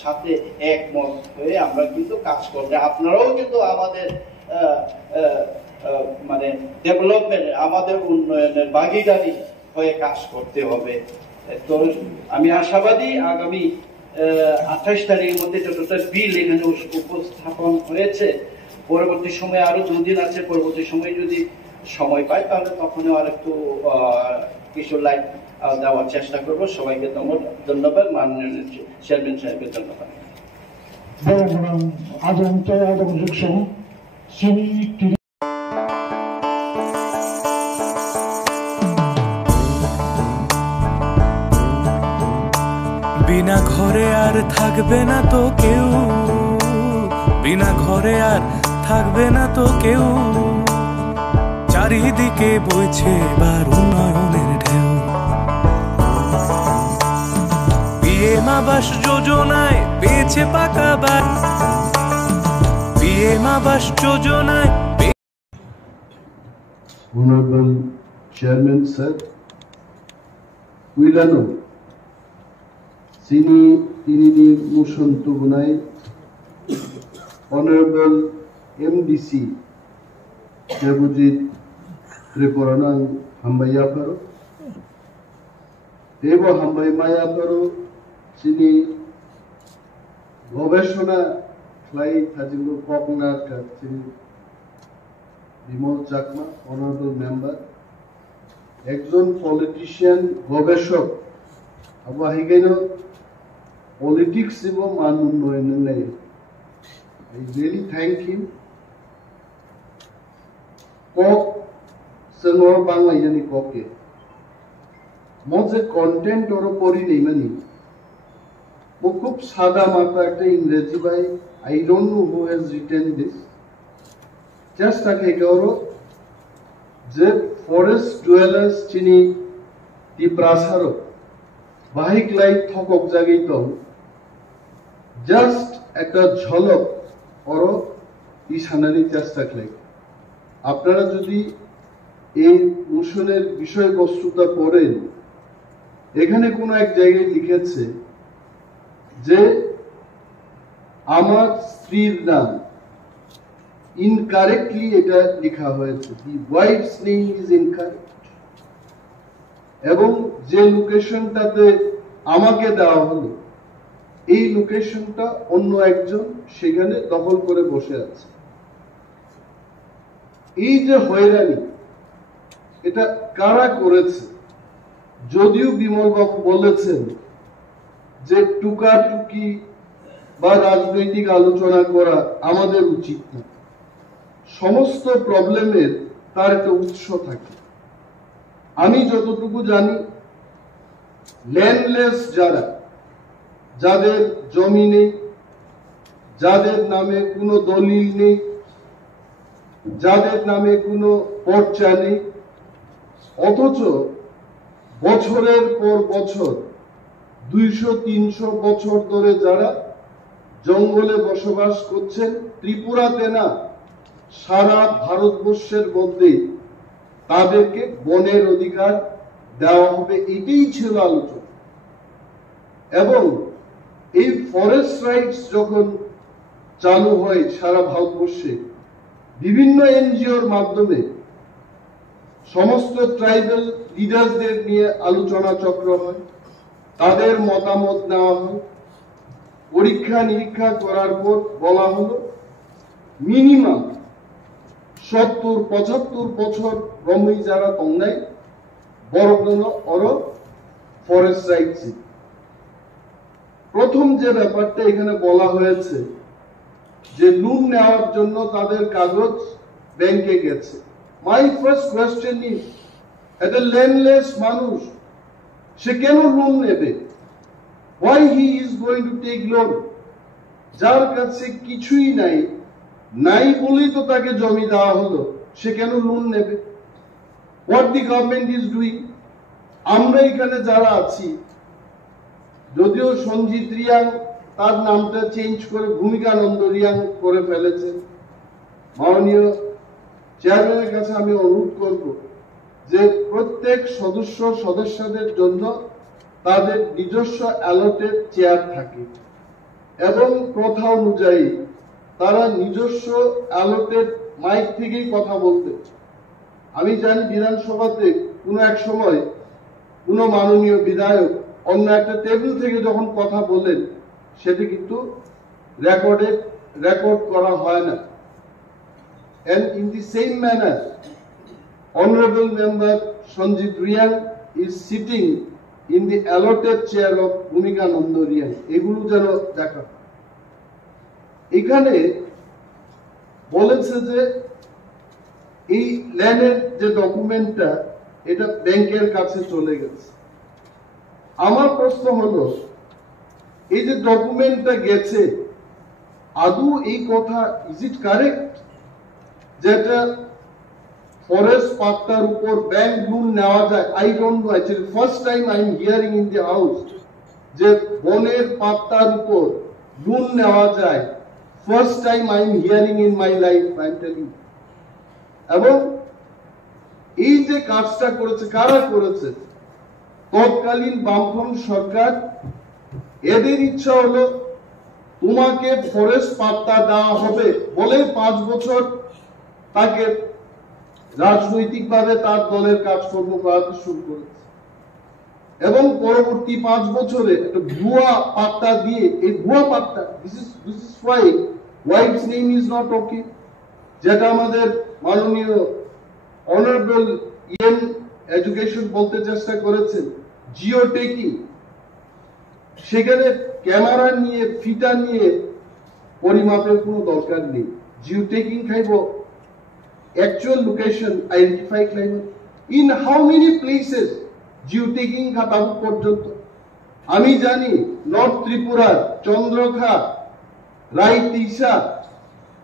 সাথে একমত হয়ে আমরা কিন্তু কাজ করব। আপনারাও কিন্তু আমাদের মানে ডেভেলপমেন্ট, আমাদের উন্নয়নের ভাগিদারি হয়ে কাজ করতে হবে। তো আমি আশাবাদী আগামী 28 তারিখের মধ্যে যতটা বিল এখানে উপস্থাপন হয়েছে, পরবর্তী সময়ে আরো 2 দিন আছে, পরবর্তী সময়ে যদি সময় পাই তাহলে তখন আর একটু কিছু লাইন দেওয়ার চেষ্টা করব। সবাইকে ধন্যবাদ। মাননীয় চেয়ারম্যান সাহেবকে ধন্যবাদ। বিনা ঘরে আর থাকবে না তো কেউ, বিনা ঘরে আর থাকবে না তো কেউ। চারিদিকে বইছে এবার উন্নয়নের ঢেউ। পিএম আবাস যোজনায় পেয়েছে পাকা বাড়ি, পিএম আবাস যোজনায়। Honorable Chairman Sir, Wilano, Sini Tinini Motion Tugunai, Honorable A.D.C, Jabujit Tripuranang Hambaya Paro, Deva Hambay Maya Paro, Sini Gobeshona Clay Tajilu Koknar Sini Bimol Chakma, Honorable Member, একজন পলিটিশিয়ান গবেষক আবাহিগেন politics এবং মান উন্নয়নের নেই। I really thank him. কক সঙ্গর বাংলা জানি ককে মজে কন্টেন্ট ওর পড়ি নেই মানে ও খুব সাদা মাথা একটা ইংরেজি ভাই। I don't know who has written this. Just আগে গৌর যে ফরেস্ট ডুয়েলার্স চিনি টি প্রাসারো বাহিক লাইট থকক জাগি তো জাস্ট একটা ঝলক ওর ইশানারি চেষ্টা ক্লাই। আপনারা যদি এই মোশনের বিষয়বস্তুটা পড়েন, এখানে কোন এক জায়গায় লিখেছে যে আমার স্ত্রীর নাম ইনকারেক্টলি এটা লেখা হয়েছে, দি ওয়াইফস নেম ইজ ইনকারেক্ট, এবং যে লোকেশনটাতে আমাকে দেওয়া হলো এই লোকেশনটা অন্য একজন সেখানে দখল করে বসে আছে। এই যে হয়রানি এটা কারা করেছে? যদিও বিমল বাবু বলেছেন যে টুকাটুকি বা রাজনৈতিক আলোচনা করা আমাদের উচিত না, সমস্ত প্রবলেমের তার একটা উৎস থাকে। আমি যতটুকু জানি ল্যান্ডলেস যারা, যাদের জমি নেই, যাদের নামে কোনো দলিল নেই, যাদের নামে কোনো পর্চা নেই, অথচ বছরের পর বছর 200-300 বছর ধরে যারা জঙ্গলে বসবাস করছেন, ত্রিপুরাতে না সারা ভারতবর্ষের মধ্যে তাদেরকে বনের অধিকার দেওয়া হবে, এটাই ছিল আলোচনা। এবং এই ফরেস্ট রাইটস যখন চালু হয় সারা ভারতবর্ষে, বিভিন্ন এনজিওর মাধ্যমে সমস্ত ট্রাইবাল লিডার্সদের নিয়ে আলোচনা চক্র হয়, তাদের মতামত নেওয়া হয়, পরীক্ষা নিরীক্ষা করার পর বলা হলো মিনিমাম 70-75 বছর ব্রহ্মী যারা তংনাই বড় অর ফরেস্ট রাইটস। প্রথম যে ব্যাপারটা এখানে বলা হয়েছে যে লোন নেওয়ার জন্য তাদের কাগজ ব্যাংকে গেছে। মাই ফার্স্ট কোয়েশ্চেন ইজ, একটা ল্যান্ডলেস মানুষ সে কেন লোন নেবে? Why he is going to take loan? যার কাছে কিছুই নাই বলেই তো তাকে জমি দেওয়া হলো, সে কেন লোন নেবে? What the government is doing? আমরা এখানে যারা আছি, যদিও সঞ্জিত রিয়াং তার নামটা চেঞ্জ করে ভূমিকানন্দ রিয়াং করে ফেলেছে, মাননীয় চেয়ারম্যানের কাছে আমি অনুরোধ করব যে প্রত্যেক সদস্যদের জন্য তাদের নিজস্ব অ্যালটেড চেয়ার থাকে এবং প্রথা অনুযায়ী তারা নিজস্ব অ্যালটেড মাইক থেকেই কথা বলতে। আমি জানি বিধানসভাতে কোনো এক সময় কোনো মাননীয় বিধায়ক অন্য একটা টেবিল থেকে যখন কথা বলেন সেটা কিন্তু রেকর্ড করা হয় না। And in the same manner, Honorable Member Sanjit Riyang is sitting in the allotted chair of Bhumika Nando Riyang. এগুলো যেন দেখা। এখানে বলেছে যে এই ল্যান্ডের যে ডকুমেন্টটা এটা ব্যাংকের কাছে চলে গেছে। আমার প্রশ্ন হলো, এই যে ডকুমেন্টটা গেছে আদৌ এই কথা ইজ ইট কারেক্ট যেটা ফরেস্ট পাত্তার উপর ব্যাংক লোন নেওয়া যায়? I don't know, actually first time I am hearing in the house যে বনের পাত্তার উপর লোন নেওয়া যায়। First time I am hearing in my life, I am telling. এবং এই যে কাজটা করেছে, কারা করেছে? তৎকালীন বামফ্রন্ট সরকার। এদের ইচ্ছা হলো তোমাকে ফরেস্ট পাত্তা দেওয়া হবে বলে 5 বছর তাকে রাজনৈতিকভাবে তার দলের কাজকর্ম করাতে শুরু করেছে এবং পরবর্তী 5 বছরে একটা ভুয়া পাত্তা দিয়ে, এই ভুয়া পাত্তা, this is Y wife's name is not okay, যেটা আমাদের মাননীয় অনারেবল এডুকেশন বলতে চেষ্টা করেছেন, জিও টেকিং। সেখানে ক্যামেরা নিয়ে ফিটা নিয়ে পরিমাপের কোনো দরকার নেই। জিও টেকিং খাইব actual location identify climate in how many places geotagging খাতাবু পর্যন্ত। আমি জানি নর্থ ত্রিপুরার চন্দ্রখা, রাইতিসা,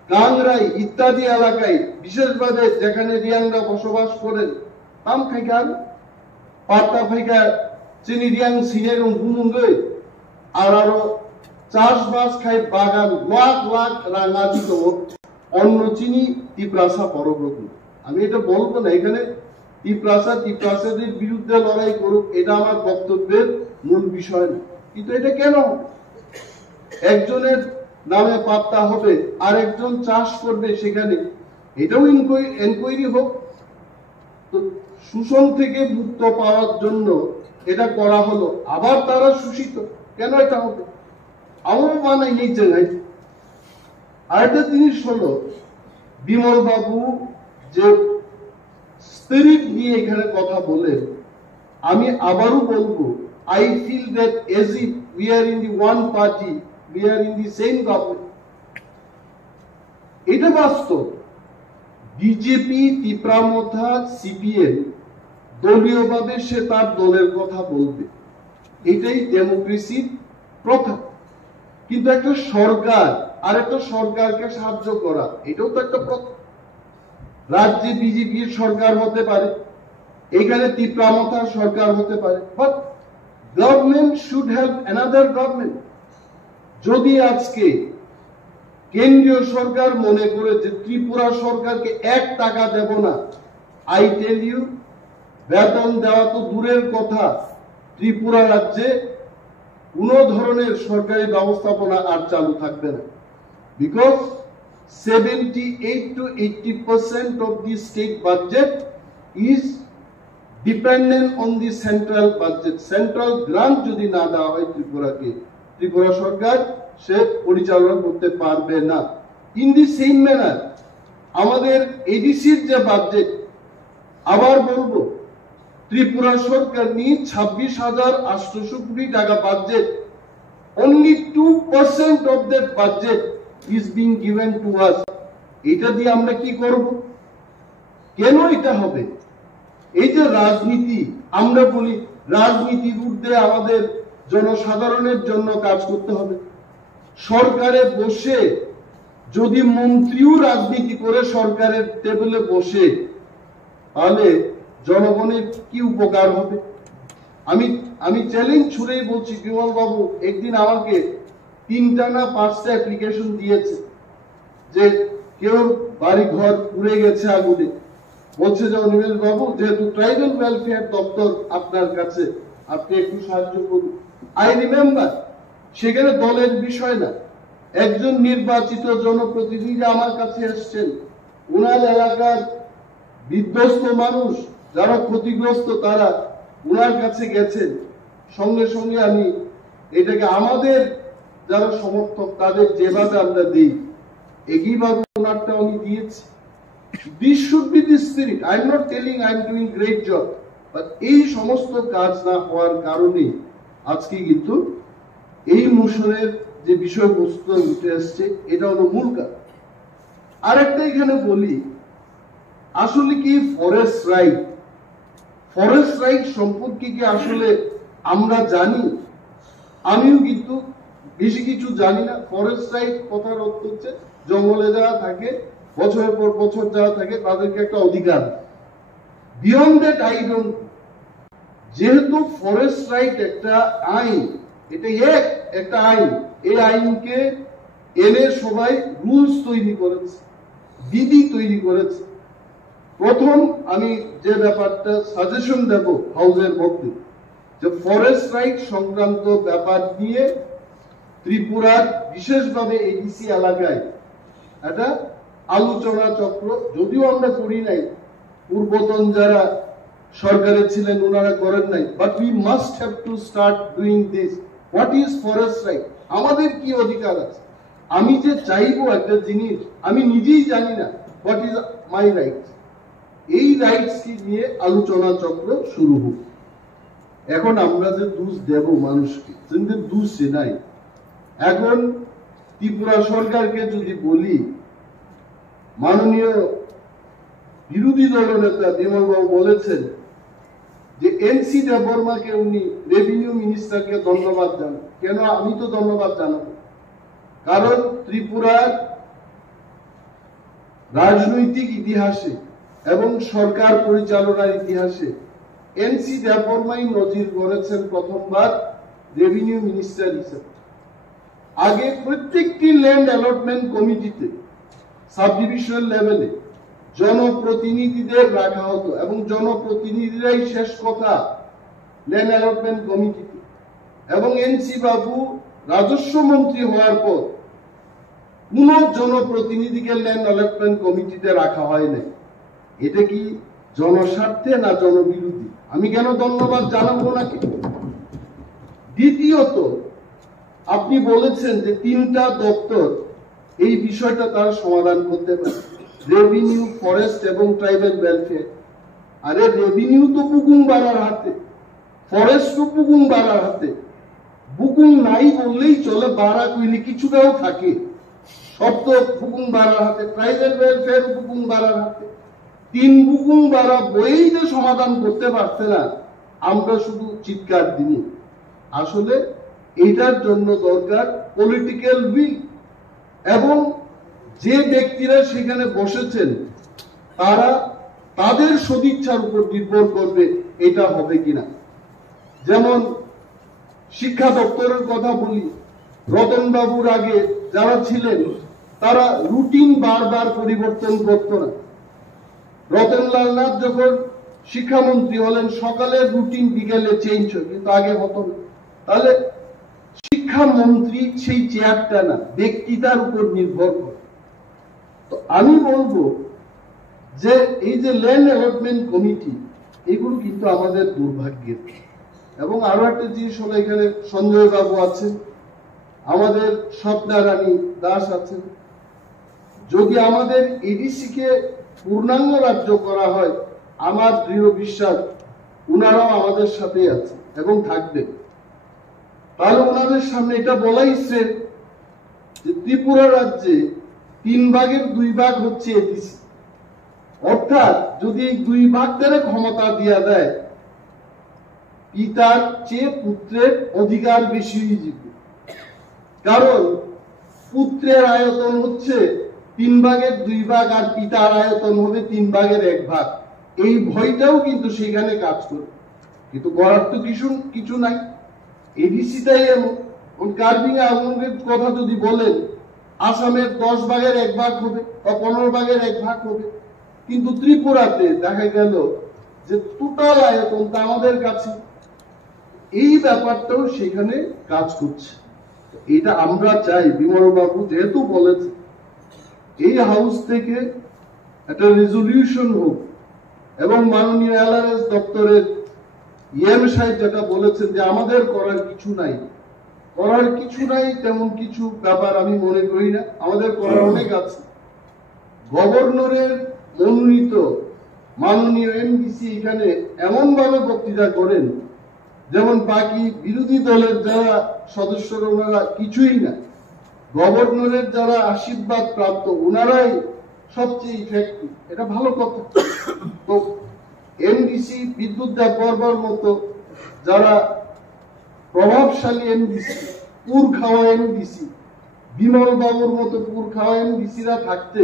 কাংরাই ইত্যাদি এলাকায়, বিশেষভাবে যেখানে রিয়াংরা বসবাস করেন, তাম খাইকার পাত্তা ফাইকা চিনি রিয়াং সিনের হুমুঙ্গে আর আরো চাষবাস খাই বাগান লাখ লাখ রাঙাজি তো অন্য চিনি তিপ্রাসা পরব্রত। আমি এটা বলবো না এখানে তিপ্রাসাদের বিরুদ্ধে লড়াই করুক, এটা আমার বক্তব্যের মূল বিষয় না। কিন্তু এটা কেন একজনের নামে পাত্তা হবে আর একজন চাষ করবে সেখানে? এটাও এনকোয়ারি হোক। তো শোষণ থেকে মুক্ত পাওয়ার জন্য এটা করা হলো, আবার তারা শোষিত কেন? এটা হবে আমার মানাই নেই জায়গায়। আরেকটা জিনিস হলো, বিমল বাবু যে স্পিরিট নিয়ে এখানে কথা বলেন, আমি আবারও বলবো, I feel that as if we are in the one party, we are in the same government. এটা বাস্তব। বিজেপি, তিপ্রামথা, সিপিএম দলীয়ভাবে সে তার দলের কথা বলবে, এটাই ডেমোক্রেসির প্রথা। কিন্তু একটা সরকার আর একটা সরকারকে সাহায্য করা, এটাও তো একটা প্রথা। রাজ্যে বিজেপির সরকার হতে পারে, এখানে তিপ্রামথার সরকার হতে পারে, but government should help another government. যদি আজকে কেন্দ্রীয় সরকার মনে করে যে ত্রিপুরা সরকারকে 1 টাকা দেব না, আই টেল ইউ, বেতন দেওয়া তো দূরের কথা, ত্রিপুরা রাজ্যে কোনো ধরনের সরকারি ব্যবস্থাপনা আর চালু থাকবে না। Because 78 to 80% of the state budget is dependent on the central budget. Central grant যদি না দেওয়া হয় ত্রিপুরাকে, ত্রিপুরা সরকার সে পরিচালনা করতে পারবে না। ইন দি সেম ম্যানার আমাদের এডিসির যে বাজেট, আবার বলবো, ত্রিপুরা সরকার নিয়ে 26,800 কোটি টাকা budget, only 2% of that budget is being given to us. এটা দিয়ে আমরা কি করব? কেন এটা হবে? এই যে রাজনীতি, আমরা বলি রাজনীতির ঊর্ধ্বে আমাদের জনসাধারণের জন্য কাজ করতে হবে। সরকারে বসে যদি মন্ত্রীও রাজনীতি করে সরকারের টেবিলে বসে, তাহলে জনগণের কি উপকার হবে? আমি চ্যালেঞ্জ ছুড়েই বলছি, বিমল বাবু একদিন আমাকে 3টা না 5টা অ্যাপ্লিকেশন দিয়েছে যে কেউ বাড়ি ঘর পুড়ে গেছে আগুনে, বলছে যে অনিমেষ বাবু যেহেতু ট্রাইবাল ওয়েলফেয়ার দপ্তর আপনার কাছে, আপনি একটু সাহায্য করুন। আই রিমেম্বার, সেখানে দলের বিষয় না, একজন নির্বাচিত জনপ্রতিনিধি আমার কাছে এসছেন, ওনার এলাকার বিধ্বস্ত মানুষ যারা ক্ষতিগ্রস্ত তারা ওনার কাছে গেছেন, সঙ্গে সঙ্গে আমি এটাকে আমাদের যারা সমর্থক তাদের যেভাবে আমরা দিই একইভাবে ওনারটা আমি দিয়েছি। This should be the spirit. I'm not telling I'm doing great job, but এই সমস্ত কাজ না হওয়ার কারণে আজকে কিন্তু এই মোশনের যে বিষয়বস্তু উঠে আসছে এটা হলো মূল কারণ। আরেকটা এখানে বলি, আসলে কি ফরেস্ট রাইট সম্পর্কে কি আসলে আমরা জানি? আমিও কিন্তু বেশি কিছু জানি না। ফরেস্ট রাইট কথার অর্থ হচ্ছে জঙ্গলে যারা থাকে, বছরের পর বছর যারা থাকে তাদেরকে একটা অধিকার। Beyond that I don't. যেহেতু ফরেস্ট রাইট একটা আইন, এটা একটা আইন, এই আইনকে এনে সবাই রুলস তৈরি করেছে, বিধি তৈরি করেছে। প্রথম আমি যে ব্যাপারটা সাজেশন দেব হাউসের মধ্যে, যে ফরেস্ট রাইট সংক্রান্ত ব্যাপার নিয়ে ত্রিপুরার বিশেষভাবে এডিসি এলাকায় একটা আলোচনা চক্র, যদিও আমরা করি নাই, পূর্বতন যারা সরকারে ছিলেন ওনারা করেন নাই, but we must have to start doing this. What is forest right? আমাদের কি অধিকার আছে? আমি যে চাইবো একটা জিনিস আমি নিজেই জানি না, হোয়াট ইজ মাই রাইট? এই রাইটস কি নিয়ে আলোচনা চক্র শুরু হোক। এখন আমরা যে দোষ দেব মানুষকে, কিন্তু দোষ নাই। এখন ত্রিপুরা সরকারকে যদি বলি, মাননীয় বিরোধী দলনেতা বিমল বাবু বলেছেন যে এনসি দেববর্মাকে উনি রেভিনিউ মিনিস্টারকে ধন্যবাদ জানান। কেন আমি তো ধন্যবাদ জানাবো? কারণ ত্রিপুরার রাজনৈতিক ইতিহাসে এবং সরকার পরিচালনার ইতিহাসে এনসি দেববর্মাই নজির গড়েছেন প্রথমবার রেভিনিউ মিনিস্টার হিসেবে। আগে প্রত্যেকটি ল্যান্ড অ্যালটমেন্ট কমিটিতে সাব ডিভিশনাল লেভেলে জনপ্রতিনিধিদের রাখা হতো এবং জনপ্রতিনিধিরাই শেষ কথা ল্যান্ড অ্যালটমেন্ট কমিটিতে। এবং এনসি বাবু রাজস্ব মন্ত্রী হওয়ার পর কোন জনপ্রতিনিধিকে ল্যান্ড অ্যালটমেন্ট কমিটিতে রাখা হয় না। এটা কি জনস্বার্থে না জনবিরোধী? আমি কেন ধন্যবাদ জানাবো নাকি? দ্বিতীয়ত, আপনি বলেছেন যে 3টা দপ্তর এই বিষয়টা তারা সমাধান করতে পারে, রেভিনিউ, ফরেস্ট এবং ট্রাইবাল ওয়েলফেয়ার। আরে রেভিনিউ তো বুকুং বাড়ার হাতে, ফরেস্ট তো বুকুং বাড়ার হাতে। বুকুং নাই বললেই চলে, বাড়া কইলে কিছুটাও থাকে, সব তো বুকুং বাড়ার হাতে। ট্রাইবাল ওয়েলফেয়ার বুকুং বাড়ার হাতে। 3 বুকুং বাড়া বইই যে সমাধান করতে পারছে না, আমরা শুধু চিৎকার দিই। আসলে এটার জন্য দরকার পলিটিক্যাল উইল, এবং যে ব্যক্তিরা সেখানে বসেছেন তারা তাদের সদিচ্ছার উপর নির্ভর করবে এটা হবে কিনা। যেমন শিক্ষা দপ্তরের কথা বলি, রতন বাবুর আগে যারা ছিলেন তারা রুটিন বারবার পরিবর্তন করতো না। রতনলাল নাথ যখন শিক্ষামন্ত্রী হলেন সকালের রুটিন বিকেলে চেঞ্জ হয়, কিন্তু আগে হতো না। তাহলে শিক্ষামন্ত্রী সেই চেয়ারটা না, ব্যক্তিতার উপর নির্ভর করে। তো আমি বলবো যে এই যে ল্যান্ড অ্যালটমেন্ট কমিটি, এগুলো কিন্তু আমাদের দুর্ভাগ্যের। এবং আরো একটা জিনিস হলো, এখানে সঞ্জয় বাবু আছেন, আমাদের স্বপ্না রানী দাস আছেন। যদি আমাদের এডিসি কে পূর্ণাঙ্গ রাজ্য করা হয়, আমার দৃঢ় বিশ্বাস উনারাও আমাদের সাথে আছে এবং থাকবেন। তাহলে ওনাদের সামনে এটা বলাই শ্রেয় যে ত্রিপুরা রাজ্যে 3 ভাগের 2 ভাগ হচ্ছে এডিসি। অর্থাৎ যদি এই 2 ভাগ ধরে ক্ষমতা দিয়া দেয়, পিতার চেয়ে পুত্রের অধিকার বেশি হয়ে যাবে। কারণ পুত্রের আয়তন হচ্ছে 3 ভাগের 2 ভাগ, আর পিতার আয়তন হবে 3 ভাগের 1 ভাগ। এই ভয়টাও কিন্তু সেখানে কাজ করে, কিন্তু করার তো কিছু নাই। এডিসিটাই এমন। কার্বিং আঙ্গের কথা যদি বলেন, আসামের 10 ভাগের 1 ভাগ হবে বা 15 ভাগের 1 ভাগ হবে, কিন্তু ত্রিপুরাতে দেখা গেল যে টোটাল আয়তনটা আমাদের কাছে। এই ব্যাপারটাও সেখানে কাজ করছে। এটা আমরা চাই, বিমল বাবু যেহেতু বলেছে, এই হাউস থেকে একটা রেজলিউশন হোক, এবং মাননীয় এলআরএস দপ্তরের ইএম সাহেব যেটা বলেছেন যে আমাদের করার কিছু নাই, তেমন কিছু ব্যাপার আমি মনে করি না। আমাদের করার অনেক আছে। গভর্নরের মনোনীত মাননীয় এমডিসি এখানে এমন ভাবে বক্তৃতা করেন যেমন বাকি বিরোধী দলের যারা সদস্যরা ওনারা কিছুই না, গভর্নরের যারা আশীর্বাদ প্রাপ্ত ওনারাই সবচেয়ে ইফেক্টিভ। এটা ভালো কথা। তো এমডিসি বিদ্যুৎ দেব বর্মার মতো যারা প্রভাবশালী এমডিসি, পুর খাওয়া এমডিসি, বিমল বাবুর মতো পুর খাওয়া এমডিসিরা থাকতে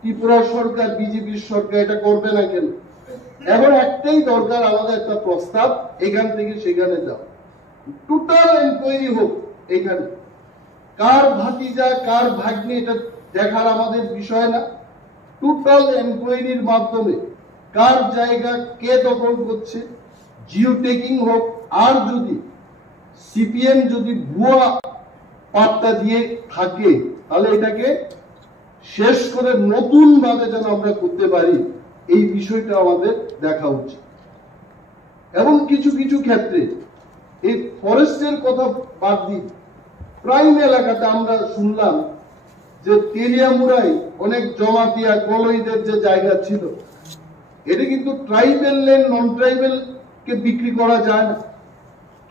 ত্রিপুরা সরকার, বিজেপির সরকার এটা করবে না কেন? এখন একটাই দরকার, আমাদের একটা প্রস্তাব, এখান থেকে সেখানে যাও, টোটাল এনকোয়ারি হোক। এখানে কার ভাতিজা কার ভাগ্নে এটা দেখার আমাদের বিষয় না। টোটাল এনকোয়ারির মাধ্যমে কার জায়গা কে দখল করছে, জিও টেকিং হোক। আর যদি সিপিএম যদি ভুয়া পাত্তা দিয়ে থাকে, তাহলে এটাকে শেষ করে নতুন ভাবে যেন আমরা করতে পারি, এই বিষয়টা আমাদের দেখা উচিত। এবং কিছু কিছু ক্ষেত্রে এই ফরেস্টের কথা বাদ দিই, প্রাইম এলাকাতে আমরা শুনলাম যে তেলিয়ামুড়াই অনেক জমাতিয়া কলইদের যে জায়গা ছিল, এটা কিন্তু ট্রাইবেল ল্যান্ড নন ট্রাইবেল কে বিক্রি করা যায় না।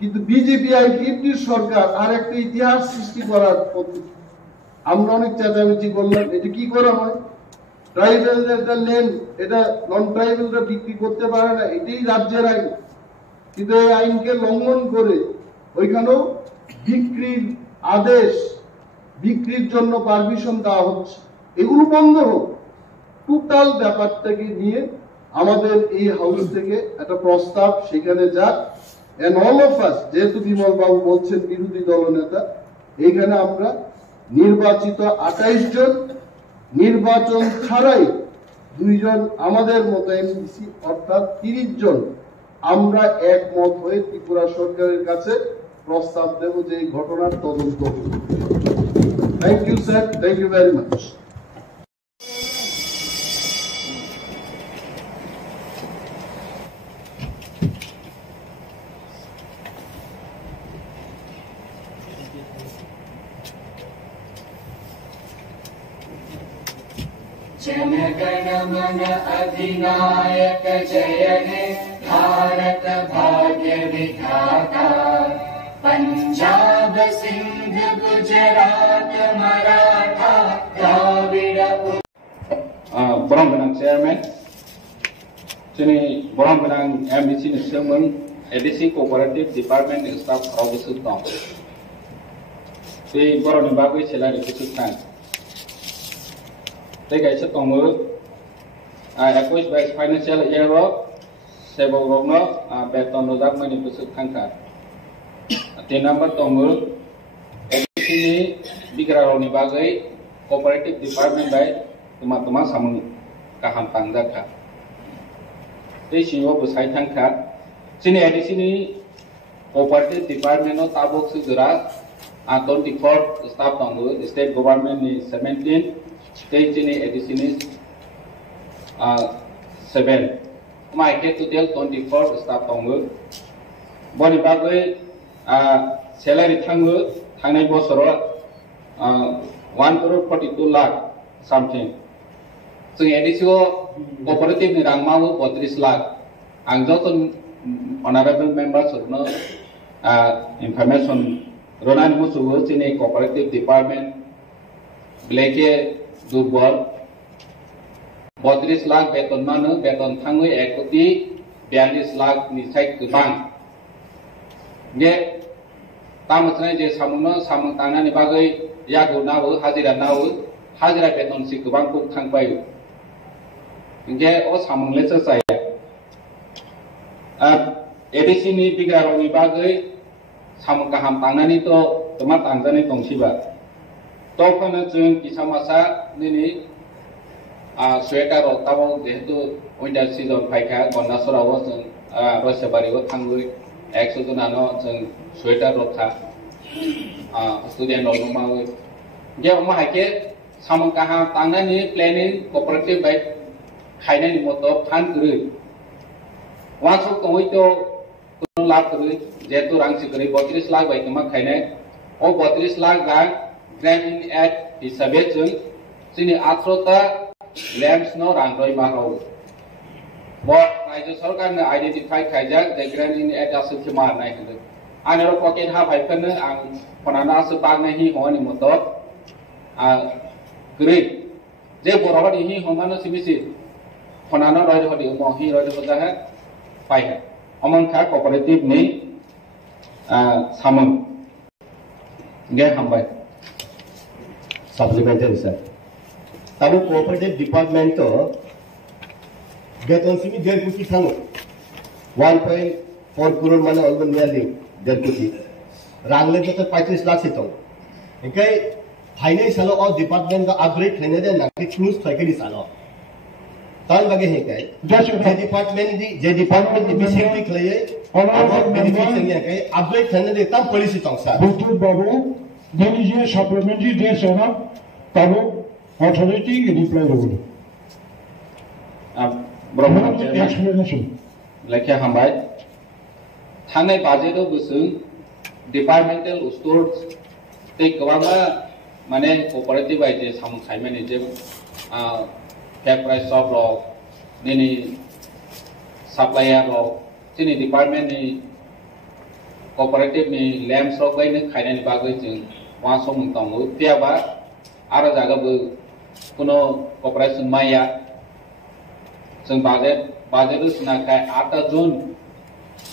কিন্তু বিজেপি আইপিএফটির সরকার আর একটা ইতিহাস সৃষ্টি করার পদ্ধতি। আমরা অনেক চেঁচামেচি করলাম, এটা কি করা হয়? ট্রাইবেলদের ল্যান্ড এটা নন ট্রাইবেলরা বিক্রি করতে পারে না, এটাই রাজ্যের আইন। কিন্তু এই আইনকে লঙ্ঘন করে ওইখানেও বিক্রির আদেশ, বিক্রির জন্য পারমিশন দেওয়া হচ্ছে। এগুলো বন্ধ হোক। টোটাল ব্যাপারটাকে নিয়ে আমাদের এই হাউস থেকে একটা প্রস্তাব সেখানে যাক। এন্ড অল অফ আস, যেহেতু বিমল বাবু বলছেন বিরোধী দলনেতা, এইখানে আমরা নির্বাচিত 28 জন, নির্বাচন ছাড়াই 2 জন আমাদের মতো এমডিসি, অর্থাৎ 30 জন আমরা একমত হয়ে ত্রিপুরা সরকারের কাছে প্রস্তাব দেব যে এই ঘটনার তদন্ত হবে। Thank you sir, thank you very much. जनगण मन अधिनायक जय हे भारत भाग्य विधाता Punjab Sindh Gujarat Maratha Dravida borong benang chairman sini borong benang MDC ni semen A.D.C cooperative department staff of the Sultan si borong ni bagui sila di Sultan Tega isa tomo akuis by financial year sebo rogno beton rodak mani pusuk tangka. Ati number tomo A.D.C ni bigra roni bagai cooperative department by tuma samung kaham tangdaka te siwo besai tangka sini A.D.C ni cooperative department no tabok segera 24 staff tanggo state government ni 17 state sini A.D.C ni 7 mai ke total 24 staff tanggo boni bagoi salary tanggo tangnai bosoro 1.42 lakh something so A.D.C cooperative ni rangmau 32 lakh ang joton honorable members no information ronan musugo sini cooperative department bleke durbol 32 lakh beton mano beton thangoi 1.42 lakh ni sai kubang ge tamasnai je samung tangnani bagai yago nawo hajira beton si kubang ku thangbai ge o samung lecha sai A.D.C ni bigaro ni bagai samung kaham tangnani to toma tangjani tongsiba to phana jeng kisamasa nini sweater o tabo jehetu winter season phaika gonna sorawo jeng rosebari o thangui 100 jonano jeng sweater rokha student rok mawi ge oma haike samung kaham tangnani planning cooperative by khainani moto phan guri wasu koi to lakh जेतु Ranchi करी 32 lakh bye तमा खाइने ओ 32 लाख रां grant in add हिसाबे जों जोंनि 18टा lands no रां रय माहो बो राज्य सरकार ने आइडेंटिफाई खाइजाक द ग्रांट इन एड आसु खिमा नाय होदो आनेर पकेट हा फाइफनो आं फनाना आसु पागने हि होनि मतो ग्रे जे बरहदि हि होमानो सिबिसि फनाना रय हदि मो हि रय होजा है पाइहा Amongka cooperative ni samung ge hambai supplementary sir tabu cooperative department to beton simi 1.5 कोटी thango 1.4 crore mane alban nearly 1.5 कोटी rangle to 35 lakh sito enkai finance salo all department ka upgrade thene de na ki choose thake di salo ताल बगे है काय जे department दी basically clear और benefit संगे काय upgrade करने दे तब पॉलिसी तंगसा बुतु बाबू देनिजे सप्लीमेंटरी देश है ताबो अथॉरिटी की रिप्लाई रोड ब्रह्म एक्सप्लेनेशन लेखे हमबाय थांनाय बाजेटो गुसुं डिपार्टमेंटल स्टोर्स ते गोबां माने कोऑपरेटिव आइजे सामु खायमाने जे Fair price shop law, nini supplier law, sini department ni cooperative ni lamps law kai ni khaina ni bagai jeng waso mungtongu tiaba ara jaga bu kuno cooperation maya jeng budget sina kai 8 June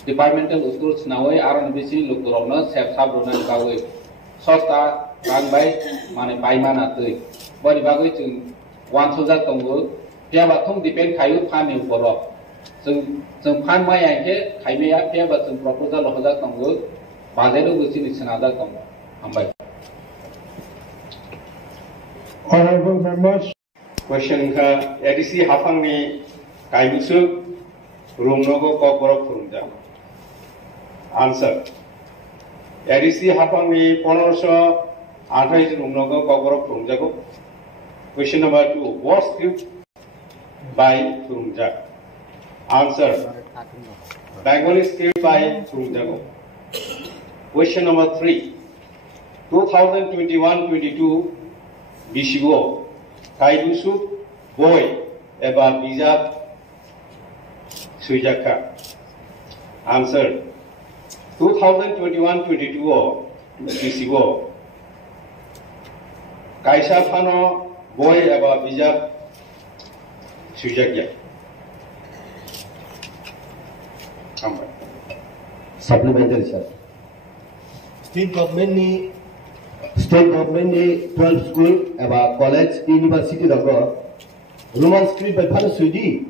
departmental schools nawai aran bisi lukurona sep sab rona ni bagai sosta rangbai mane paimana tui bari bagai jeng 1,000 tonggo piaba thong depend khayu phani uporo जों फान my आके खाइमेया पियाबा जों proposal होजा तंगो बाजेरो गुसिनि सनादा तंग हामबाय Honorable members question ka A.D.C hafangni kaibusu rumnogo kokborok phurumja answer A.D.C hafangni 1528 rumnogo kokborok phurumjago question number 2 what script by phurumja answer Bengali script by phurumjago question number 3 2021-22 Bishigo Kaibusu boy eba bijak suijaka answer 2021-22 Bishigo Kaisa Phano boy eba bijak suijakya supplementary sir state government ni 12 school eba college university dago roman script by phane suidi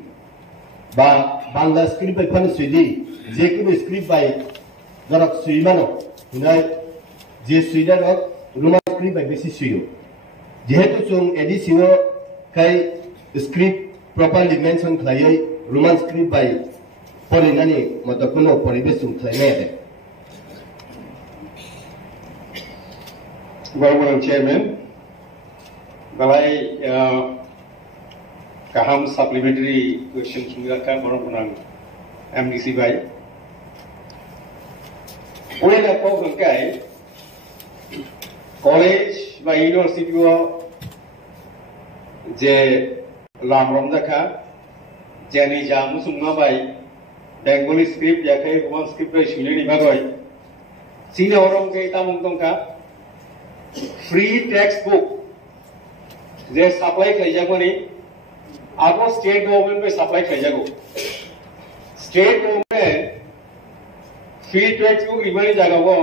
ba bangla script by phane suidi je kono script by jarak suimano hinai je suida rok roman script by besi suyo जेहेतु जों A.D.C kai script properly mention khlaiयै Roman script by फरायनानै मदकुनो परिबेश जों खालामनाय आरो government chairman बालाय गाहाम supplementary question सुंदरका बरगुनां A.D.C बाय ओइला को हंकाय कॉलेज बा यूनिवर्सिटी जे लामरम जाखा जेनि जामु सुंगा बाय बेंगली स्क्रिप्ट याखे गुबुन स्क्रिप्ट सुलिनि बागै सिने अरम के तामुं दंका फ्री टेक्स्ट बुक जे सप्लाई खाइजागोनि आगो स्टेट गवर्नमेंट पे सप्लाई खाइजागो state government free text book रिमानि जागावो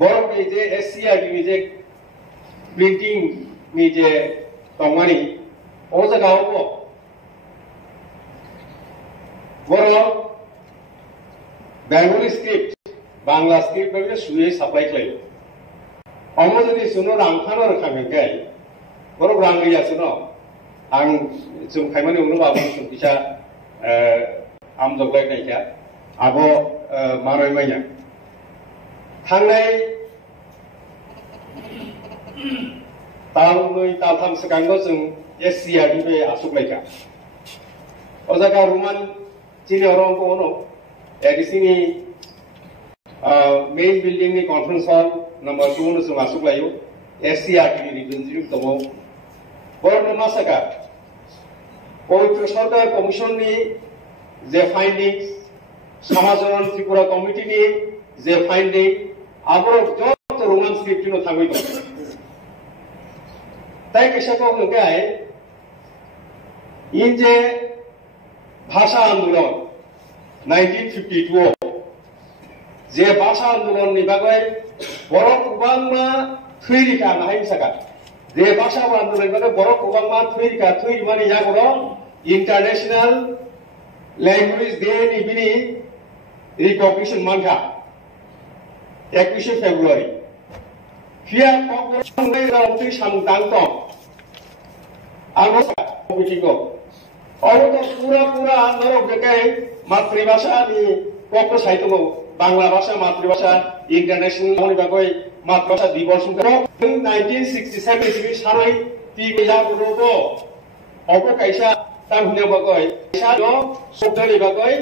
बरं बे जे SCRT नि जे प्रिंटिंग नि जे तंगानि ओ जागावो बरं बेंगली स्क्रिप्ट बांग्ला स्क्रिप्ट पे सुये सप्लाई खाइयो अमो जदि सुनो रांखानो रखांगै बरं रां गैया सुनो आं जों खायमानि उनो बाबु जों फिसा आम जगलाय नायखा आबो मारय माइया थांनाय तालनै तालथाम सिगांगो जों SCRT पे आसुगलायखा अजागा रुमान चिनि अरं को नो A.D.C नि मेन बिल्डिंग नि कॉन्फ्रेंस हॉल नंबर 2 नो जों आसुगलायो SCRT नि रिप्रेजेंटेटिव दमो बरं मासाका पवित्र सरकार कमिशन नि जे फाइंडिंग्स समाजन त्रिपुरा कमिटी नि जे फाइंडिंग आबो जत रोमान स्क्रिप्ट नो थांगै दं ताई केसाको हंगाय इन जे भाषा आंदोलन 1952 जे भाषा आंदोलन नि बागै बर' गोबांमा थैरिखा नाहायसाका जे भाषा आंदोलन बागै बर' गोबांमा थैरिखा थैरिमानि जागरो इंटरनेशनल लैंग्वेज डे नि बिनि रिकॉग्निशन मानखा 21 फेब्रुआरी फिया कोकबोरक रावथि सामदांत आगो मिटिंगो और तो पूरा नरक देखे मातृभाषा नि कोक साहित्य बांग्ला भाषा मातृभाषा इंटरनेशनल बागै मातृभाषा दिवस 1967 इस्वी सानै तिगैजा गुरुबो अबो कायसा तांहुने बागै कायसा दो शब्दनि बागै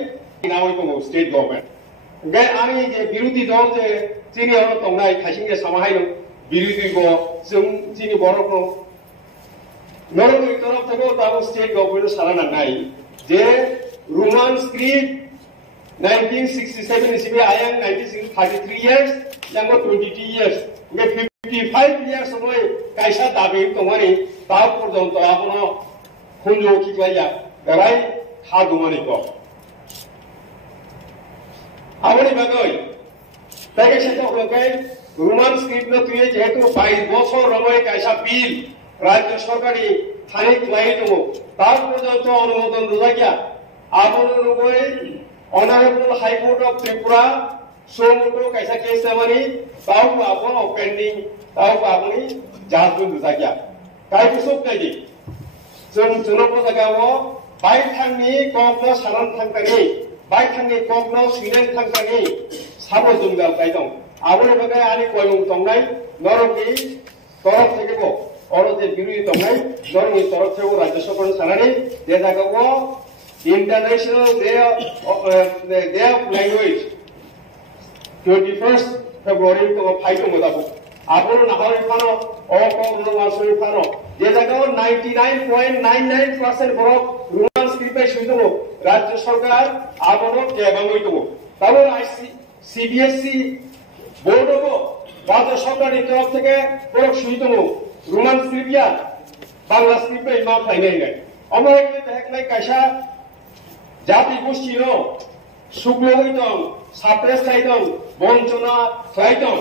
नावै दङ स्टेट गवर्नमेंट गे आंनि जे बिरोधी दल जे जोंनि अर दंनाय खायसेनि सामाहाय दं बिरोधी गो जों जोंनि बर'खौ नरकै तरफ थेगो दाबो स्टेट गवर्नमेंट सारा नांनाय जे रोमान स्क्रिप्ट 1967 इस्वी आयं 1933 years यांगो 22 years गे 55 years समय कायसा दाबि दंमानि ता पर्यन्त आपनो खुंजो खिख्लाया राय हादुमानि को आबनि बागै ताके सेटा होगाय रोमान स्क्रिप्ट न तुये जेहेतु 22 বছর रमय कायसा बिल राज्य सरकारी थाने क्लाइ दङ तार पर्यन्त अनुमोदन रुजागिया आबनो नगै Honorable High Court of Tripura suo motu कायसा केस नामानि ताव आबो पेंडिं ताव आबनि जजमेंट रुजागिया कायखौ सोबनायदि जों जुनप जागावो बाय थांनि ककनो सारान थांकानि बाय थांनि ककनो सिनेन थांकानि साबो जुंगाल बाय दं आबनि बागै आनि कयमुं दंनाय नरकि तरफ थेकेबो अरो जे बिरुई दंनाय नरकि तरफ थेबो राज्य सरकार सानानि जे जागावो International Day of Language 21st February to fight to Modabu. Aboro Nahari Fano, or Nasuri Fano. They are 99.99% for Roman script Shudo, Rajya Sarkar, Aboro, Kebango. Tabo CBSC, Bordobo, Rajya Sarkar in top থেকে Borok Shudo, Roman script, Bangla script in Mount Hainanga. America, the heck like Kasha. जाति गोष्ठीनो सुग्लोगै दं साप्रेस खाइदं बन्चना खाइदं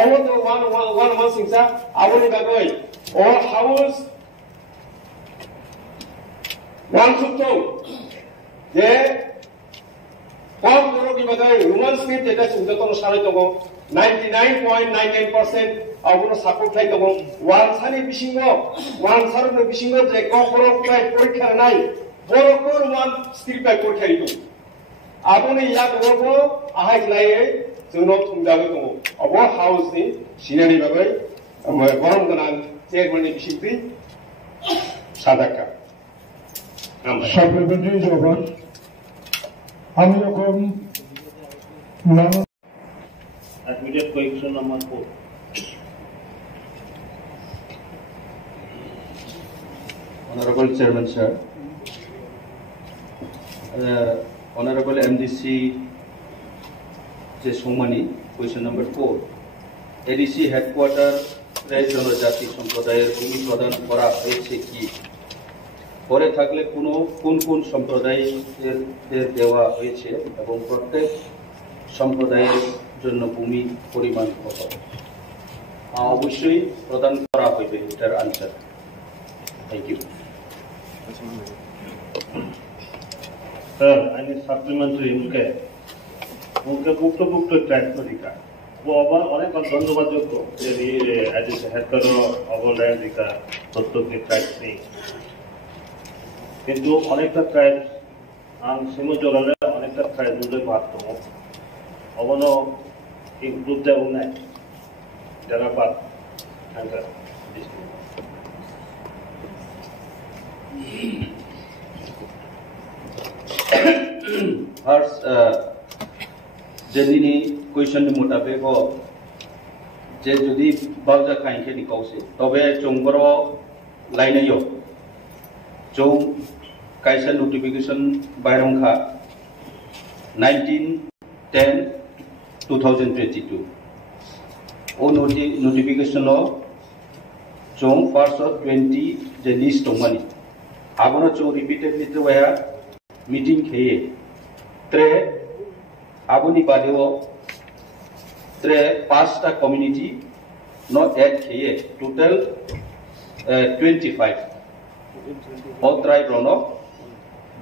अवद one सिंसा आबनि बागै अल house one shukto जे कोकबोरक नि बागै Roman script जेटा सुंदतन सानै दङ 99.99% 아무나 사고 타이고 완산의 비신거 완사르의 비신거 제 거꾸로 পরীক্ষা নাই বড়কর ওয়ান স্ট্রিপাই পরীক্ষারি도 아무는 약 그러고 아하이 라이에 저노 통장을 또 어버 하우스니 시내리 바고이 뭐 그런 거는 제일 먼저 비신들이 সাদাকা সাপ্লিমেন্টারি জবাব আমি যখন Admitted question number 4. Honorable Chairman, sir. Honorable A.D.C. Khumulwng, question number 4. A.D.C headquarter জনজাতি সম্প্রদায়ের ভূমি প্রদান করা হয়েছে কি? পরে থাকলে কোন কোন সম্প্রদায়ের দেওয়া হয়েছে এবং প্রত্যেক সম্প্রদায়ের জন্য ভূমি পরিমাণ কত? অবশ্যই প্রদান করা হবে এটার answer. Thank you. Sir, I need supplementary उनके पुक्त ट्रांसफर दिखा वो अब अनेक धन्यवाद যোগ্য যে A.D.C হেডকোয়ার্টার অবল্যান্ড দিকা প্রত্যেক ট্রাইব নেই কিন্তু অনেকটা ট্রাইব আন সিমো জোরালে অনেকটা ট্রাইব দুলে পারতো অবন ইনক্লুড দেব নাই যারা পার থাকা First, जेनिनी क्वेश्चन मुताबिक हो जे जुदी बावजा खाइके निकाउसे तबे चोंगर लाइनायो जो काइसा नोटिफिकेशन बायरंखा 19/10/2022 ओ नोटिफिकेशन जो फर्स्ट 20 जे लिस्ट दंमानि आबनो जो रिपीटेडली तो वया मीटिंग खेये त्रे आबुनि बादेव त्रे 5टा कम्युनिटी नॉट एड खेये total 25 all tribe rono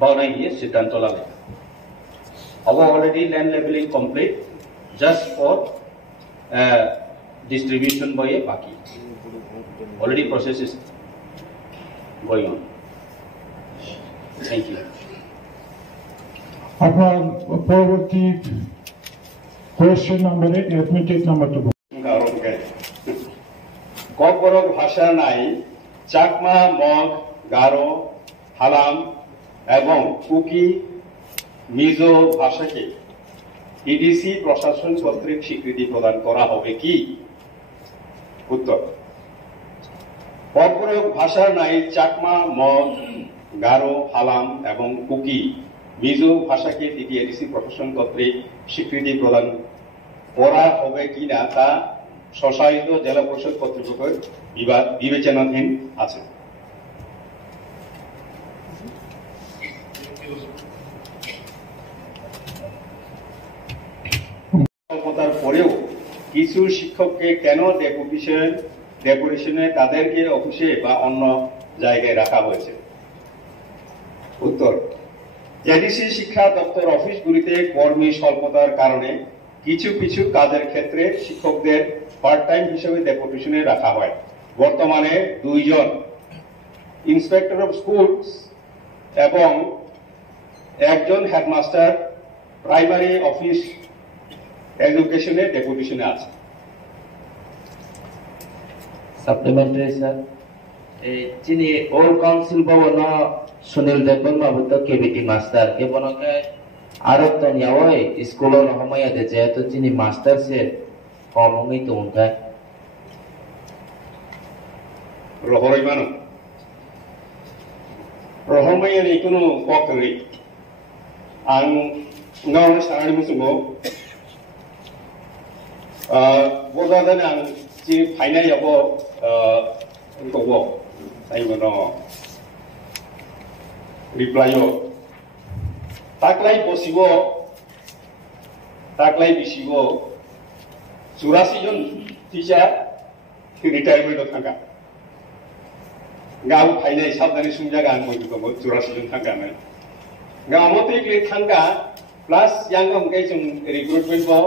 baunai ye siddhanto lage our already land leveling complete just for distribution by a baki already process is going on. Thank you. আপনার পরবর্তী question number 8 admitted number 2 Kokborok ভাষা নাই Chakma mug Garo Halam এবং cookie Mizo ভাষাকে A.D.C প্রশাসন কর্তৃক স্বীকৃতি প্রদান করা হবে কি? উত্তর ককবরক ভাষা নাই চাকমা মগ গারো হালাম এবং কুকি মিজো ভাষাকে A.D.C প্রশাসন কর্তৃক স্বীকৃতি প্রদান করা হবে কিনা তা স্বশাসিত জেলা পরিষদ কর্তৃপক্ষের বিবেচনাধীন আছে। স্বল্পতার পরেও কিছু শিক্ষককে কেন ডেপুটেশনে তাদেরকে অফিসে বা অন্য জায়গায় রাখা হয়েছে? উত্তর A.D.C শিক্ষা দপ্তর অফিসগুলিতে কর্মী স্বল্পতার কারণে কিছু কিছু কাজের ক্ষেত্রে শিক্ষকদের পার্ট টাইম হিসেবে ডেপুটেশনে রাখা হয়। বর্তমানে 2 জন ইন্সপেক্টর অফ স্কুলস এবং 1 জন হেডমাস্টার প্রাইমারি অফিস এডুকেশনে ডেপুটেশনে আছে। সাপ্লিমেন্টারি স্যার চিনি ওল্ড কাউন্সিল ভবন সুনীল দেবন বাবুত কেবিটি মাস্টার কে বনকে আরত নিয়াওই স্কুল রহমায়া দে যেহেতু চিনি মাস্টার সে কমই তো উনকা রহরই মানো রহমায়া নি কোনো পকরি আং ngaw সারানি মুসুগো বজাদানে আং জি ফাইনাল ইয়াবো গবো সাইমনো রিপ্লাইও তাকলাই বসিবো তাকলাই বিসিবো 84 জন টিচার রিটায়ারমেন্ট থাকা গাও ফাইনাল সাবধানে সুমজাগা আং মইতো 84 জন থাকানে गाँव में थांगा प्लस यांग हमके जों रिक्रुटमेंट बो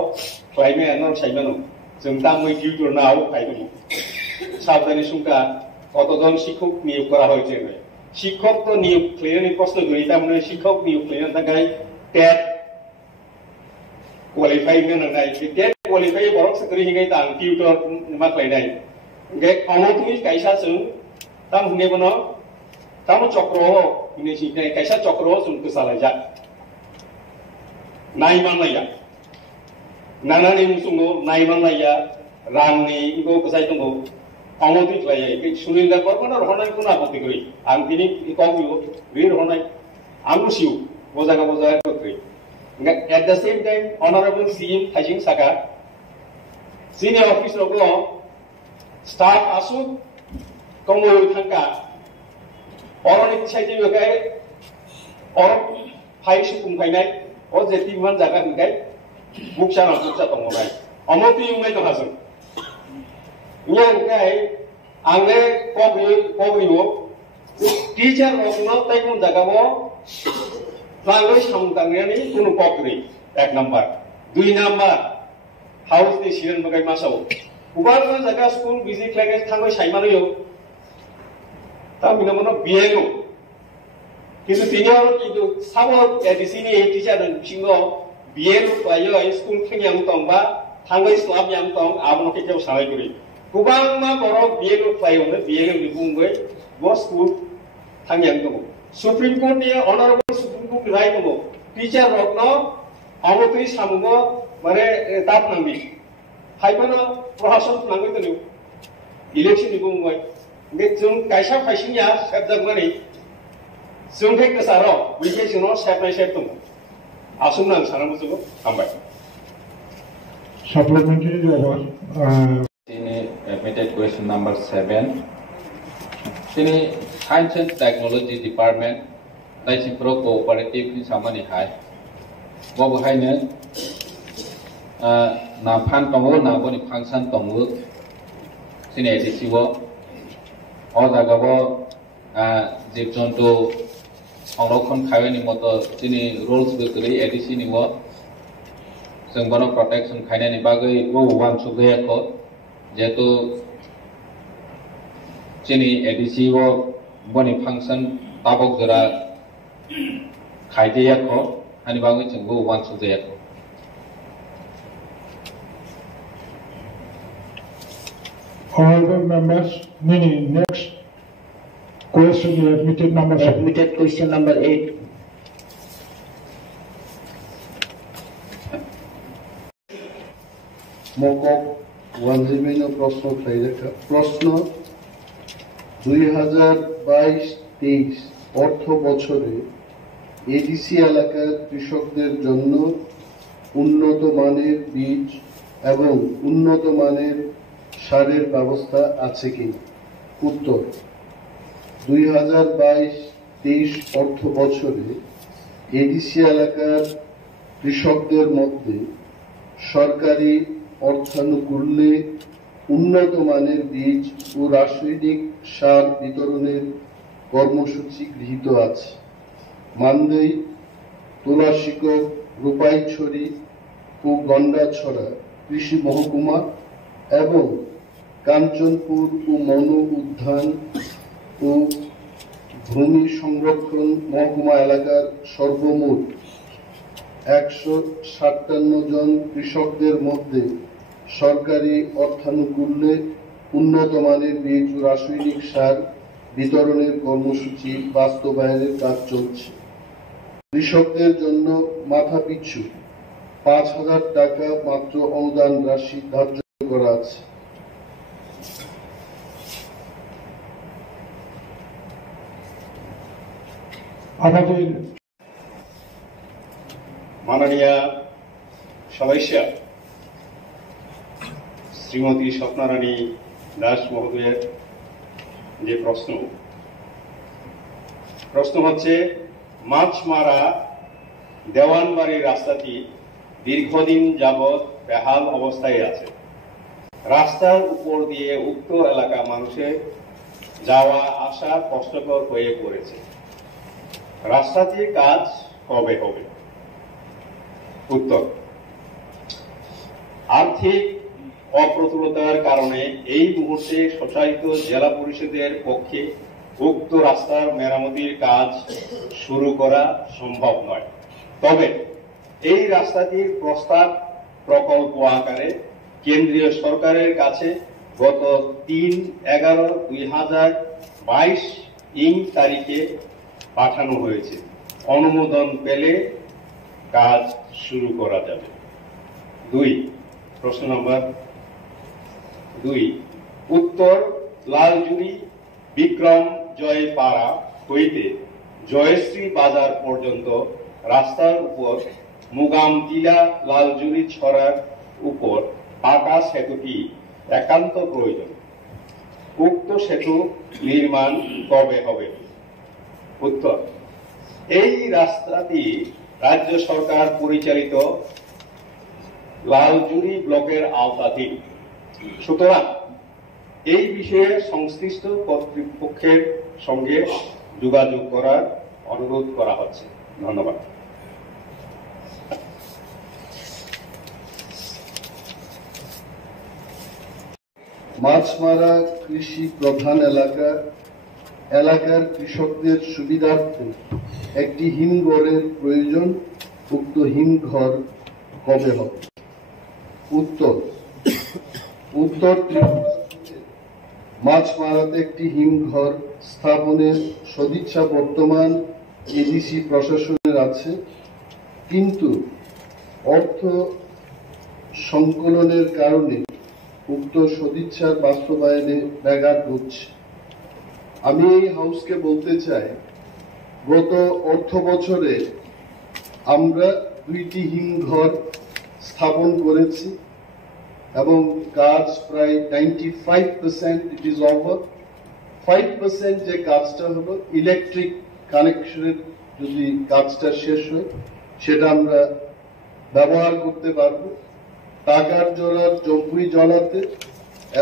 क्लाइमे अनर साइमानो जों तामुই টিউটর নাও পাইদম সাবধানে সুঙ্কা কতজন শিক্ষক নিয়োগ করা হয়েছে শিক্ষক তো নিয়োগ ক্লিয়ারলি প্রশ্ন করি তার মানে শিক্ষক নিয়োগ ক্লিয়ার থাকায় TET qualify nang nai tet qualify borok sakri hingai tang tutor ma klai nai ge amotui kaisa chung tam hune bono tam chokro hune si nai kaisa chokro chung kusalai ja nai man lai ya nana ni musungo nai man lai ya ran ni igo kusai tongo amotui klai ya ke suninda korbono rohonai kuna apoti kori ang tini ikong rir honai angu siu bojaga kri. At the same time, Honorable CM Thajing Saka, Senior Officer of Law, Staff Asu, Khumulwng Thangka, Orang Initiative Yogai, or Pai Sukum Kainai, or the Timan Zaga Gai, Bukshana Buksa Tomonai. Amoti Yumai to Hasan. Young Gai, Angle, Kogriwo, teacher of not Taikun Zagamo. Language samtangani kuno pokri ek number 2 number house ni siren bagai masau ubar ko jaga school visit lage thangoi saimano yo ta minamono bielo kisu senior kisu sabo A.D.C ni teacher dan singo bielo payo school khengyang tongba thangoi slab yang tong abono ke jau samai kuri kubang ma borok bielo payo ne bielo ni bungoi bo school thangyang tong Supreme Court ni honorable Supreme Court right mo teacher rokno amotui samungo mare tap nangbi haibano prohason nangoi tenu election ni bungoi nge jung kaisa phaisinya sabjagmani jung thek kasaro wike juno sapnai septung asum nang sanamu jugo hambai supplementary over ini admitted question number 7 ini Science and Technology Department, TRIPURA cooperative ni sama ni hai. Bawa hai ne, na pan tongo na bo ni function tongo, sini A.D.C wo, or jaga bo, jib jonto, সংরক্ষণ খাওয়া ni moto sini rules bekeri A.D.C ni wo, sing bono protection kaya ni bagai wo wan sugaya ko, jatuh sini A.D.C wo boni function tabok jora khaideya ko ani bangai chunggo wan sudeya ko honorable members next question is admitted question number 8 মকক ওয়ানজিমেন প্রশ্ন প্রশ্ন 2022-23 অর্থ বছরে A.D.C এলাকার কৃষকদের জন্য উন্নত মানের বীজ এবং উন্নত মানের সারের ব্যবস্থা আছে কি উত্তর 2022-23 অর্থ বছরে A.D.C এলাকার কৃষকদের মধ্যে সরকারি অর্থানুকূল্যে উন্নত মানের বীজ ও রাসায়নিক সার বিতরণের কর্মসূচি গৃহীত আছে মানদেই তোলাশিকর রূপাইছড়ি ও গন্ডাছড়া কৃষি মহকুমা এবং কাঞ্চনপুর ও মনু উদ্যান ও ভূমি সংরক্ষণ মহকুমা এলাকার সর্বমোট 157 জন কৃষকদের মধ্যে সরকারি অর্থানুকূল্যে উন্নত মানের বীজ ও রাসায়নিক সার বিতরণের কর্মসূচি বাস্তবায়নের কাজ চলছে কৃষকদের জন্য মাথাপিছু 5,000 টাকা মাত্র অনুদান রাশি ধার্য করা আছে আমাদের মাননীয় সদস্য শ্রীমতী স্বপ্নারানী দাস মহোদয়ের যে প্রশ্ন হচ্ছে মাছমারা দেওয়ানবাড়ির রাস্তাটি দীর্ঘদিন যাবৎ বেহাল অবস্থায় আছে রাস্তার উপর দিয়ে উক্ত এলাকা মানুষের যাওয়া আসা কষ্টকর হয়ে পড়েছে রাস্তাটির কাজ কবে হবে উত্তর আর্থিক অপ্রতুলতার কারণে এই মুহূর্তে স্বশাসিত জেলা পরিষদের পক্ষে উক্ত রাস্তার মেরামতির কাজ শুরু করা সম্ভব নয়। তবে এই রাস্তাটির প্রস্তাব প্রকল্প আকারে কেন্দ্রীয় সরকারের কাছে গত 3/11/2022 তারিখে পাঠানো হয়েছে। অনুমোদন পেলে কাজ শুরু করা যাবে। প্রশ্ন নম্বর 2, উত্তর লালজুড়ি বিক্রম জয়পাড়া হইতে জয়শ্রী বাজার পর্যন্ত রাস্তার উপর মুগামটিলা লালজুড়ি ছড়ার উপর পাকা সেতুটি একান্ত প্রয়োজন। উক্ত সেতু নির্মাণ কবে হবে? উত্তর, এই রাস্তাটি রাজ্য সরকার পরিচালিত লালজুড়ি ব্লকের আওতাধীন। সুতরাং এই বিষয়ে সংশ্লিষ্ট কর্তৃপক্ষের সঙ্গে যোগাযোগ করার অনুরোধ করা হচ্ছে। ধন্যবাদ। মাছমারা কৃষি প্রধান এলাকার কৃষকদের সুবিধার্থে একটি হিমঘরের প্রয়োজন। উক্ত হিমঘর কবে হবে? উত্তর ত্রিপুরা মাছমারাতে একটি হিমঘর স্থাপনের সদিচ্ছা বর্তমান A.D.C প্রশাসনের আছে, কিন্তু অর্থ সংকলনের কারণে উক্ত সদিচ্ছার বাস্তবায়নে ব্যাঘাত ঘটছে। আমি এই হাউসকে বলতে চাই, গত অর্থ বছরে আমরা 2টি হিমঘর স্থাপন করেছি এবং কাজ প্রায় 95% ইট ইজ ওভার। 5% যে কাজটা হলো ইলেকট্রিক কানেকশনের, যদি কাজটা শেষ হয় সেটা আমরা ব্যবহার করতে পারবো। টাকার জোড়ার জম্পুই জলাতে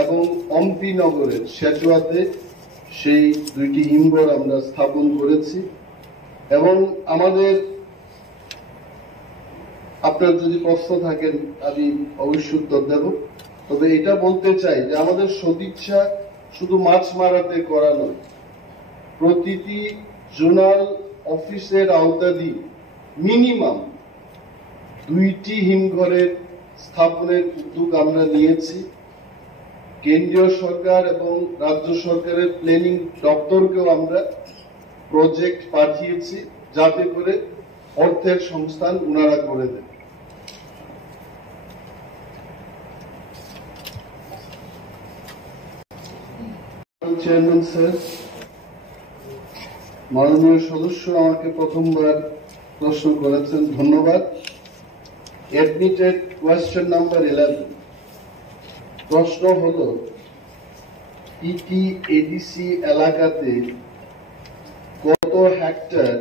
এবং অম্পি নগরের সেচুয়াতে সেই 2টি হিমঘর আমরা স্থাপন করেছি। এবং আমাদের, আপনার যদি প্রশ্ন থাকেন আমি অবশ্যই উত্তর দেব। তবে এটা বলতে চাই যে আমাদের সদিচ্ছা শুধু মাছ মারাতে করা নয়, প্রতিটি জোনাল অফিসের আওতাধীন মিনিমাম 2টি হিমঘরের স্থাপনের উদ্যোগ আমরা নিয়েছি। কেন্দ্রীয় সরকার এবং রাজ্য সরকারের প্ল্যানিং দপ্তরকেও আমরা প্রজেক্ট পাঠিয়েছি, যাতে করে অর্থের সংস্থান উনারা করে দেন। চেয়ারম্যান স্যার, মাননীয় সদস্য আমাকে প্রথমবার প্রশ্ন করেছেন, ধন্যবাদ। Admitted question number 11। প্রশ্ন হলো, A.D.C এলাকাতে কত হেক্টর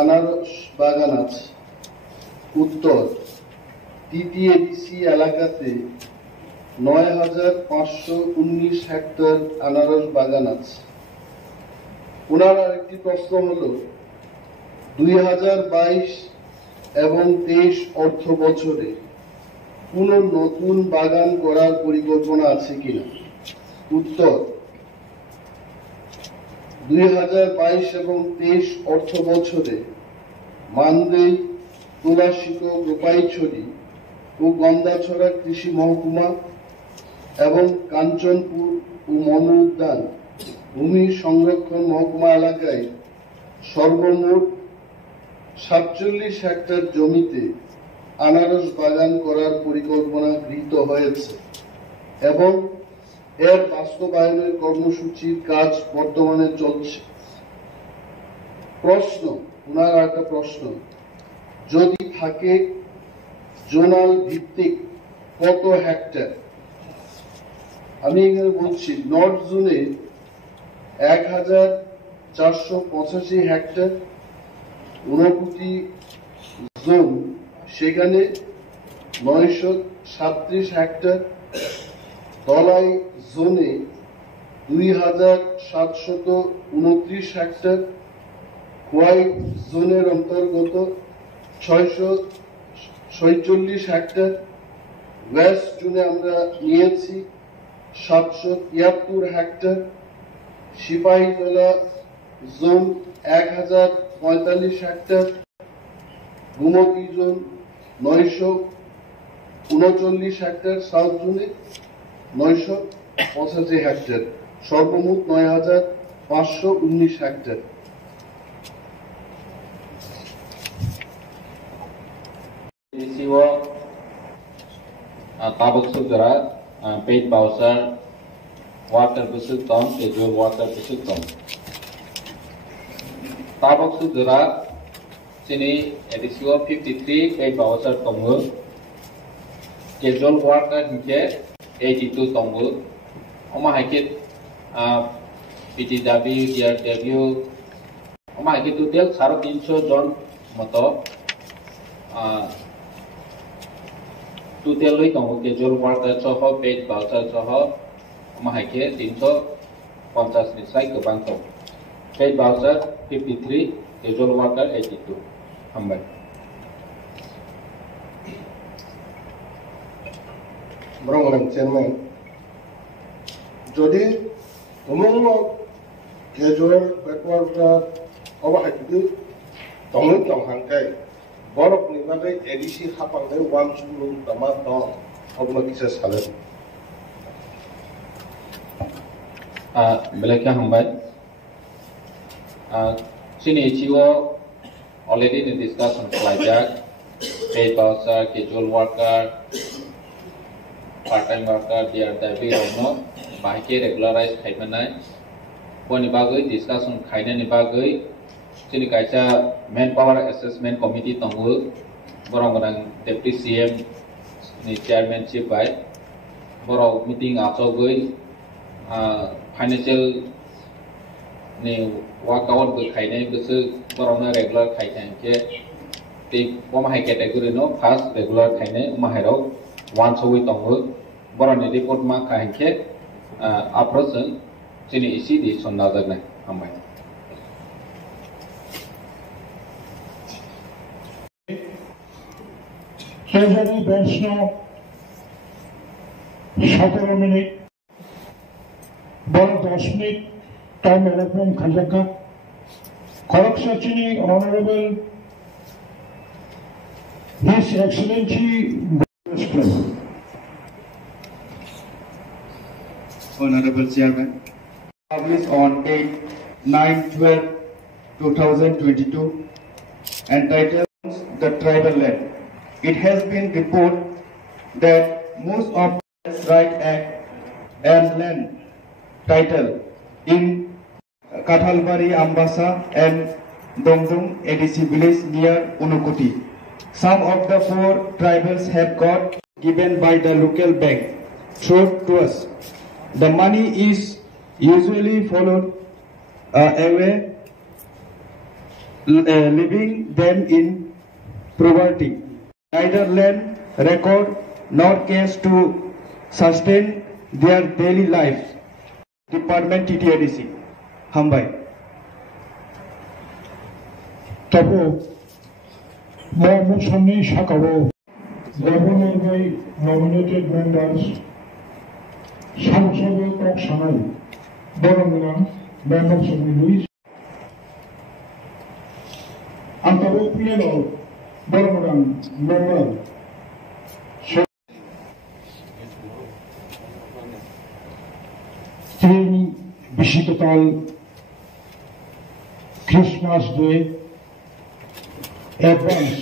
আনারস বাগান আছে? উত্তর, A.D.C এলাকাতে 9,519 হেক্টর আনারস বাগান আছে। ওনার আরেকটি প্রশ্ন হলো, 2022 এবং 23 অর্থ বছরে কোন নতুন বাগান করার পরিকল্পনা আছে কিনা? উত্তর, 2022 এবং 23 অর্থ বছরে মানদেই, তুলাশিকো, গোপাইছড়ি ও গন্দাছড়া কৃষি মহকুমা এবং কাঞ্চনপুর ও মনু উদ্যান ভূমি সংরক্ষণ মহকুমা এলাকায় সর্বমোট 47 হেক্টর জমিতে আনারস বাগান করার পরিকল্পনা গৃহীত হয়েছে এবং এর বাস্তবায়নের কর্মসূচির কাজ বর্তমানে চলছে। প্রশ্ন, ওনার একটা প্রশ্ন, যদি থাকে জোনাল ভিত্তিক কত হেক্টর? আমি এখানে বলছি, নর্থ জোনে 1,485 হেক্টর, ঊনকোটি জোন সেখানে 937 হেক্টর, তলাই জোনে 2,729 হেক্টর, হোয়াইট জোনের অন্তর্গত 646 হেক্টর, ওয়েস্ট জোনে আমরা নিয়েছি 773 hectare, Sepahijala zone 1045 hectare, Gomati zone 939 hectare, south জোনে 985 হেক্টর, সর্বমোট 9519 hectare. Tabuk sudra paid bowser water busuk tom schedule water busuk tom tabuk sudra sini A.D.C 53 paid bowser tomu schedule water hingke 82 tomu oma hakit PTW DRW oma hakit total 350 jon moto total loi tong schedule water soho paid voucher soho mahake 350 ni sai ke bang tong paid voucher 53 schedule water 82 hambai Bro chairman jodi Khumulwng schedule backward oba hakiti tong hangkai borok ni bagai A.D.C hapangdai wan chulung tama dong obna kisa salen belakang hambai sini chiwo already in discussion pelajar paid voucher casual worker part time worker DRW rono bahike regularize khaimanai boni bagai discussion khaina ni bagai sini kaisa manpower assessment committee tongu borong deputy CM ni chairmanship by borong meeting achogoi financial ni workout bo khainai busu borong regular khainai ke te pomahai category no first regular khainai mahero once a week tongu borong ni report ma khainke approach sini isi di sonna jagnai ambai Treasury bench no 17 minute, ball 10 minute, time allotment khajaka. Korok Sachini, Honorable His Excellency Honorable Chairman, published on 8/9/12/2022, entitled The Tribal Land. It has been reported that most of the right act and land title in Kathalbari, Ambasa and Dongdong A.D.C village near Unukoti. Some of the 4 tribals have got given by the local bank through to us. The money is usually followed away, leaving them in poverty. Neither land record nor cash to sustain their daily life. Department TTADC, Hambai. Tabo, Musani Shakabo, Governor by nominated members, Samsung Kok Sanai, Boromina, members of the list, Antabo Piano, Boromina, member. Bishikatal Christmas Day advance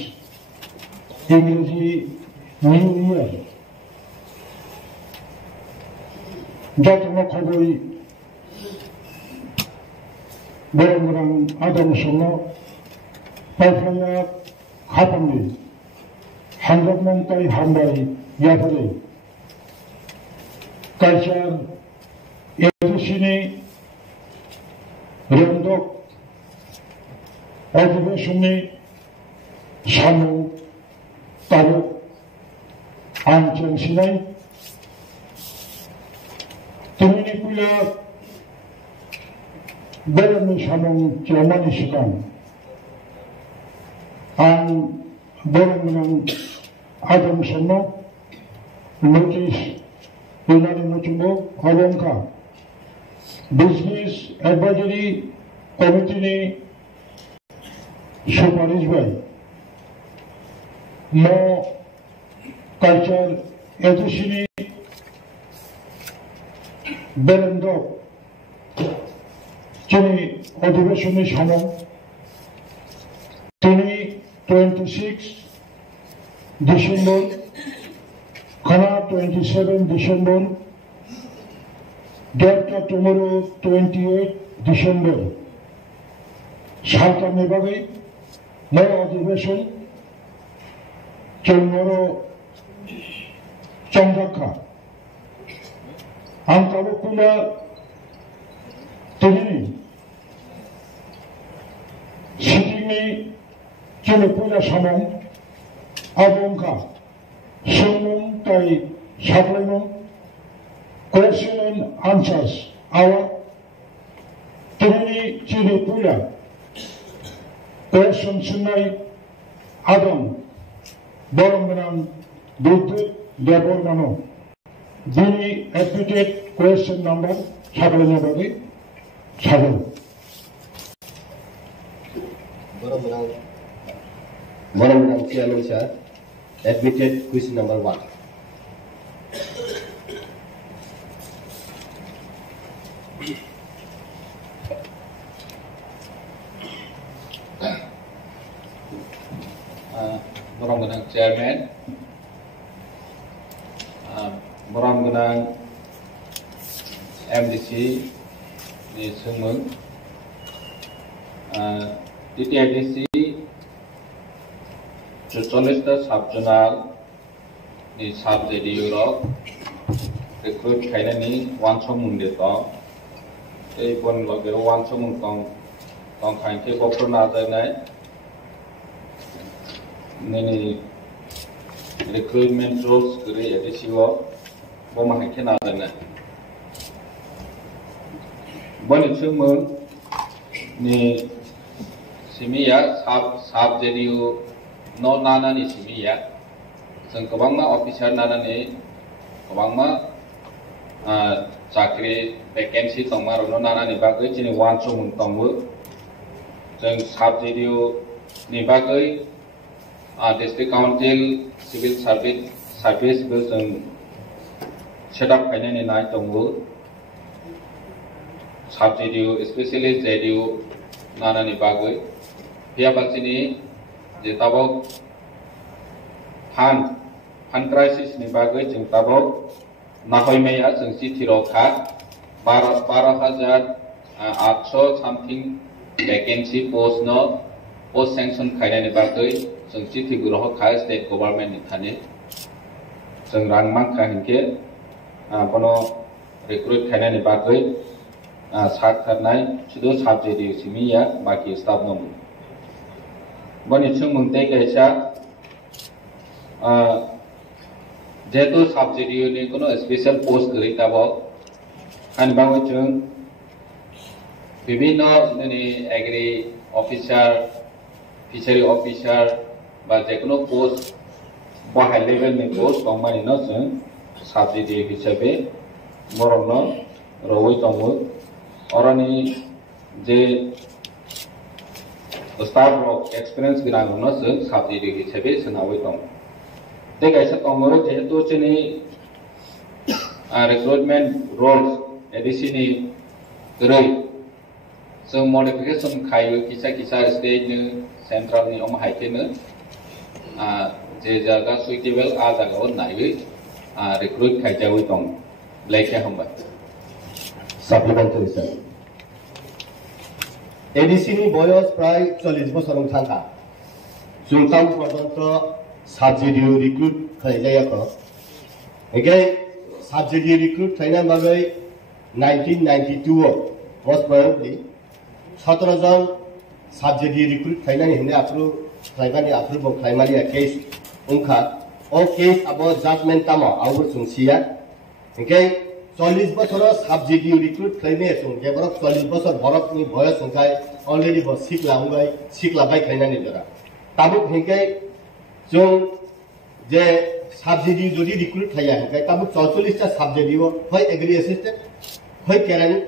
English New Year Jatno Khoboi Boromrang Adam Sono Pafaya Khapambi Handramantai Hambai Yafale Culture A.D.C Rondok Adivashani Samu Talu Anjan Sinai Tuminipula Berami Samu Jamani Sikan An Beranang Adam Sono notice Unani Mutumbo Abongka Business Advisory Committee ni সুপারিশ by No Culture A.D.C Belendo যিনি অধিবেশনে সমন তিনি 26 December খানা 27 December ডেটটা tomorrow 28 December সালটা বিভাগে নয় অধিবেশন চৌমরো চন্দ্রাক্ষা আঙ্কাবকুলা তিনি সিটিংনি চুলপুরা সমন আবঙ্কা সোমন তাই সাপ্লাইমন question and answers our তিনি চুলপুরা question শুনাই আদম বরংগনান বুদ্ধ দেবর্মানো যিনি অ্যাডমিটেড question নাম্বার সাপ্লাইমনে সাধারণ Morang Chairman Sir, admitted question number 1. Morang Chairman, Morang A.D.C ni Khumulwng, A.D.C 40টা সাবজোনাল ni সাবজেডিউরক রিক্রুট খাইনানি ওয়ানসমুন্ডে দं এই বনলগে ওয়ানসমুং দं খাইকে গপ্র নাজানাय ni recruitment rules gri A.D.C o boma haike najaनाय boni Khumulwng ni simiya সাবজেডিউ no nanani simiya जों गोबांमा अफिसार नानानै गोबांमा चाकरि भेकेन्सि दंमारो नानानि बागै दिनै वानसमुं दंबो जों साबजेडिउ नि बागै डिस्ट्रिक्ट काउन्सिल सिभिल सार्भिसबो जों सेटआप खालामनानै नाय दंबो साबजेडिउ स्पेशली जेडिउ नानानि बागै बेयाबासिनि जे ताबाव फान क्राइसिस नि बागै जों ताबाव नाहयनाया जों चिठिरखा 12,800 सामथिं भेकेन्सि पोस्ट सेंक्शन खायनायनि बागै जों चिठि गुरहखा स्टेट गभर्नमेन्ट नि थाने जों रांमांखा हिनके बनो रिक्रुट खायनायनि बागै साथारनाय सुदु साबजेडिउ सिमिया बाकी स्टाफ दं बनि Khumulwng ते कैसा जेतु साबजेडिउ नि कोनो स्पेशल पोस्ट गरि ताबो आन बावै जों विभिन्न नि एग्री ऑफिसर फिशरी ऑफिसर बा जेकुनो पोस्ट हाई लेवल नि पोस्ट दंमानि न जों साबजेडिउ हिसाबै बरनो रवै दंमो अरनि जे स्टाफ रक एक्सपीरियंस गोनां न जों साबजेडिउ हिसाबै सोनावै दं ते कैसा दंमोरो जेहेतु जोंनि रिक्रुटमेंट रोल्स A.D.C नि गरै जों मडिफिकेशन खायो किसा स्टेट नि सेंट्रल नि हाइकेनो जे जागा सुइटेबल आ जागाव नायै रिक्रुट खायजावै दं ब्लेके हमबाय साप्लिमेंटारि सर A.D.C नि बयस प्राय 40 বছর थांखा जुंताम पर्यंत साबजेडिउ रिक्रुट खायजायाखो एगे साबजेडिउ रिक्रुट खायना बागै 1992 most probably 17 जन साबजेडिउ रिक्रुट खायनानि हिने आप्रुभ खायमानि केस उनखा ओ केस अब जजमेंट तामा आउर सुनसिया एगे 40 বছর साबजेडिउ रिक्रुट खायने सुन गेबरक 40 বছর बरकनि बयस उनखाय अलरेडी ब सिखलाबाय खायनानि जरा ताबुक हिंके जों जे সাবজেক্ট যদি রিক্রুট থাইয়া হাঙ্কাই তাবো 44টা সাবজেক্ট দিব হয় এগ্রি অ্যাসিস্ট্যান্ট হয় কেরানি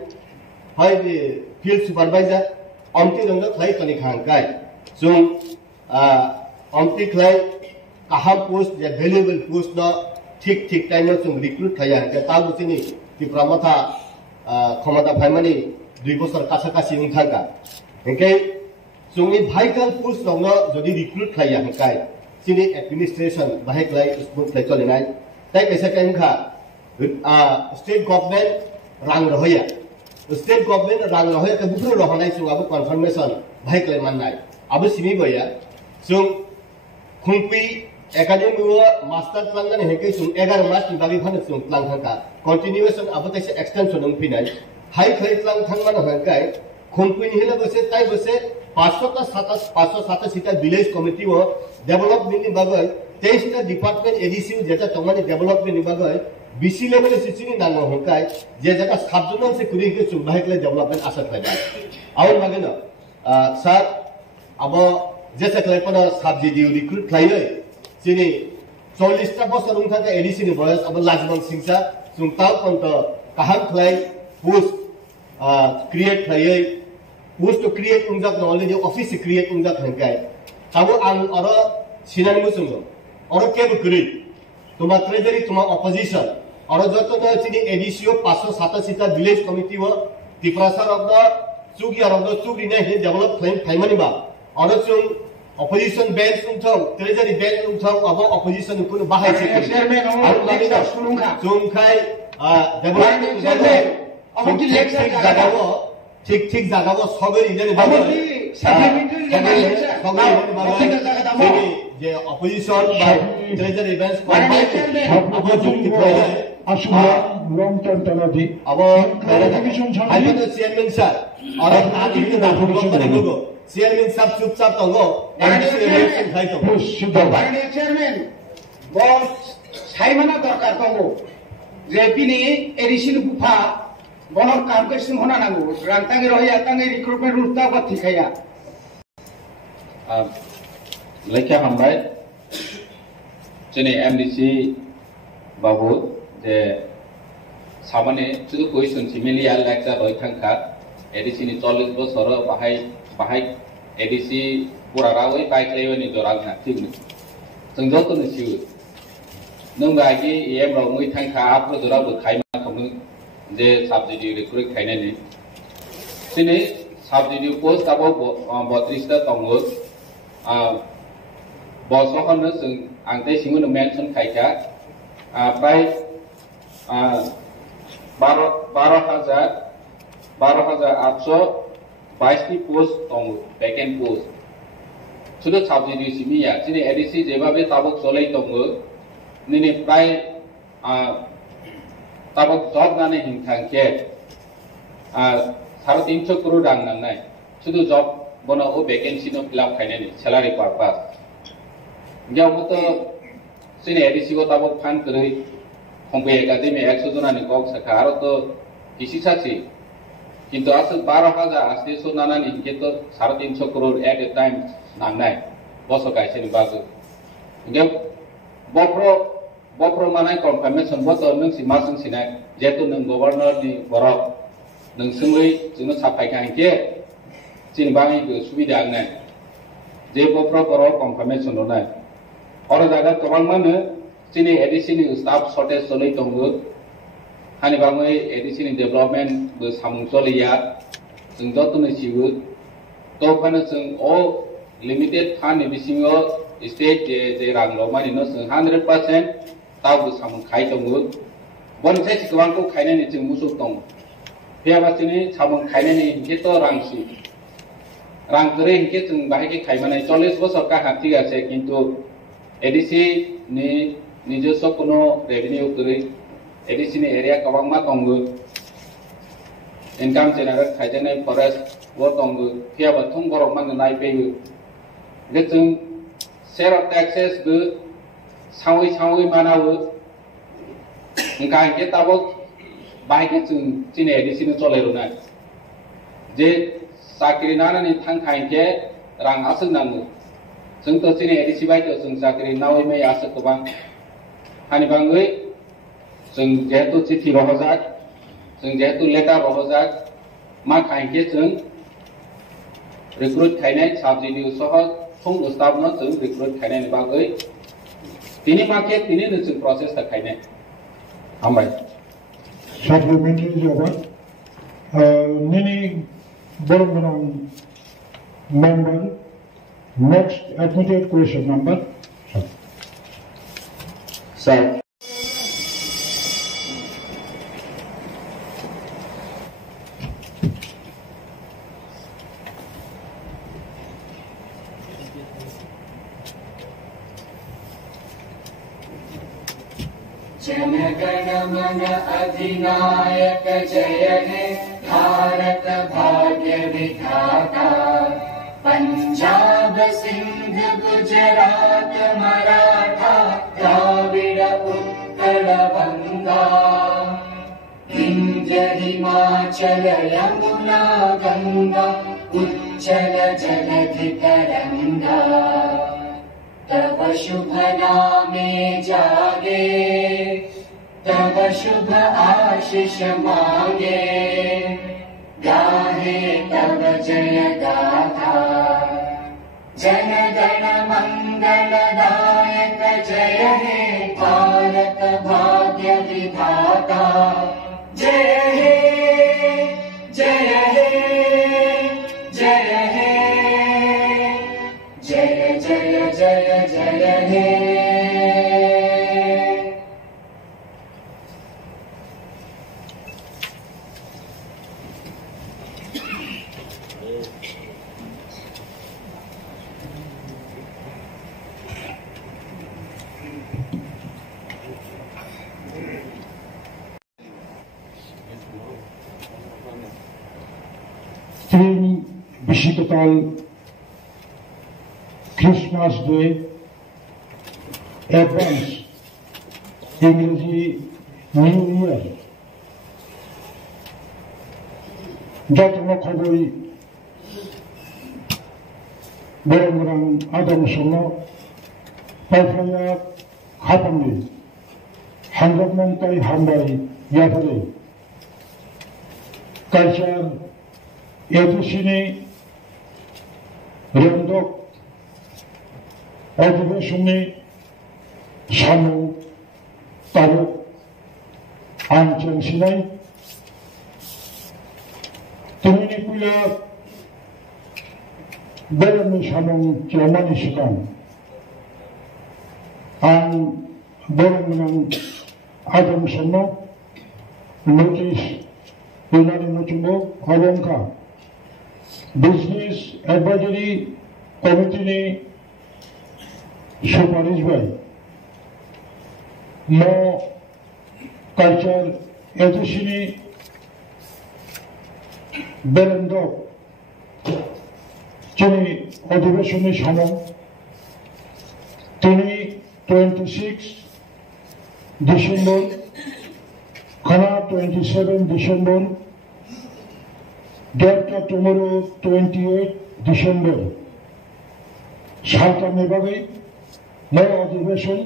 হয় ফিল্ড সুপারভাইজার অমতি রঙ থাই তনি হাঙ্কাই जों अमति खलाय काहाम पोस्ट या वैल्यूएबल पोस्ट न ठीक टाइम में जों रिक्रूट थाया के ताबो तिनि त्रिपुरा माथा क्षमता फाइमानि 2 बोसोर काछाकाछि उंखांगा एके जोंनि भाइटाल पोस्ट दङ जदि रिक्रूट थाया हकाय तिनि एडमिनिस्ट्रेशन बाहेकलाय स्मुथ फ्लाइ चलिनाय ताइ कैसा टाइम खा स्टेट गवर्नमेंट रां रहया स्टेट गवर्नमेंट रां रहया के बुफुर रहनाय जों आबो कन्फर्मेशन बाहेकलाय माननाय आबो सिमी बया जों खुंपि एकाडेमी मास्टर प्लान जाने हेके जों 11 मास नि बागै फानो जों प्लान थांका कन्टिन्यूएशन आबो तैसे एक्सटेंशन नों फैनाय हाई खै प्लान थांमान हकाय खुंपि नि हेला बसे ताइ बसे 587 टा विलेज कमिटी वो डेवलपमेंट नि बागै 23 टा डिपार्टमेंट एडीसी जेता तमानि डेवलपमेंट नि बागै बीसी लेवल सिसिनि नांगो हकाय जे जगह सबजनन से कुरि के जों बाहेकले डेवलपमेंट आशा थाबाय आउन मागे न सर अब जैसे कलेक्टर सब्सिडी रिक्रूट खाइए सिनी 40टा बसर उनका का एडीसी नि बयस अब लाजमन सिंसा सुंताव पंत काहाम खलाई पोस्ट क्रिएट खाइए पोस्ट तो क्रिएट उनका नॉलेज ऑफिस क्रिएट उनका हंकाय तब आं और सिनानि मुसुंगो और केब करि तुमा ट्रेजरी तुमा अपोजिशन और जत न सिनी एडीसीओ 587 टा विलेज कमिटी वो त्रिपुरा सर ऑफ द चुगियार ऑफ द चुगि ने डेवलप क्लेम फाइमानि बा और जों अपोजिशन बेंच उंथौ ट्रेजरी बेंच उंथौ अब अपोजिशन कुन बाहाय से चेयरमैन और लागि सुलुंखा जोंखाय डेवलपमेंट अब कि लेक्चर जागाव ठीक जागाव सगै इजन बाबो सप्लिमेंटरी जे अपोजिशन बा ट्रेजरी बेंच कम्बाइन अब जुक्ति प्रयोग असुला लॉन्ग टर्म तलादी अब आइबो चेयरमैन सर और आदि ना फुटबल बनेगो चेयरमैन साहब चुपचाप तंगो इलेक्शन खाइ तो बारने चेयरमैन बस साइमाना दरकार तंगो जे पिनि एडिसिन गुफा बनर काम के सिं होना नांगो रांतांगे रहिया तांगे रिक्रुटमेंट रुस्ता बथि खाया लेखा हमबाय जोंनि एमडीसी बाबु जे सामाने शुद्ध क्वेश्चन सिमिलिया लेक्चर रय थांखा एडीसी नि 40 बोसोर बाहाय एडीसी पूरा रावै बाइक्लायनि जरांना ठीक न जों जतन सिउ नों बागि एम राव मै थांखा आप्र जराबो खायमा खम जे सब्सिडी रिक्रुट खायनानि दिनै सब्सिडी पोस्ट आबो 32 टा दङो बसखौनो जों आंते सिङावनो मेनसन खायखा प्राय 12,822 नि पोस्ट दङ वेकेंट पोस्ट सुदो सब्सिडी सिमिया दिनै एडीसी जेबाबे ताबक चलै दङ निने प्राय ताबक जॉब नाने हिंखांके 350 करोड़ रां नांनाय सुदो जॉब बना ओ वैकेंसी नो फिलअप खायनानि सैलरी पर्पस ग्यावबो सिने एडीसी को ताबक फान करै खंबे एकाडेमी 100 जनानि कक सखा आरो तो किसी साथी किंतु आस 12,800 नानानि के तो 350 करोड़ एट ए टाइम नांनाय बसो गायसेनि बागो ग्याव बप्रो मानाय कन्फर्मेशन बतो नों सिमा जों सिनाय जेतु नों गवर्नर नि बरक नों सुमै जों साफाय खांके चिन बाङै सुबिदा आंनाय जे बप्रो बरक कन्फर्मेशन होनाय और जागा गोबां माने चिनि एडीसी नि स्टाफ शॉर्टेज चलै दङो हानि बाङै एडीसी नि डेवलपमेंट बो सामुं चलिया जों जतनो सिउ तो फानो जों ओ लिमिटेड फान नि बिसिङो स्टेट जे रां लमानि न जों 100% ताबो सामुं खाय दङो बन से गोबांखौ खायनायनि जों मुसुक दं बेयाबासिनि सामुं खायनायनि हिंके तो रांसि रां करे हिंके जों बाहायके खायमानाय 40 बोसोर का हाति गासे किंतु एडीसी नि নিজস্ব কোনো রেভিনিউ করে एडीसी नि एरिया गोबां मा दङो इनकाम जेनेरेट खायजेनाय फरेस्ट वो दङो फियाबा थुं बरक मान नायफैयो बे जों शेयर अफ टैक्सेस बो सावै मानावो ओंका के ताबो बाहायके जों दिनै एडीसी नि चलायरोनाय जे साख्रि नानानै थांखायके रां आसो नांगो जों तो दिनै एडीसी बायदो जों साख्रि नावै मै आसो गोबां हानि बांगै जों जेहेतु चिठी रहजाक जों जेहेतु लेटार रहजाक मा खायके जों रिक्रुट खायनाय साबजेक्ट सह फुं स्टाफनो जों रिक्रुट खायनायनि बागै तिनि माके तिनि जों प्रसेस खायनाय हामबाय supplementary जवाब निनि बरमगोनां member next admitted question number sir जनगण मन अधिनायक जय हे भारत भाग्य विधाता पंजाब सिंध गुजरात मराठा द्राविड़ उत्कल बंगा विंध्य हिमाचल यमुना गंगा उच्चल जलधि तरंगा तव शुभ नामे जागे तव शुभ आशीष मांगे गाहे तव जय गाथा जन गण मंगलदायक जय हे भारत भाग्य विधाता जय हे जय हे जय हे जय जय जय जय हे Three Bishikatal Christmas Day advance English New Year যত্ন খবরই বরং আদম সঙ্গ পাইফাইয়া খাপাঙ্গি হাঙ্গমন্তাই হামবাই ইয়াফারে কালচার A.D.C রেন্দক অধিবেশনে সামু তারক আনচেন সিনাই তিনি পুলা বেরমি সামু চেয়ারম্যান সিকান আন বরং আদম সন্ন নোটিশ ইনারি মুচুঙ্গ অলঙ্কা Business Advisory Committee সুপারিশ বাই নো কালচার এডিসিনি বেরেন্দ যিনি অধিবেশনে সামন তিনি 26 ডিসেম্বর খানা 27 December Data tomorrow 28 December. Shalta Nebagi, no observation.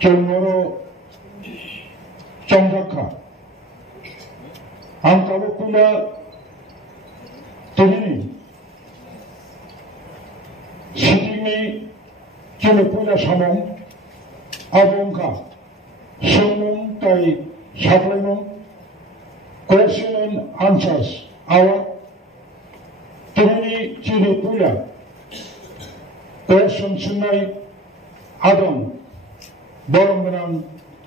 Tomorrow Chandaka. Antabukula Tini. Sitini Chilipula Samon. Abonka. Sunum Tai Shaplanum. Question and answers. Our Trini Chiripula. Question tonight. Adam. Bormanam.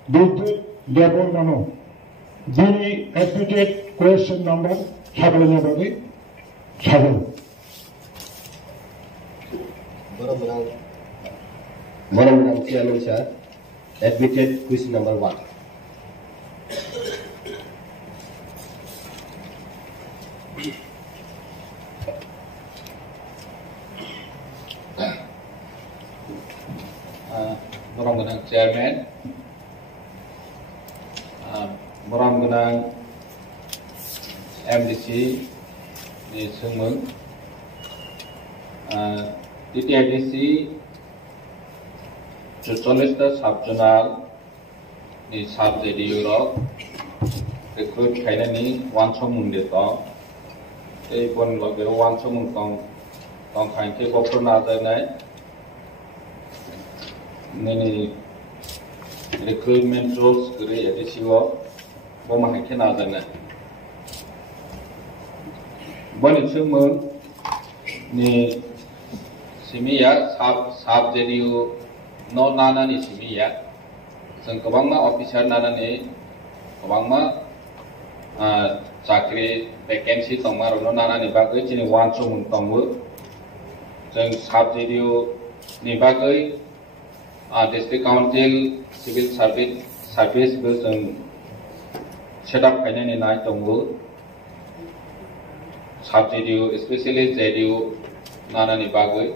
Buddha. Debormano. Bini admitted question number. Sabalanabadi. Sabal. Bormanam Chairman Sir. Admitted question number 1. Boromgonang Chairman, Boromgonang A.D.C di Khumulwng, A.D.C 40টা subzonal ni subsidy rok recruit khainani wansomung de to ei bon loge wansomung tong khain ke kopro na janai ni recruitment rules gre A.D.C o bo ma ke na janai bon chumung ni simiya subsidy no nana ni simiya जों गोबांमा अफिसार नानानै गोबांमा साख्रि vacancy दंमारो नानानै बागै दिनै वानसमन दंबो जों साबसिडिनि बागै district council civil सार्भिसबो जों सेटआप खालामनानै नाय दंबो साबसिडि स्पेशली जेडिउ नानानै बागै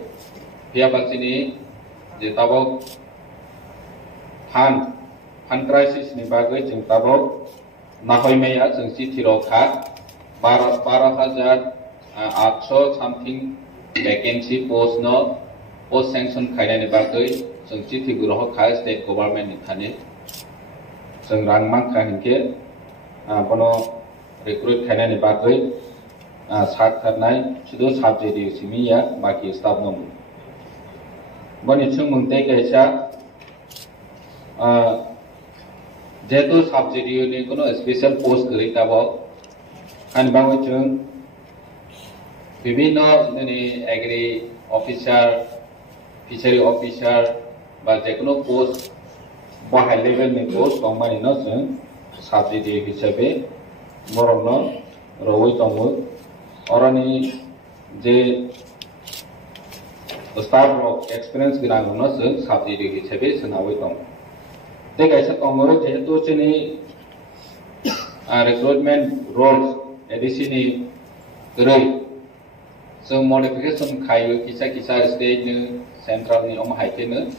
बेयाबासिनि जे ताबो फान क्राइसिस नि बागै जों ताबो नाहयनाया जों चिठिरखा 12,800 सामथिं भेकेन्सि पोस्ट सेंक्शन खायनायनि बागै जों चिठि गुरहखा स्टेट गभर्नमेंट नि थाने जों रांमा खाहिनके बनो रिक्रुट खायनायनि बागै साथारनाय सुदु साबसिडि सिमिया बाकी स्टाफ नम बनि सुंमंते कैसा जेतु साबसिडि नि कोनो स्पेशल पोस्ट गैताबो खानबाङै जों विभिन्न नि एग्री ऑफिसर फिशरी ऑफिसर बा जेकुनो पोस्ट बाहाय लेवल नि पोस्ट दंमानि न जों साबसिडि हिसाबै बरनो रवै दंमो अरनि जे स्टाफ रक एक्सपीरियंस गोनां न जों साबसिडि हिसाबै सोनावै दं कैसा कमरो जेहेतु चीनी रिक्रूटमेंट रोल्स A.D.C नि गरै जों मडिफिकेशन खायो किसा स्टेट नि सेंट्रल नि हाइकेनो